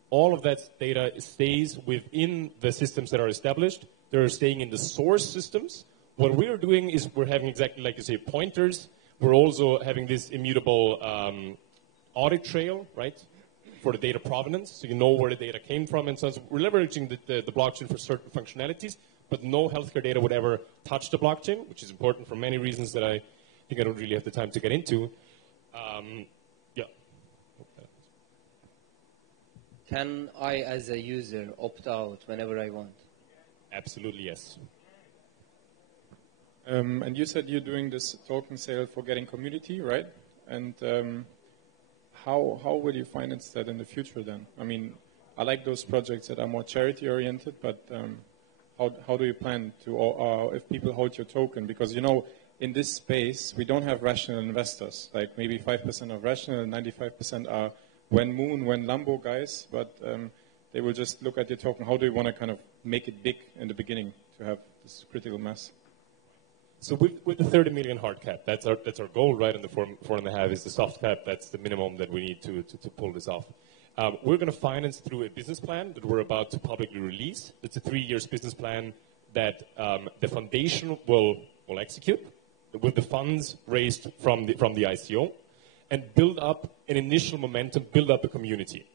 All of that data stays within the systems that are established. They're staying in the source systems. What we're doing is we're having exactly like you say, pointers. We're also having this immutable audit trail, right, for the data provenance, so you know where the data came from. And so we're leveraging the blockchain for certain functionalities, but no healthcare data would ever touch the blockchain, which is important for many reasons that I think I don't really have the time to get into. Yeah. Can I, as a user, opt out whenever I want? Absolutely, yes. And you said you're doing this token sale for getting community, right? And how will you finance that in the future then? I mean, I like those projects that are more charity-oriented, but how do you plan to, if people hold your token? Because, you know, in this space, we don't have rational investors. Like maybe 5% are rational and 95% are when Moon, when Lambo guys, but they will just look at your token. How do you want to kind of make it big in the beginning to have this critical mass? So with the 30 million hard cap, that's our goal, right? And the 4.5 is the soft cap. That's the minimum that we need to pull this off. We're going to finance through a business plan that we're about to publicly release. It's a 3-year business plan that the foundation will execute with the funds raised from the ICO, and build up an initial momentum, build up a community.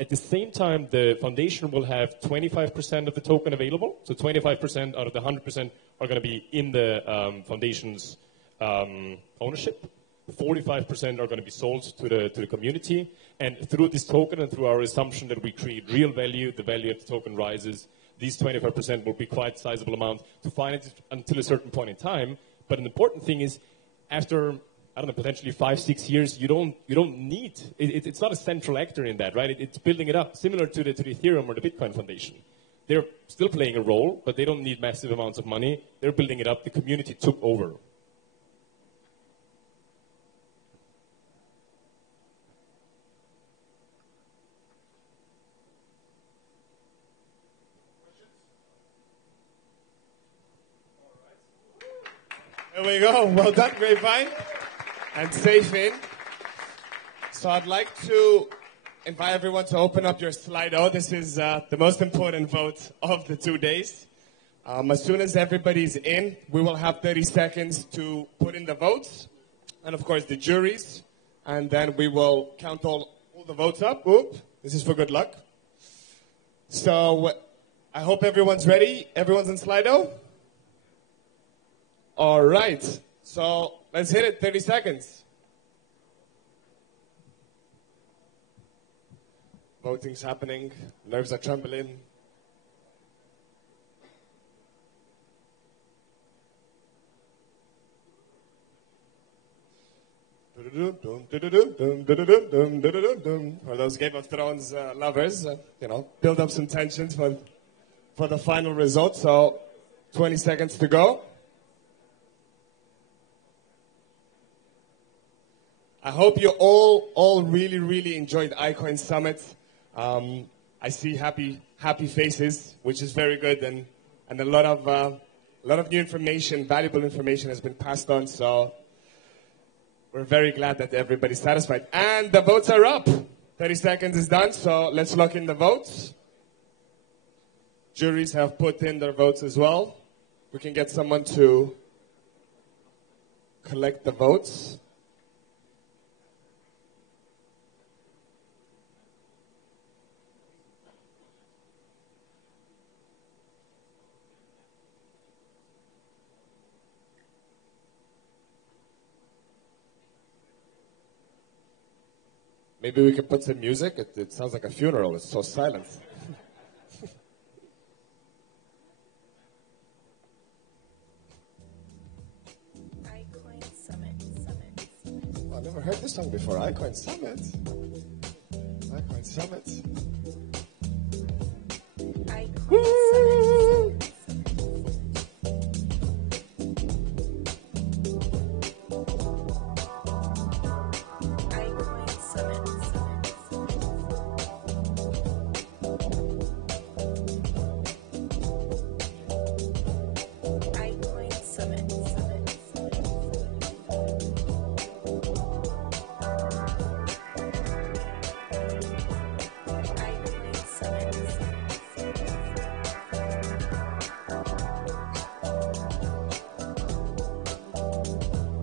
At the same time, the foundation will have 25% of the token available. So 25% out of the 100% are going to be in the foundation's ownership. 45% are going to be sold to the community. And through this token and through our assumption that we create real value, the value of the token rises, these 25% will be quite a sizable amount to finance it until a certain point in time. But an important thing is, after, I don't know, potentially 5-6 years, you don't need, it's not a central actor in that, right? It's building it up, similar to the Ethereum or the Bitcoin Foundation. They're still playing a role, but they don't need massive amounts of money. They're building it up. The community took over. There we go. Well done, Grapevine. And safe in. So I'd like to invite everyone to open up your Slido. This is the most important vote of the 2 days. As soon as everybody's in, we will have 30 seconds to put in the votes. And of course the juries. And then we will count all the votes up. Oop. This is for good luck. So I hope everyone's ready. Everyone's in Slido? All right. So let's hit it. 30 seconds. Voting's happening. Nerves are trembling. For those Game of Thrones lovers, build up some tensions for the final result. So 20 seconds to go. I hope you all really, really enjoyed iCoin Summit. I see happy faces, which is very good, and a lot of new information, valuable information has been passed on. So we're very glad that everybody's satisfied. And the votes are up. 30 seconds is done, so let's lock in the votes. Juries have put in their votes as well. We can get someone to collect the votes. Maybe we can put some music. It sounds like a funeral. It's so silent. iCoin Summit. Oh, I've never heard this song before. iCoin Summit. iCoin Summit. iCoin Summit. iCoin Summit. iCoin Summit. iCoin Summit. iCoin Summit. iCoin Summit.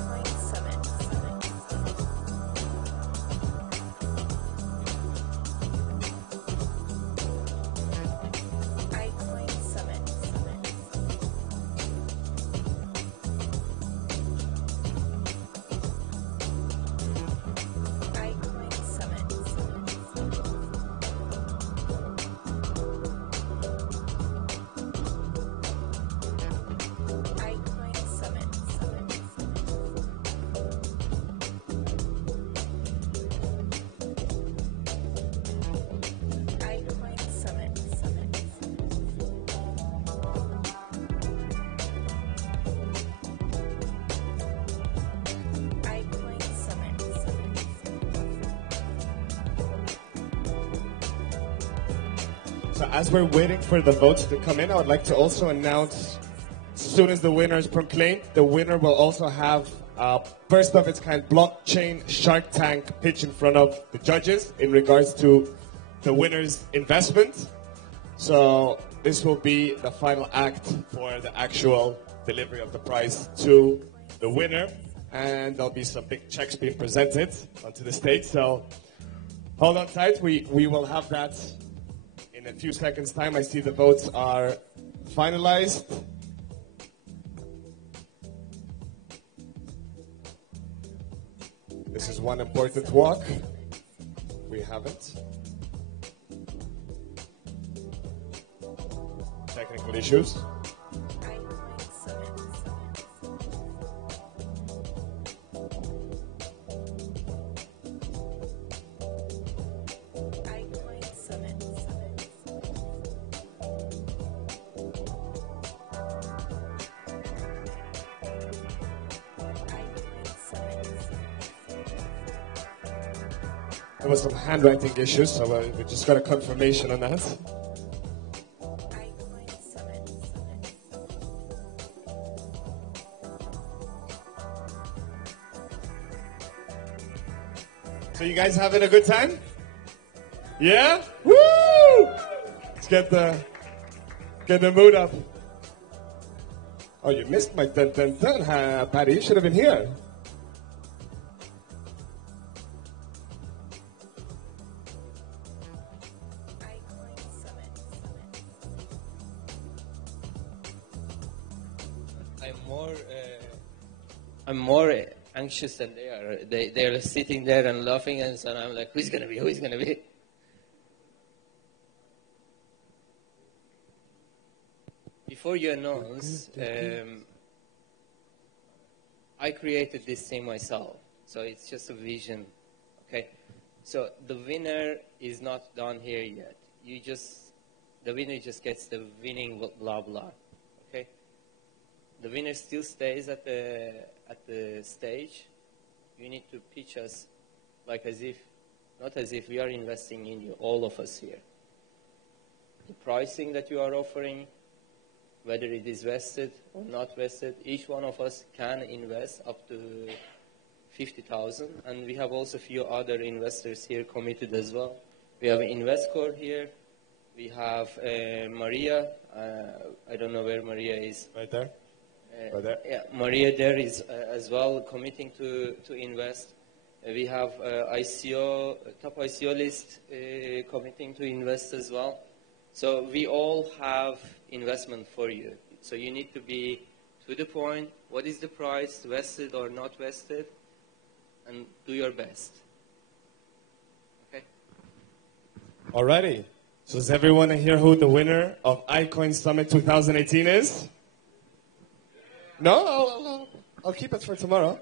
iCoin Summit. iCoin Summit. iCoin Summit. iCoin Summit. iCoin Summit. iCoin Summit. So as we're waiting for the votes to come in, I would like to also announce, as soon as the winner is proclaimed, the winner will also have a first of its kind blockchain Shark Tank pitch in front of the judges in regards to the winner's investment. So this will be the final act for the actual delivery of the prize to the winner. And there'll be some big checks being presented onto the stage. So hold on tight. We will have that in a few seconds' time. I see the votes are finalized. This is one important walk. We haven't. Technical issues. iCoin Summit. There was some handwriting issues, so we just got a confirmation on that. So you guys having a good time? Yeah? Woo! Let's get the mood up. Oh, you missed my dun dun dun, Patty. You should have been here. I'm more anxious than they are. They're sitting there and laughing, and so I'm like, who's gonna be? Who's gonna be? Before you announce, I created this thing myself, so it's just a vision. Okay, so the winner is not done here yet. The winner just gets the winning blah blah. Okay, the winner still stays at the stage. You need to pitch us like not as if we are investing in you, all of us here. The pricing that you are offering, whether it is vested or not vested, each one of us can invest up to 50,000, and we have also a few other investors here committed as well. We have InvestCore here. We have Maria. I don't know where Maria is. Right there. Yeah, Maria there is as well committing to invest. We have ICO, top ICO list committing to invest as well. So we all have investment for you. So you need to be to the point. What is the price, vested or not vested? And do your best. Okay. Alrighty. So does everyone hear who the winner of iCoin Summit 2018 is? No? I'll keep it for tomorrow.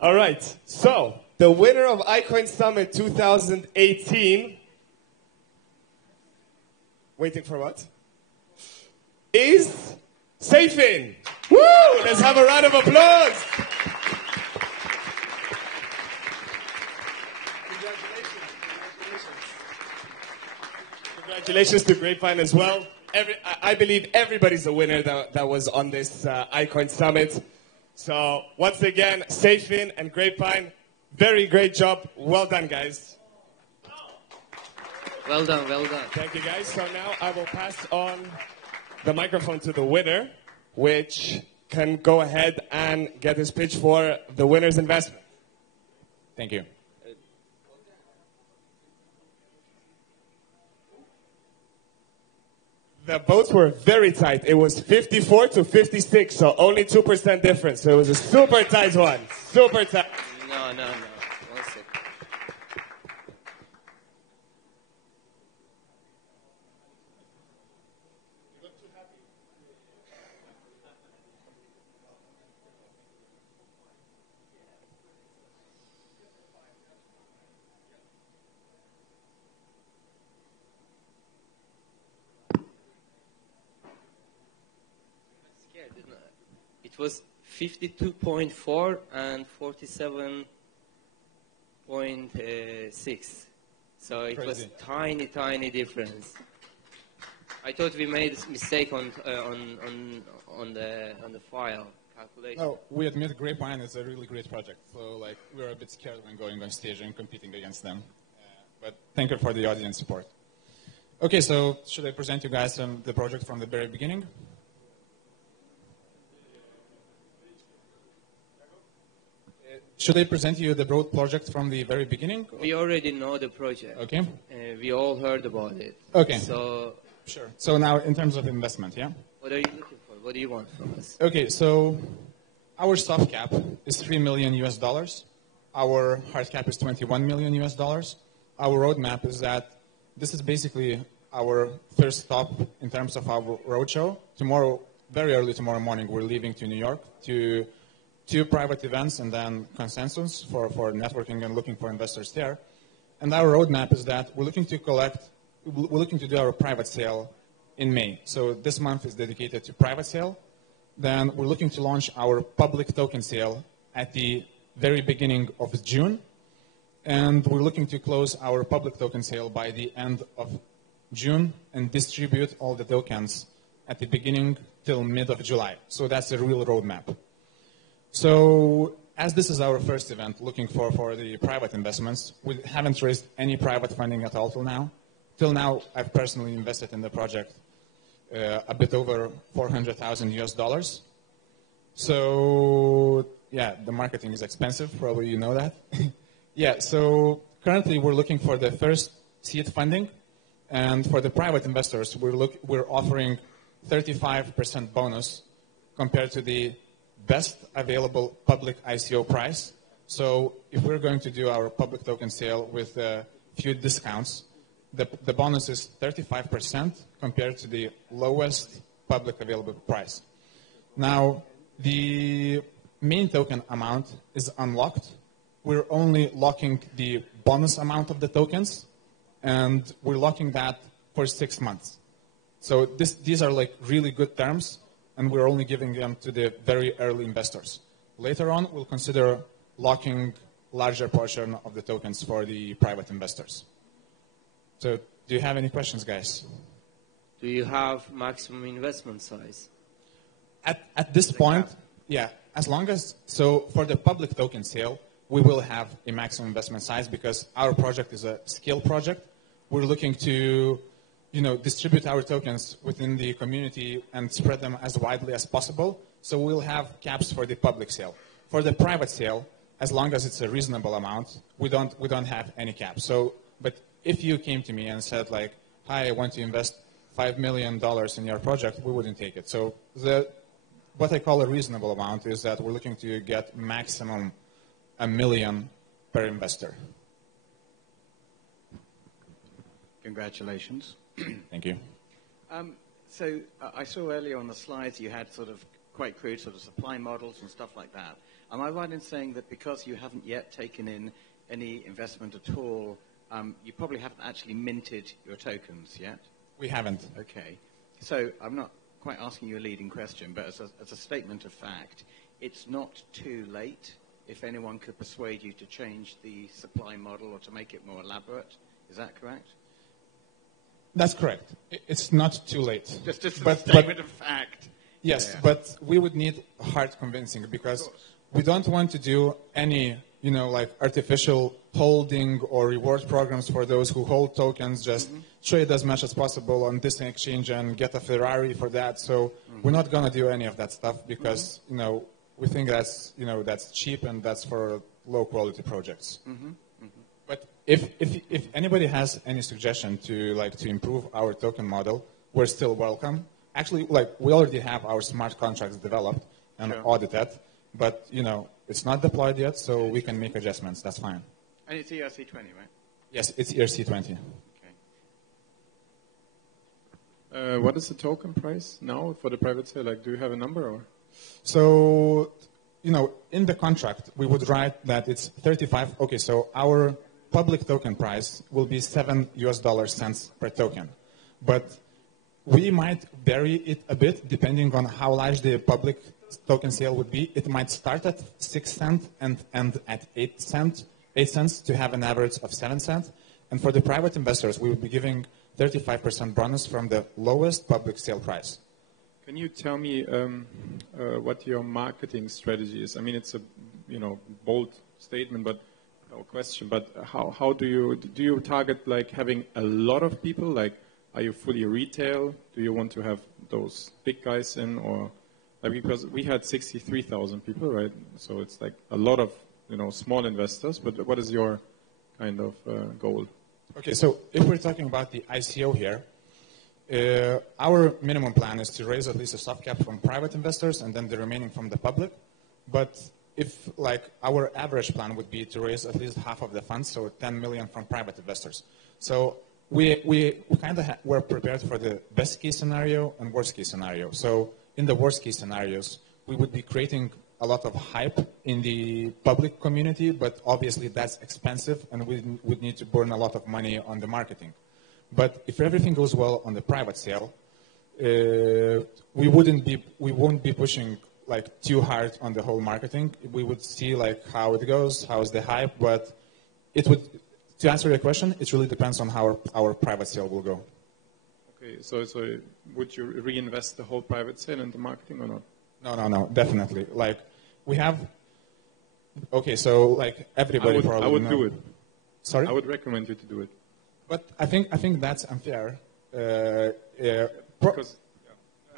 All right. So the winner of iCoin Summit 2018, waiting for what? Is Safin. Woo! Let's have a round of applause. Congratulations to Grapevine as well. I believe everybody's a winner that was on this iCoin Summit. So once again, Safin and Grapevine, very great job. Well done, guys. Well done, well done. Thank you, guys. So now I will pass on the microphone to the winner, which can go ahead and get his pitch for the winner's investment. Thank you. The votes were very tight. It was 54 to 56, so only 2% difference. So it was a super tight one. Super tight. No. 1 second. It was 52.4 and 47.6. So it was tiny difference. I thought we made a mistake on the file calculation. No, we admit Grapevine is a really great project. So like we were a bit scared when going on stage and competing against them. But thank you for the audience support. Okay, so should I present you guys the project from the very beginning? Should I present you the broad project from the very beginning? We already know the project. Okay. We all heard about it. Okay. So sure. So now in terms of investment, yeah? What are you looking for? What do you want from us? Okay, so our soft cap is $3 million US. Our hard cap is $21 million US. Our roadmap is that this is basically our first stop in terms of our roadshow. Tomorrow, very early tomorrow morning, we're leaving to New York to 2 private events and then consensus for networking and looking for investors there. And our roadmap is that we're looking to do our private sale in May. So this month is dedicated to private sale. Then we're looking to launch our public token sale at the very beginning of June. And we're looking to close our public token sale by the end of June and distribute all the tokens at the beginning till mid of July. So that's a real roadmap. So as this is our first event looking for the private investments, we haven't raised any private funding at all till now. Till now, I've personally invested in the project a bit over $400,000 US. So yeah, the marketing is expensive, probably you know that. Yeah, so currently we're looking for the first seed funding. And for the private investors, we're offering 35% bonus compared to the best available public ICO price. So if we're going to do our public token sale with a few discounts, the bonus is 35% compared to the lowest public available price. Now, the main token amount is unlocked. We're only locking the bonus amount of the tokens, and we're locking that for 6 months. So these are like really good terms, and we're only giving them to the very early investors. Later on, we'll consider locking larger portion of the tokens for the private investors. So do you have any questions, guys? Do you have maximum investment size? At this point, yeah, as long as, so for the public token sale, we will have a maximum investment size because our project is a scale project. We're looking to distribute our tokens within the community and spread them as widely as possible. So we'll have caps for the public sale. For the private sale, as long as it's a reasonable amount, we don't have any caps. So, but if you came to me and said like, "Hi, I want to invest $5 million in your project," we wouldn't take it. So what I call a reasonable amount is that we're looking to get maximum $1 million per investor. Congratulations. Thank you. So I saw earlier on the slides you had sort of quite crude sort of supply models and stuff like that. Am I right in saying that because you haven't yet taken in any investment at all, you probably haven't actually minted your tokens yet? We haven't. Okay. So I'm not quite asking you a leading question, but as a statement of fact, it's not too late if anyone could persuade you to change the supply model or to make it more elaborate. Is that correct? That's correct. It's not too late. Just a statement of fact. Yes, Yeah. but we would need hard convincing because we don't want to do any, like artificial holding or reward programs for those who hold tokens, just trade as much as possible on this exchange and get a Ferrari for that. So we're not going to do any of that stuff because, we think that's, that's cheap and that's for low quality projects. But if anybody has any suggestion to improve our token model, we're still welcome. Actually, we already have our smart contracts developed and audited, but it's not deployed yet, so we can make adjustments. That's fine. And it's ERC20, right? Yes, it's ERC20. What is the token price now for the private sale? Do you have a number or? So, in the contract, we would write that it's 35. Okay, so our public token price will be $0.07 per token. But we might vary it a bit depending on how large the public token sale would be. It might start at 6 cents and end at 8 cents to have an average of 7 cents. And for the private investors, we would be giving 35% bonus from the lowest public sale price. Can you tell me what your marketing strategy is? I mean, it's a bold statement, but or question. But how do you target having a lot of people? Are you fully retail? Do you want to have those big guys in, or because we had 63,000 people, right? So it's a lot of small investors. But what is your kind of goal? Okay, so if we're talking about the ICO here, our minimum plan is to raise at least a soft cap from private investors and then the remaining from the public. But if our average plan would be to raise at least half of the funds, so 10 million from private investors. So we kind of were prepared for the best case scenario and worst case scenario. So in the worst case scenarios, we would be creating a lot of hype in the public community, but obviously that's expensive and we would need to burn a lot of money on the marketing. But if everything goes well on the private sale, we won't be pushing too hard on the whole marketing. We would see how it goes, how's the hype, but it would, to answer your question, it really depends on how our private sale will go. Okay, so would you reinvest the whole private sale in the marketing or not? No, definitely. We have, okay, so everybody probably I would know. do it. Sorry? I would recommend you to do it. But I think that's unfair. Because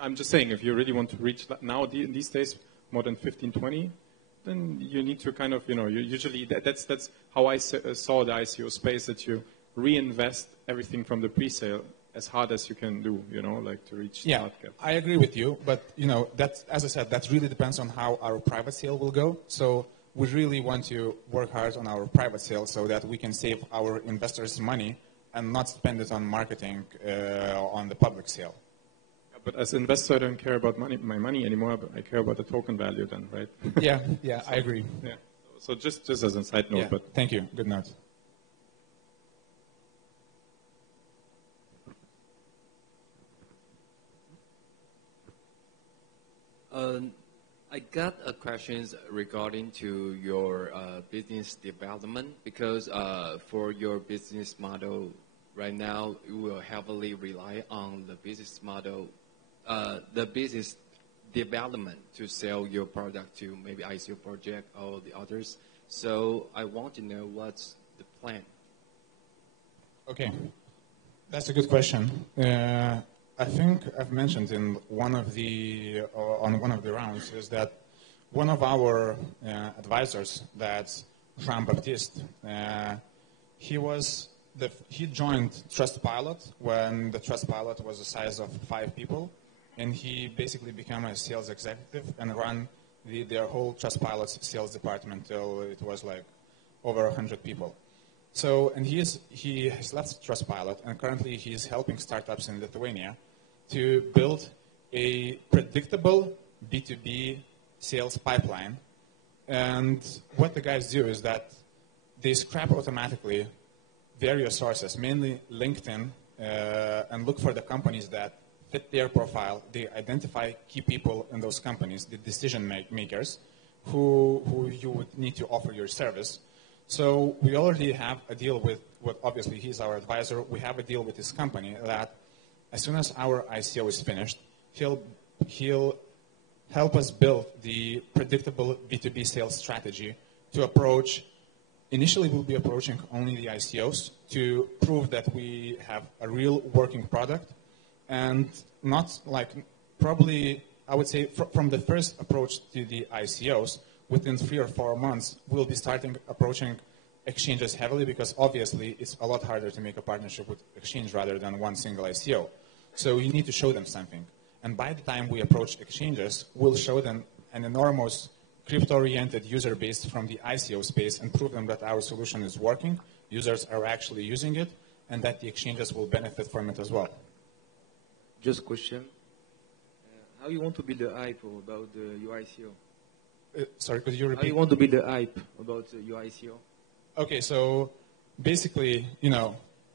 I'm just saying, if you really want to reach now in these days more than 15, 20, then you need to kind of, usually that's how I saw the ICO space, that you reinvest everything from the pre-sale as hard as you can do, to reach the hard cap. I agree with you, but that's, as I said, that really depends on how our private sale will go. So we really want to work hard on our private sale so that we can save our investors money and not spend it on marketing on the public sale. But as an investor, I don't care about my money anymore, but I care about the token value then, right? Yeah, I agree. Yeah. So just as a side note. Yeah. But thank you. Good note. I got a questions regarding to your business development, because for your business model right now, you will heavily rely on the business model, the business development to sell your product to maybe ICO project or the others. So I want to know what's the plan. Okay, that's a good question. I think I've mentioned in one of the on one of the rounds is that one of our advisors, that's Jean-Baptiste, he joined Trustpilot when the Trustpilot was the size of 5 people, and he basically became a sales executive and ran their whole Trustpilot sales department till it was like over 100 people. So, and he has left Trustpilot, and currently he is helping startups in Lithuania to build a predictable B2B sales pipeline. And what the guys do is that they scrap automatically various sources, mainly LinkedIn, and look for the companies that fit their profile. They identify key people in those companies, the decision makers, who you would need to offer your service. So we already have a deal with obviously he's our advisor. We have a deal with his company that as soon as our ICO is finished, he'll help us build the predictable B2B sales strategy to approach. Initially, we'll be approaching only the ICOs to prove that we have a real working product, and not like probably, I would say, from the first approach to the ICOs, within 3 or 4 months, we'll be approaching exchanges heavily, because obviously it's a lot harder to make a partnership with exchange rather than one single ICO. So you need to show them something. And by the time we approach exchanges, we'll show them an enormous crypto-oriented user base from the ICO space and prove them that our solution is working, users are actually using it, and that the exchanges will benefit from it as well. Just a question. How you want to build the hype about your ICO? Sorry, could you repeat? How you want to build the hype about your ICO? Okay, so basically,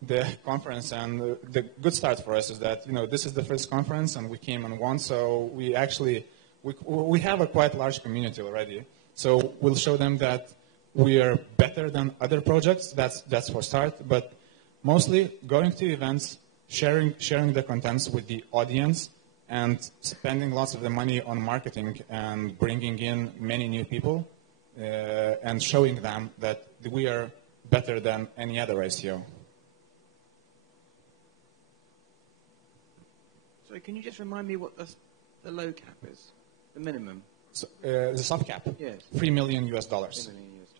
the conference, and the good start for us is that, this is the first conference and we came and won, so we actually, we have a quite large community already. So we'll show them that we are better than other projects, that's for start, but mostly going to events, sharing the contents with the audience, and spending lots of the money on marketing and bringing in many new people, and showing them that we are better than any other ICO. So can you just remind me what the low cap is, the minimum? So, the soft cap? Yes. $3 million US. $3 million US.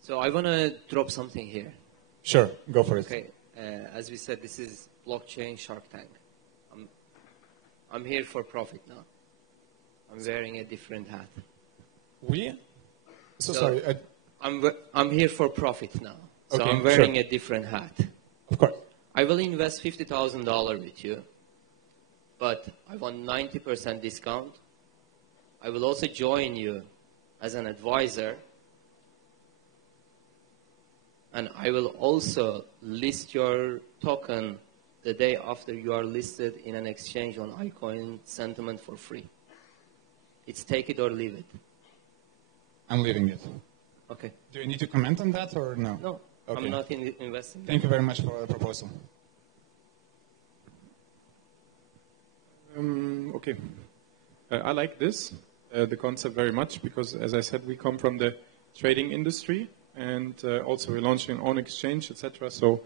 So I want to drop something here. Sure, go for it. Okay, as we said, this is blockchain Shark Tank. I'm here for profit now. I'm wearing a different hat. So sorry. I'm here for profit now. So Okay, I'm wearing sure. a different hat. Of course. I will invest $50,000 with you, but I want 90% discount. I will also join you as an advisor, and I will also list your token the day after you are listed in an exchange on iCoin Sentiment for free. It's take it or leave it. I'm leaving it. Okay. Do you need to comment on that or no? No, Okay. I'm not investing. Thank you very much for the proposal. Okay. I like this, the concept very much, because as I said, we come from the trading industry, and also we're launching our own exchange, etc. So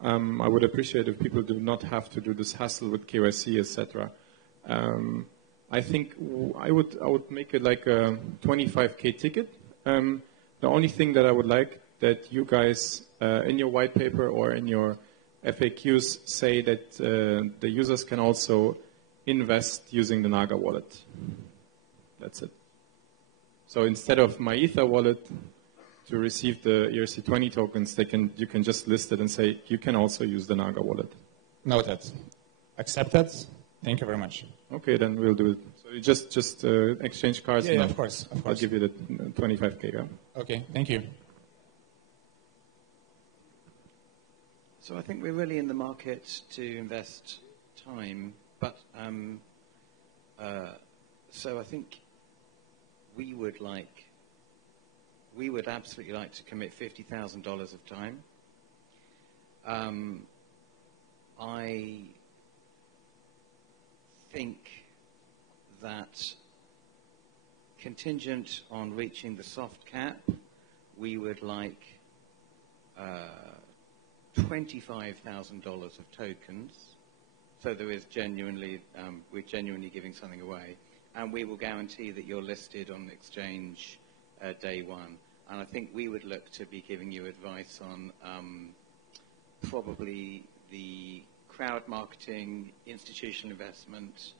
I would appreciate if people do not have to do this hassle with KYC, etc. I think I would make it like a 25K ticket. The only thing that I would like that you guys in your white paper or in your FAQs say that the users can also invest using the Naga wallet. That's it. So instead of my Ether wallet to receive the ERC20 tokens, you can just list it and say you can also use the Naga wallet. Noted. Accepted. Thank you very much. Okay, then we'll do it. So you just exchange cards. Yeah, and of course. I'll give you the 25K. Yeah? Okay, thank you. So I think we're really in the market to invest time, but so I think we would absolutely like to commit $50,000 of time. I think that contingent on reaching the soft cap, we would like $25,000 of tokens. So there is genuinely, we're genuinely giving something away. And we will guarantee that you're listed on the exchange day one. And I think we would look to be giving you advice on probably the crowd marketing, institutional investment,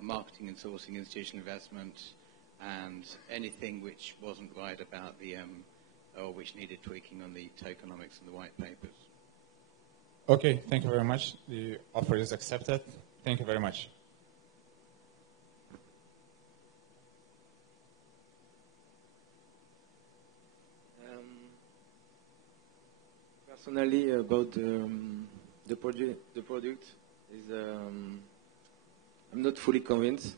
marketing and sourcing institutional investment, and anything which wasn't right about the, or which needed tweaking on the tokenomics and the white papers. Okay, thank you very much. The offer is accepted. Thank you very much. Personally, about the product is I'm not fully convinced.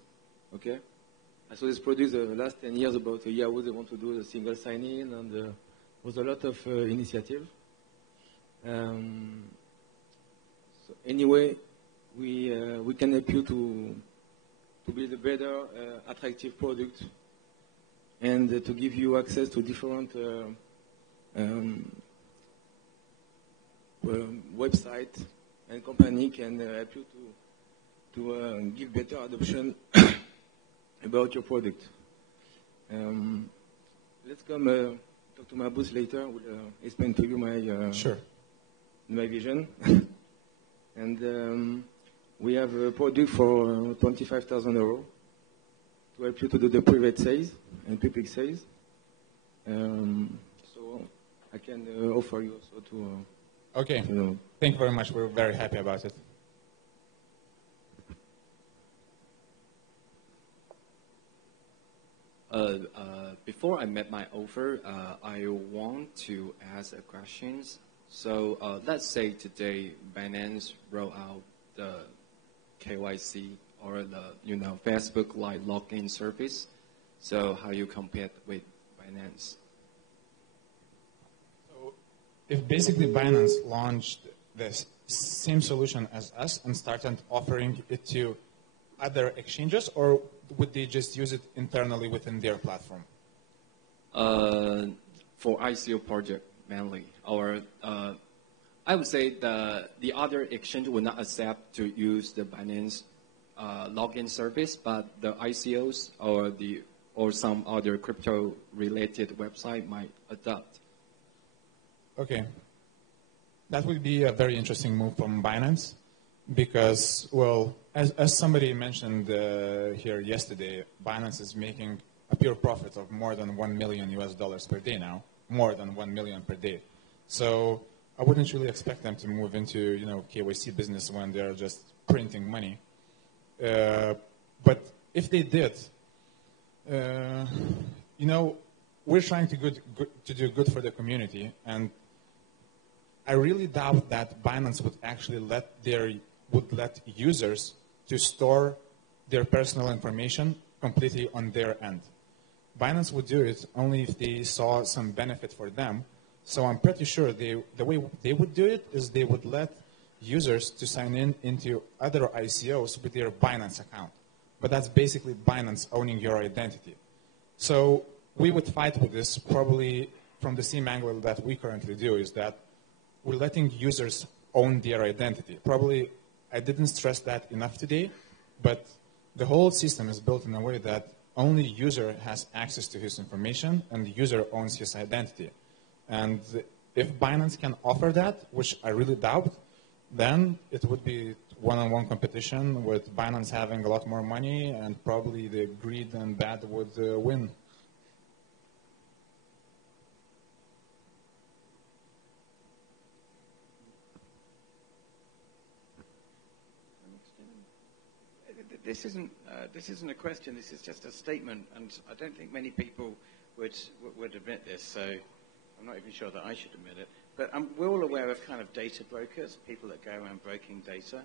Okay, I saw this product the last 10 years about Yahoo. They want to do a single sign-in, and there was a lot of initiative. So anyway, we can help you to build a better, attractive product, and to give you access to different website, and company can help you to give better adoption about your product. Let's come talk to my boss later. We'll explain to you my my vision. And we have a product for 25,000 euros to help you to do the private sales and public sales. So I can offer you also to. Okay. Thank you very much. We're very happy about it. Before I met my offer, I want to ask a questions. So let's say today Binance roll out the KYC or the Facebook like login service. So how you compare with Binance? If basically Binance launched the same solution as us and started offering it to other exchanges, or would they just use it internally within their platform? For ICO project mainly, or I would say the other exchange would not accept to use the Binance login service, but the ICOs or some other crypto related website might adopt. Okay. That would be a very interesting move from Binance because, well, as somebody mentioned here yesterday, Binance is making a pure profit of more than $1 million US per day now, more than 1 million per day. So I wouldn't really expect them to move into, KYC business when they're just printing money. But if they did, we're trying to do good for the community, and I really doubt that Binance would actually let users to store their personal information completely on their end. Binance would do it only if they saw some benefit for them. So I'm pretty sure the way they would do it is they would let users to sign into other ICOs with their Binance account. But that's basically Binance owning your identity. So we would fight with this probably from the same angle that we currently do, is that we're letting users own their identity. Probably I didn't stress that enough today, but the whole system is built in a way that only user has access to his information and the user owns his identity. And if Binance can offer that, which I really doubt, then it would be one-on-one competition with Binance having a lot more money, and probably the greed and bad would win. This isn't a question. This is just a statement, and I don't think many people would admit this. So I'm not even sure that I should admit it. But we're all aware of kind of data brokers, people that go around broking data.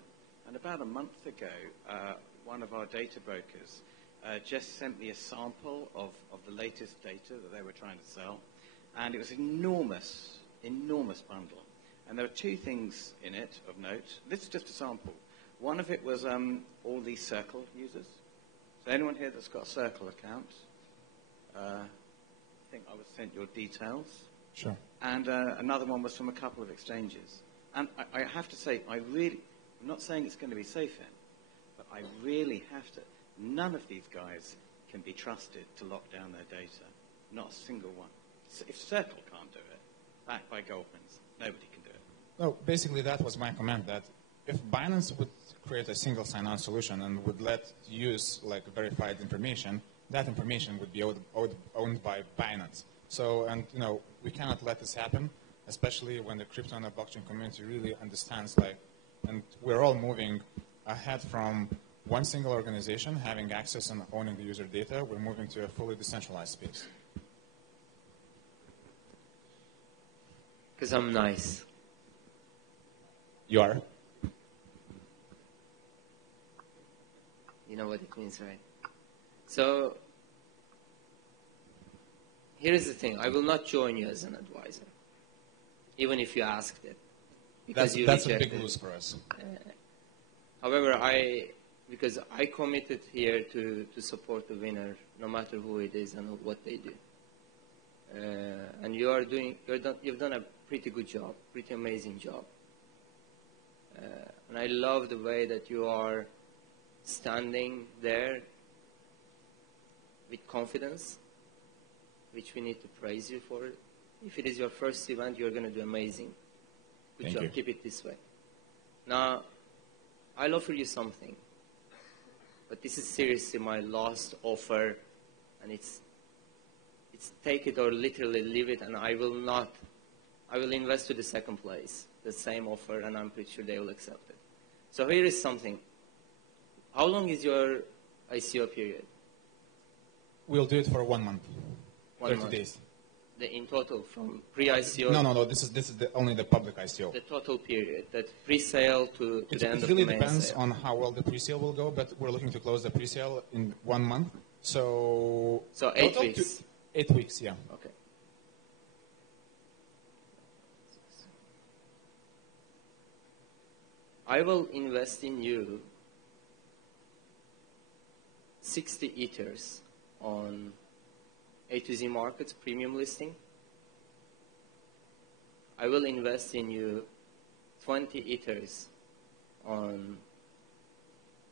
And about a month ago, one of our data brokers just sent me a sample of the latest data that they were trying to sell, and it was an enormous bundle. And there were two things in it of note. This is just a sample. One of it was all these Circle users. So anyone here that's got a Circle account, I think I was sent your details. Sure. And another one was from a couple of exchanges. And I have to say, I'm not saying it's going to be safe in, but I really have to. None of these guys can be trusted to lock down their data. Not a single one. If Circle can't do it, backed by Goldman's, nobody can do it. No, basically that was my comment, that if Binance would create a single sign-on solution and would let use like verified information, that information would be owned by Binance. So, and you know, we cannot let this happen, especially when the crypto and the blockchain community really understands, like, and we're all moving ahead from one single organization having access and owning the user data. We're moving to a fully decentralized space. Because I'm nice. You are? You know what it means, right? So, here's the thing. I will not join you as an advisor, even if you asked it. Because That's a big lose for us. However, because I committed here to support the winner, no matter who it is and what they do. And you've done a pretty good job, pretty amazing job. And I love the way that you are standing there with confidence, which we need to praise you for. If it is your first event, you're going to do amazing. Good Thank job. you. Keep it this way. Now, I'll offer you something. But this is seriously my last offer, and it's take it or literally leave it, and I will invest to the second place, the same offer, and I'm pretty sure they will accept it. So here is something. How long is your ICO period? We'll do it for 1 month, 30 month. days. In total, from pre-ICO? No. This is only the public ICO. The total period, that pre-sale to the end of the main sale. It really depends on how well the pre-sale will go, but we're looking to close the pre-sale in 1 month. So 8 weeks. 8 weeks, yeah. Okay. I will invest in you 60 ethers on A to Z Markets premium listing. I will invest in you 20 ethers on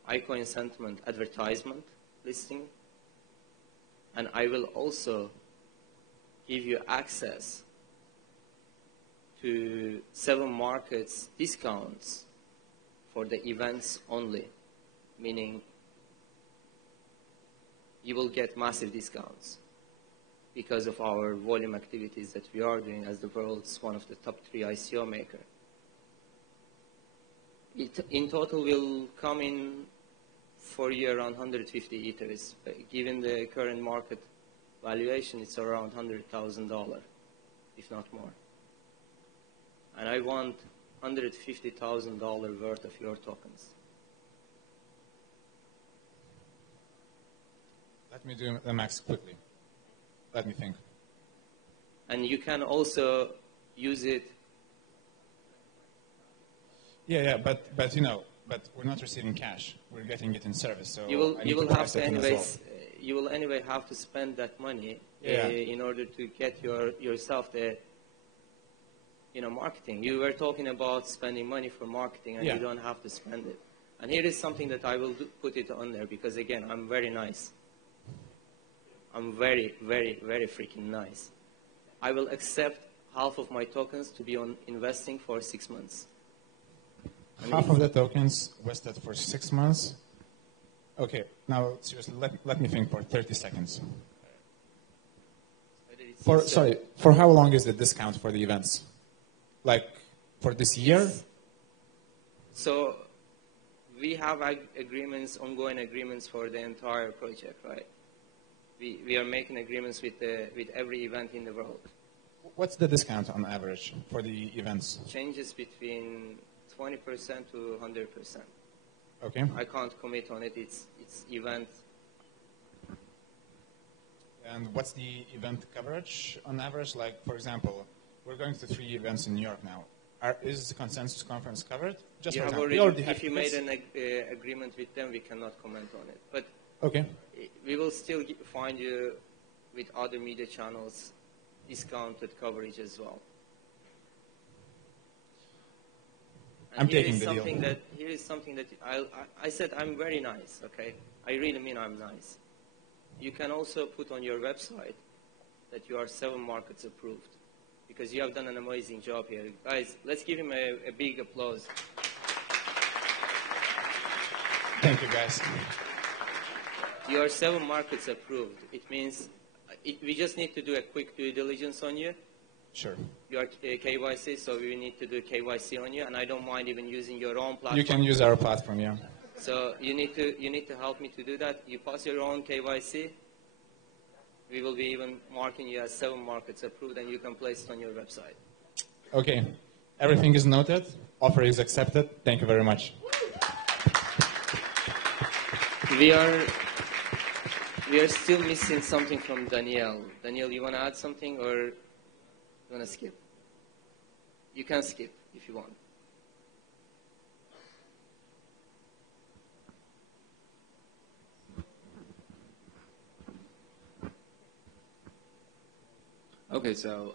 iCoin sentiment advertisement listing. And I will also give you access to 7 markets discounts for the events only, meaning you will get massive discounts because of our volume activities that we are doing as the world's one of the top 3 ICO maker. It in total will come in for you around 150 ethers. Given the current market valuation, it's around $100,000, if not more. And I want $150,000 worth of your tokens. Let me do the max quickly. Let me think. And you can also use it. Yeah, but you know, but we're not receiving cash. We're getting it in service. So You will have to anyways. You will anyway have to spend that money in order to get yourself the marketing. You were talking about spending money for marketing, and you don't have to spend it. And here is something that I will put it on there because again, I'm very nice. I'm very, very, very freaking nice. I will accept half of my tokens to be on investing for 6 months. Half of the tokens vested for 6 months. Okay, now seriously, let me think for 30 seconds. For how long is the discount for the events? Like for this year? So we have agreements, ongoing agreements for the entire project, right? We are making agreements with every event in the world. What's the discount on average for the events? Changes between 20% to 100%. Okay. I can't commit on it. It's event. And what's the event coverage on average? Like, for example, we're going to 3 events in New York now. Is the consensus conference covered? Just You for have example. already, if you made an agreement with them, we cannot comment on it. But okay. We will still find you with other media channels discounted coverage as well. I'm taking the deal. Here is something that I said I'm very nice, okay? I really mean I'm nice. You can also put on your website that you are 7 markets approved, because you have done an amazing job here. Guys, let's give him a big applause. Thank you, guys. You are 7 markets approved. It means we just need to do a quick due diligence on you. Sure. You are KYC, so we need to do KYC on you, and I don't mind even using your own platform. You can use our platform, yeah. So you need to help me to do that. You pass your own KYC. We will be even marking you as 7 markets approved, and you can place it on your website. Okay. Everything is noted. Offer is accepted. Thank you very much. We are still missing something from Danielle. Danielle, you want to add something, or you want to skip? You can skip if you want. Okay, so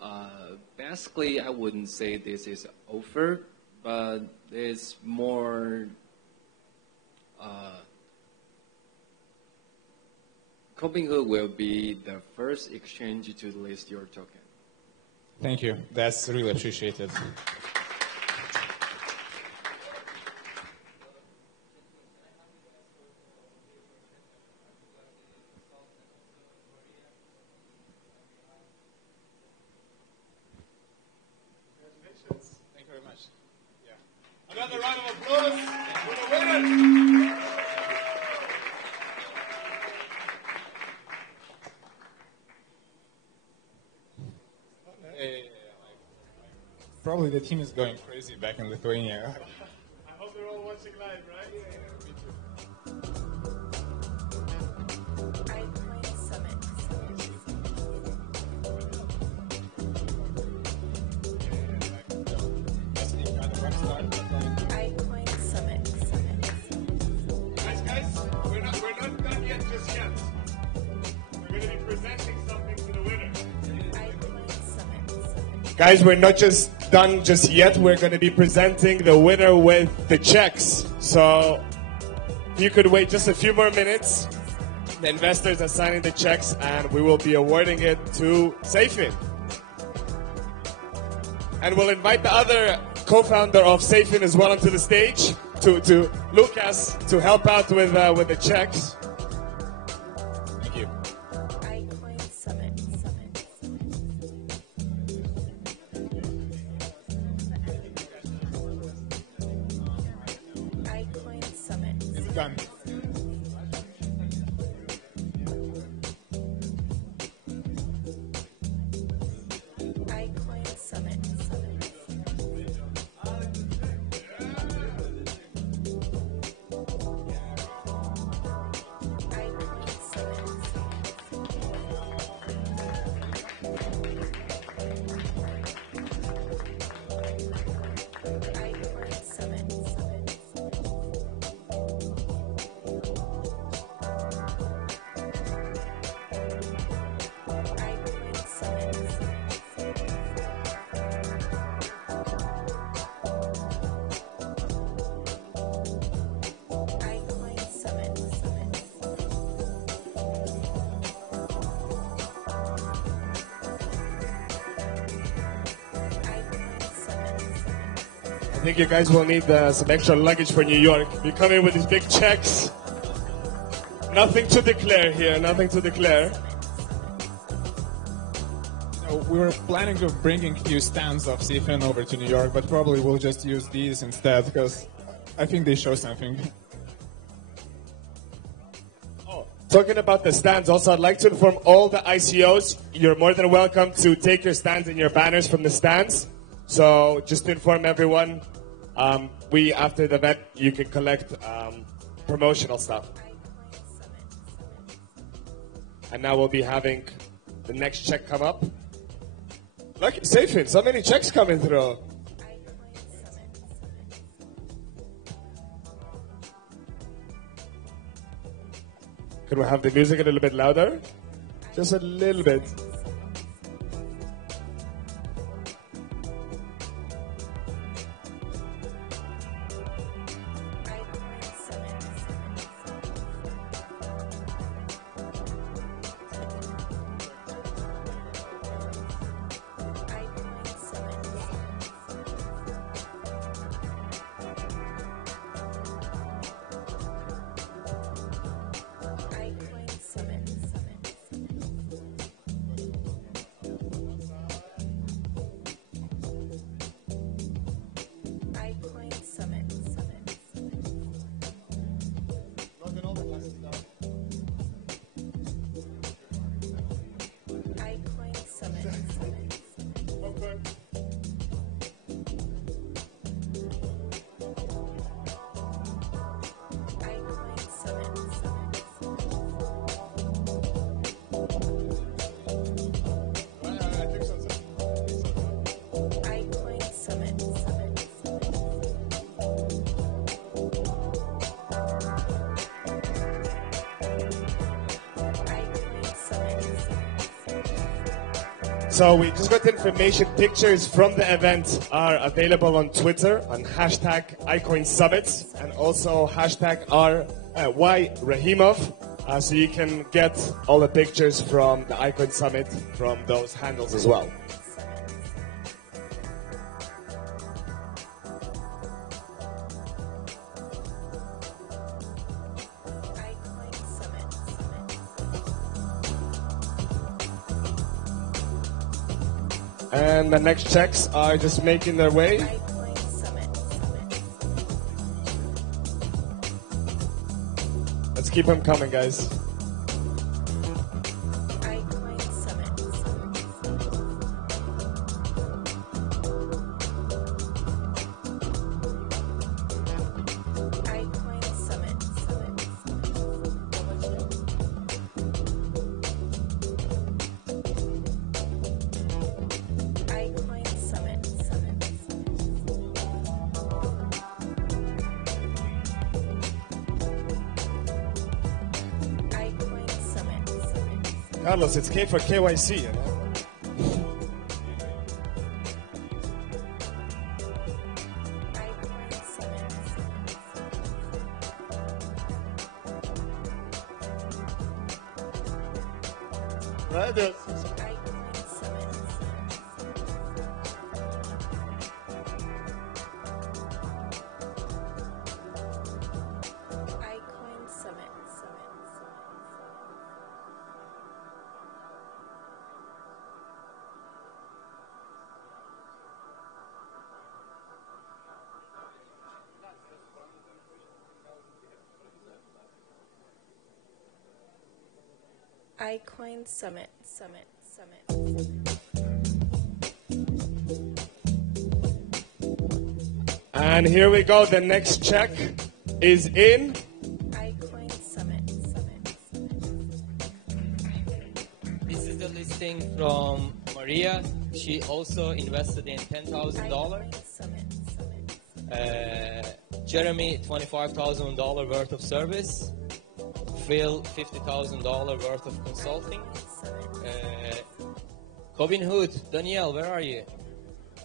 basically I wouldn't say this is over, but it's more Robinhood will be the first exchange to list your token. Thank you. That's really appreciated. Thank you very much. Yeah. Another round of applause for the winner. Probably the team is going crazy back in Lithuania. I hope they're all watching live, right? Yeah, me too. iCoin Summit. Guys, we're not done yet just yet. We're going to be presenting something to the winner. Guys, we're not just done just yet. We're going to be presenting the winner with the checks. So if you could wait just a few more minutes. The investors are signing the checks, and we will be awarding it to Safin. And we'll invite the other co-founder of Safin as well onto the stage, to Lucas, to help out with the checks. Thank you. iCoin Summit. iCoin Summit. It's done. iCoin Summit. I think you guys will need some extra luggage for New York. You're coming with these big checks. Nothing to declare here, nothing to declare. We were planning of bringing a few stands of Safin over to New York, but probably we'll just use these instead because I think they show something. Talking about the stands, also I'd like to inform all the ICOs, you're more than welcome to take your stands and your banners from the stands. So just to inform everyone, after the event, you can collect promotional stuff. And now we'll be having the next check come up. Look, Safin, so many checks coming through. Could we have the music a little bit louder? Just a little bit. So we just got information. Pictures from the event are available on Twitter on hashtag iCoin Summits and also hashtag #YRahimov. So you can get all the pictures from the iCoin Summit from those handles as well. And the next checks are just making their way. Let's keep them coming, guys. Carlos, it's K for KYC, you know? Brothers. iCoin Summit. And here we go. The next check is in. iCoin Summit. This is the listing from Maria. She also invested in $10,000. Jeremy, $25,000 worth of service. Phil, $50,000 worth of consulting. Robinhood, Danielle, where are you?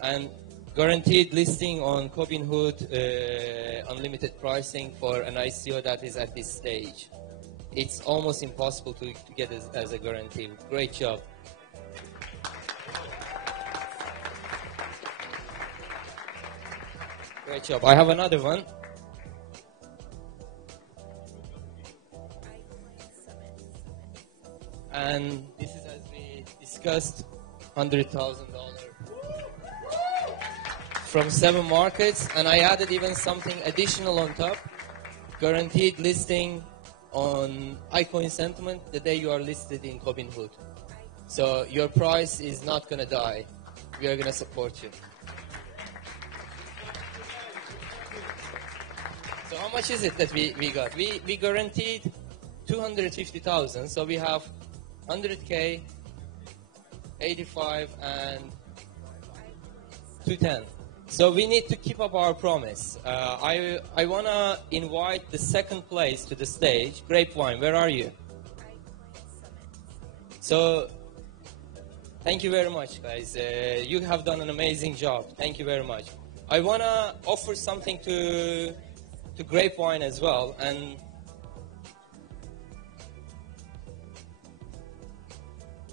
And guaranteed listing on Robinhood, unlimited pricing for an ICO that is at this stage. It's almost impossible to get as a guarantee. Great job. Great job. I have another one. And this is, as we discussed, $100,000 from 7 markets. And I added even something additional on top. Guaranteed listing on iCoin Sentiment the day you are listed in Robinhood. So your price is not going to die. We are going to support you. So how much is it that we got? We guaranteed 250,000. So we have 100K, 85, and 210. So we need to keep up our promise. I want to invite the second place to the stage. Grapevine, where are you? So thank you very much, guys. You have done an amazing job. Thank you very much. I want to offer something to Grapevine as well. And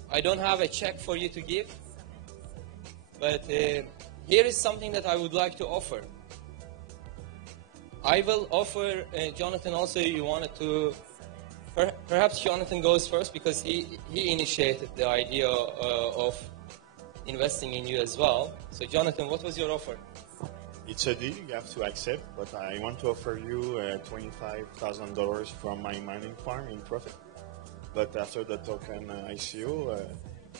I don't have a check for you to give, but here is something that I would like to offer. I will offer, Jonathan, also you wanted to, perhaps Jonathan goes first because he initiated the idea of investing in you as well. So Jonathan, what was your offer? It's a deal you have to accept, but I want to offer you $25,000 from my mining farm in profit. But after the token ICO,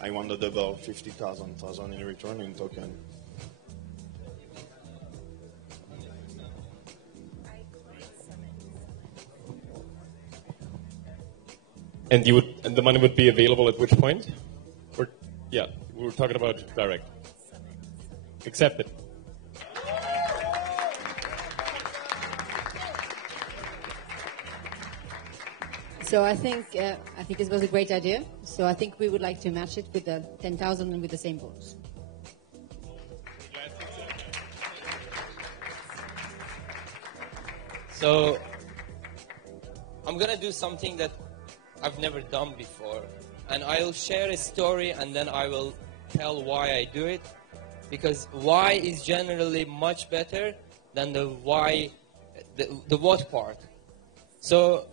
I want to double 50,000 in return in token. And the money would be available at which point? Or, yeah, we were talking about direct. Accepted. So I think this was a great idea. So I think we would like to match it with the 10,000 and with the same bonus. So I'm going to do something that I've never done before. And I'll share a story and then I will tell why I do it. Because why is generally much better than the why, the what part. So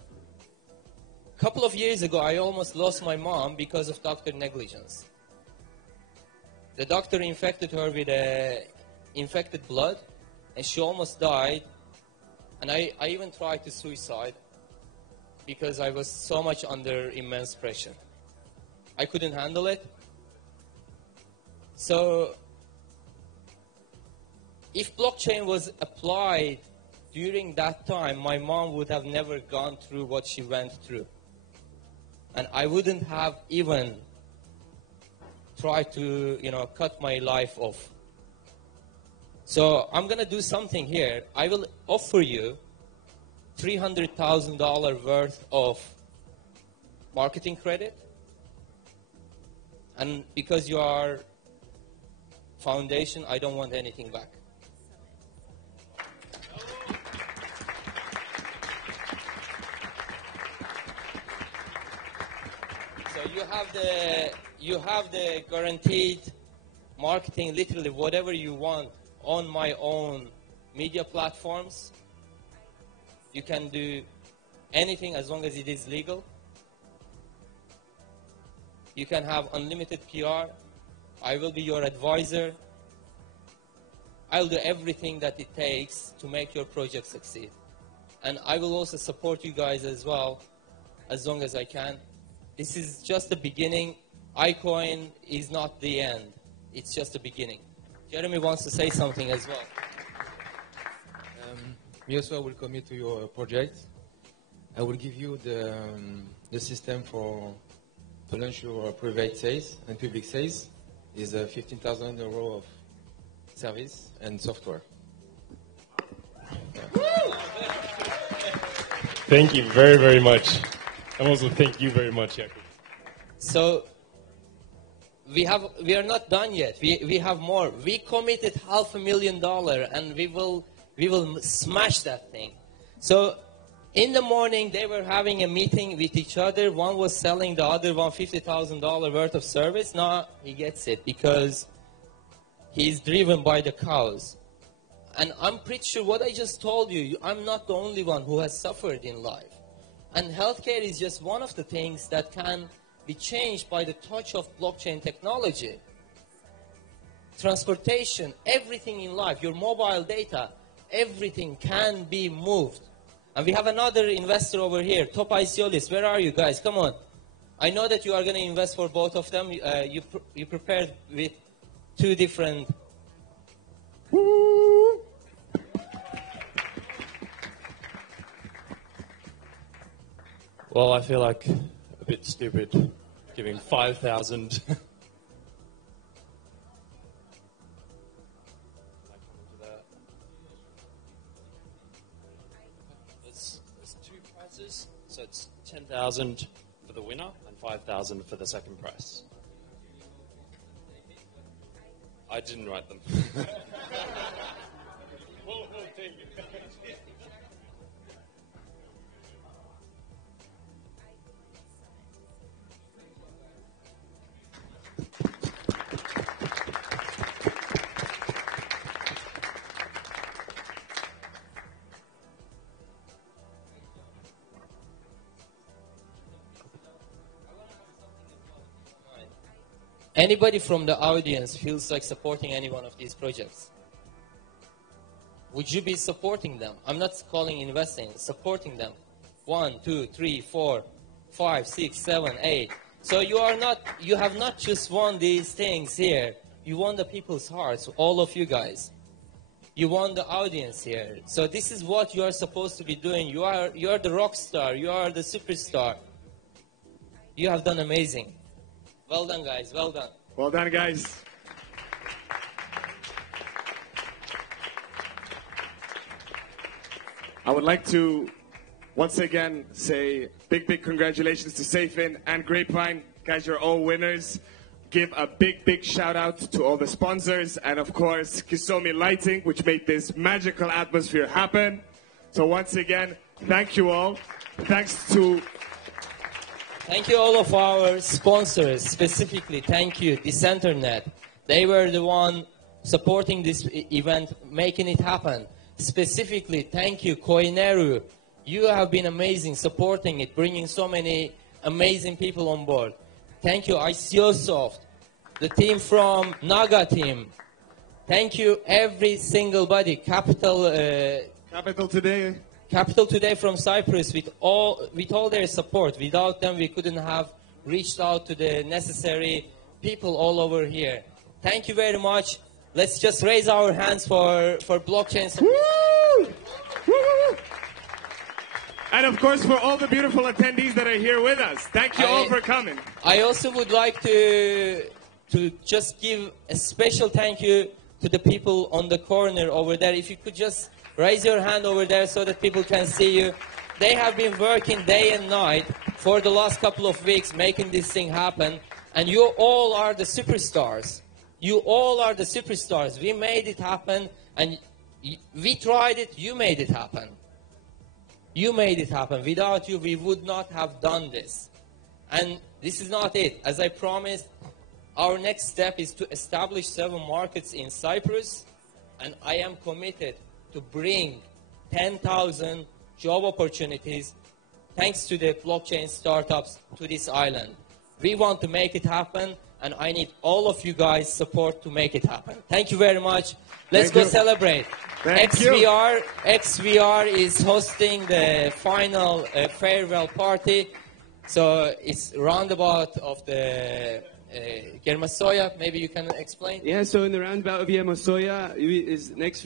a couple of years ago, I almost lost my mom because of doctor negligence. The doctor infected her with infected blood and she almost died. And I even tried to suicide because I was so much under immense pressure. I couldn't handle it. So if blockchain was applied during that time, my mom would have never gone through what she went through. And I wouldn't have even tried to, cut my life off. So I'm going to do something here. I will offer you $300,000 worth of marketing credit. And because you are foundation, I don't want anything back. So you have the guaranteed marketing, literally whatever you want on my own media platforms. You can do anything as long as it is legal. You can have unlimited PR. I will be your advisor. I'll do everything that it takes to make your project succeed. And I will also support you guys as well, as long as I can. This is just the beginning. iCoin is not the end. It's just the beginning. Jeremy wants to say something as well. Me also, I will commit to your project. I will give you the system to launch your private sales and public sales. Is 15,000 euro of service and software. Thank you very, very much. And also thank you very much, Jakub. So we are not done yet. We have more. We committed $500,000 and we will smash that thing. So in the morning they were having a meeting with each other. One was selling the other one $50,000 worth of service. Now he gets it because he's driven by the cows. And I'm pretty sure what I just told you, I'm not the only one who has suffered in life. And healthcare is just one of the things that can be changed by the touch of blockchain technology. Transportation, everything in life, your mobile data, everything can be moved. And we have another investor over here, top ICO list. Where are you guys? Come on. I know that you are going to invest for both of them. You prepared with two different... Well, I feel like a bit stupid giving 5,000. There's two prices, so it's 10,000 for the winner and 5,000 for the second prize. I didn't write them. Thank you. Anybody from the audience feels like supporting any one of these projects? Would you be supporting them? I'm not calling investing, supporting them. 1, 2, 3, 4, 5, 6, 7, 8. So you have not just won these things here. You won the people's hearts, all of you guys. You won the audience here. So this is what you are supposed to be doing. You are the rock star. You are the superstar. You have done amazing. Well done, guys. Well done. Well done, guys. I would like to once again say big congratulations to Safin and Grapevine. Guys, you're all winners. Give a big shout out to all the sponsors and of course Kisomi Lighting, which made this magical atmosphere happen. So once again, thank you all. Thank you all of our sponsors, specifically thank you Disinternet. They were the one supporting this event, making it happen. Specifically thank you Koineru. You have been amazing supporting it, bringing so many amazing people on board. Thank you ICOsoft, the team from Naga team. Thank you every single body. Capital Today from Cyprus with all their support. Without them we couldn't have reached out to the necessary people all over here. Thank you very much. Let's just raise our hands for blockchain support. Woo! Woo! And of course for all the beautiful attendees that are here with us. Thank you all for coming. I also would like to just give a special thank you to the people on the corner over there. If you could just raise your hand over there so that people can see you. They have been working day and night for the last couple of weeks making this thing happen. And you all are the superstars. You all are the superstars. We made it happen and we tried it. You made it happen. You made it happen. Without you, we would not have done this. And this is not it. As I promised, our next step is to establish 7 markets in Cyprus. And I am committed to bring 10,000 job opportunities thanks to the blockchain startups to this island. We want to make it happen, and I need all of you guys' support to make it happen. Thank you very much. Let's go celebrate. XVR is hosting the final farewell party. So it's roundabout of the Germasoya. Maybe you can explain. Yeah, so in the roundabout of Germasoya is next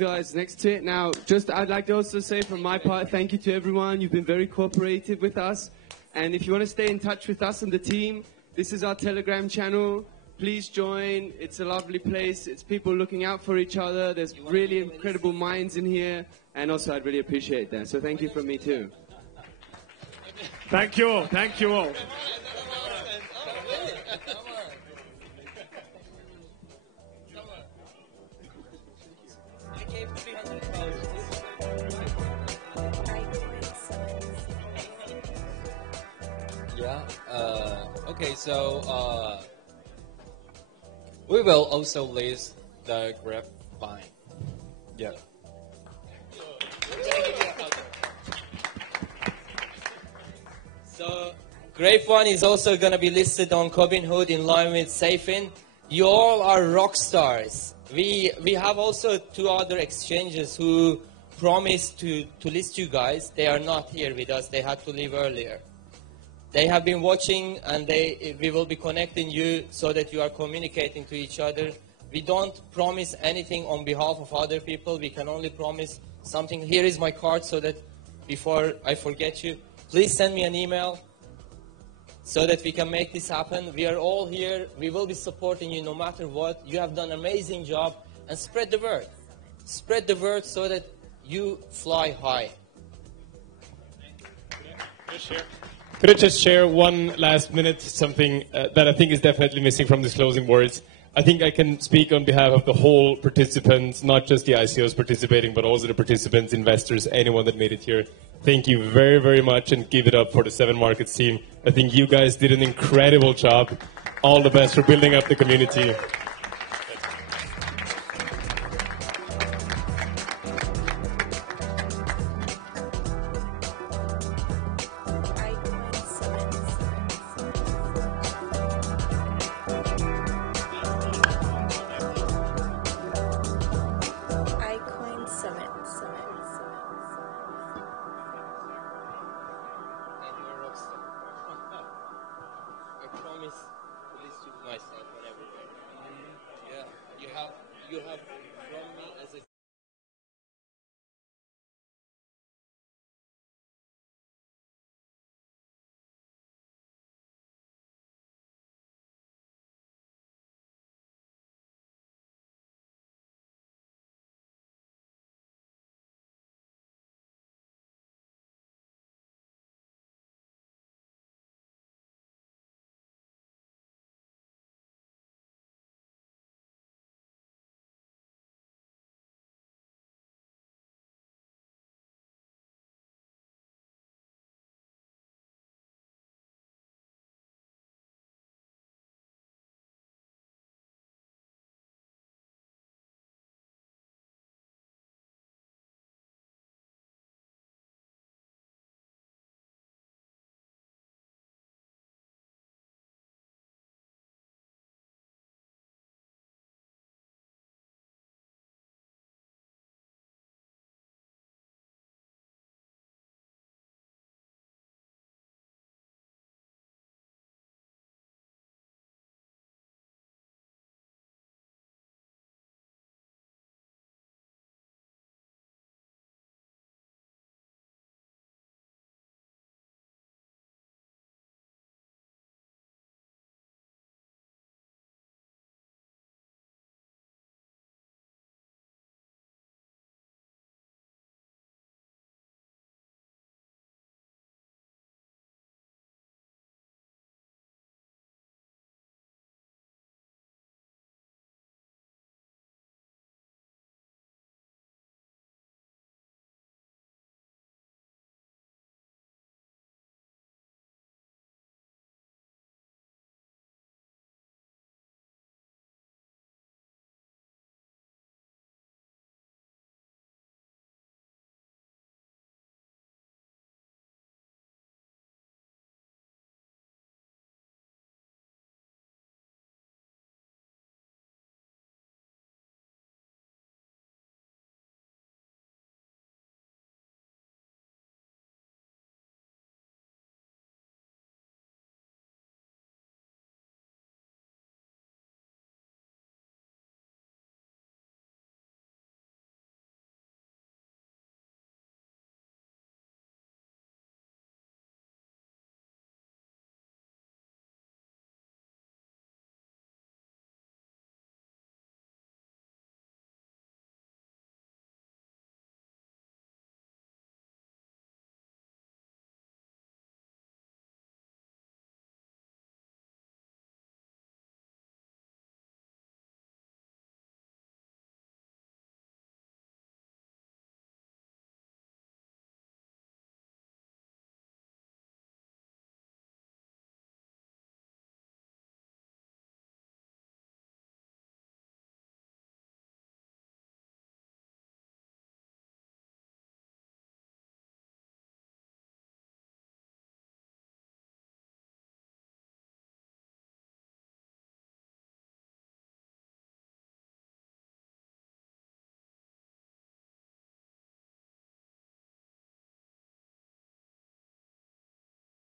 to it. Now, I'd like to also say from my part, thank you to everyone. You've been very cooperative with us. And if you want to stay in touch with us and the team, this is our Telegram channel. Please join. It's a lovely place. It's people looking out for each other. There's really incredible minds in here. And also, I'd really appreciate that. So thank you from me too. Thank you all. Thank you all. Yeah. Okay. So we will also list the grapevine. Yeah. So Grapevine is also going to be listed on Robinhood in line with Safin. You all are rock stars. We have also 2 other exchanges who promised to list you guys. They are not here with us. They had to leave earlier. They have been watching, and we will be connecting you so that you are communicating to each other. We don't promise anything on behalf of other people. We can only promise something. Here is my card so that before I forget you, please send me an email so that we can make this happen. We are all here. We will be supporting you no matter what. You have done an amazing job. And spread the word. Spread the word so that you fly high. Could I just share one last minute, something that I think is definitely missing from these closing words? I think I can speak on behalf of the whole participants, not just the ICOs participating, but also the participants, investors, anyone that made it here. Thank you very, very much, and give it up for the 7 Markets team. I think you guys did an incredible job. All the best for building up the community.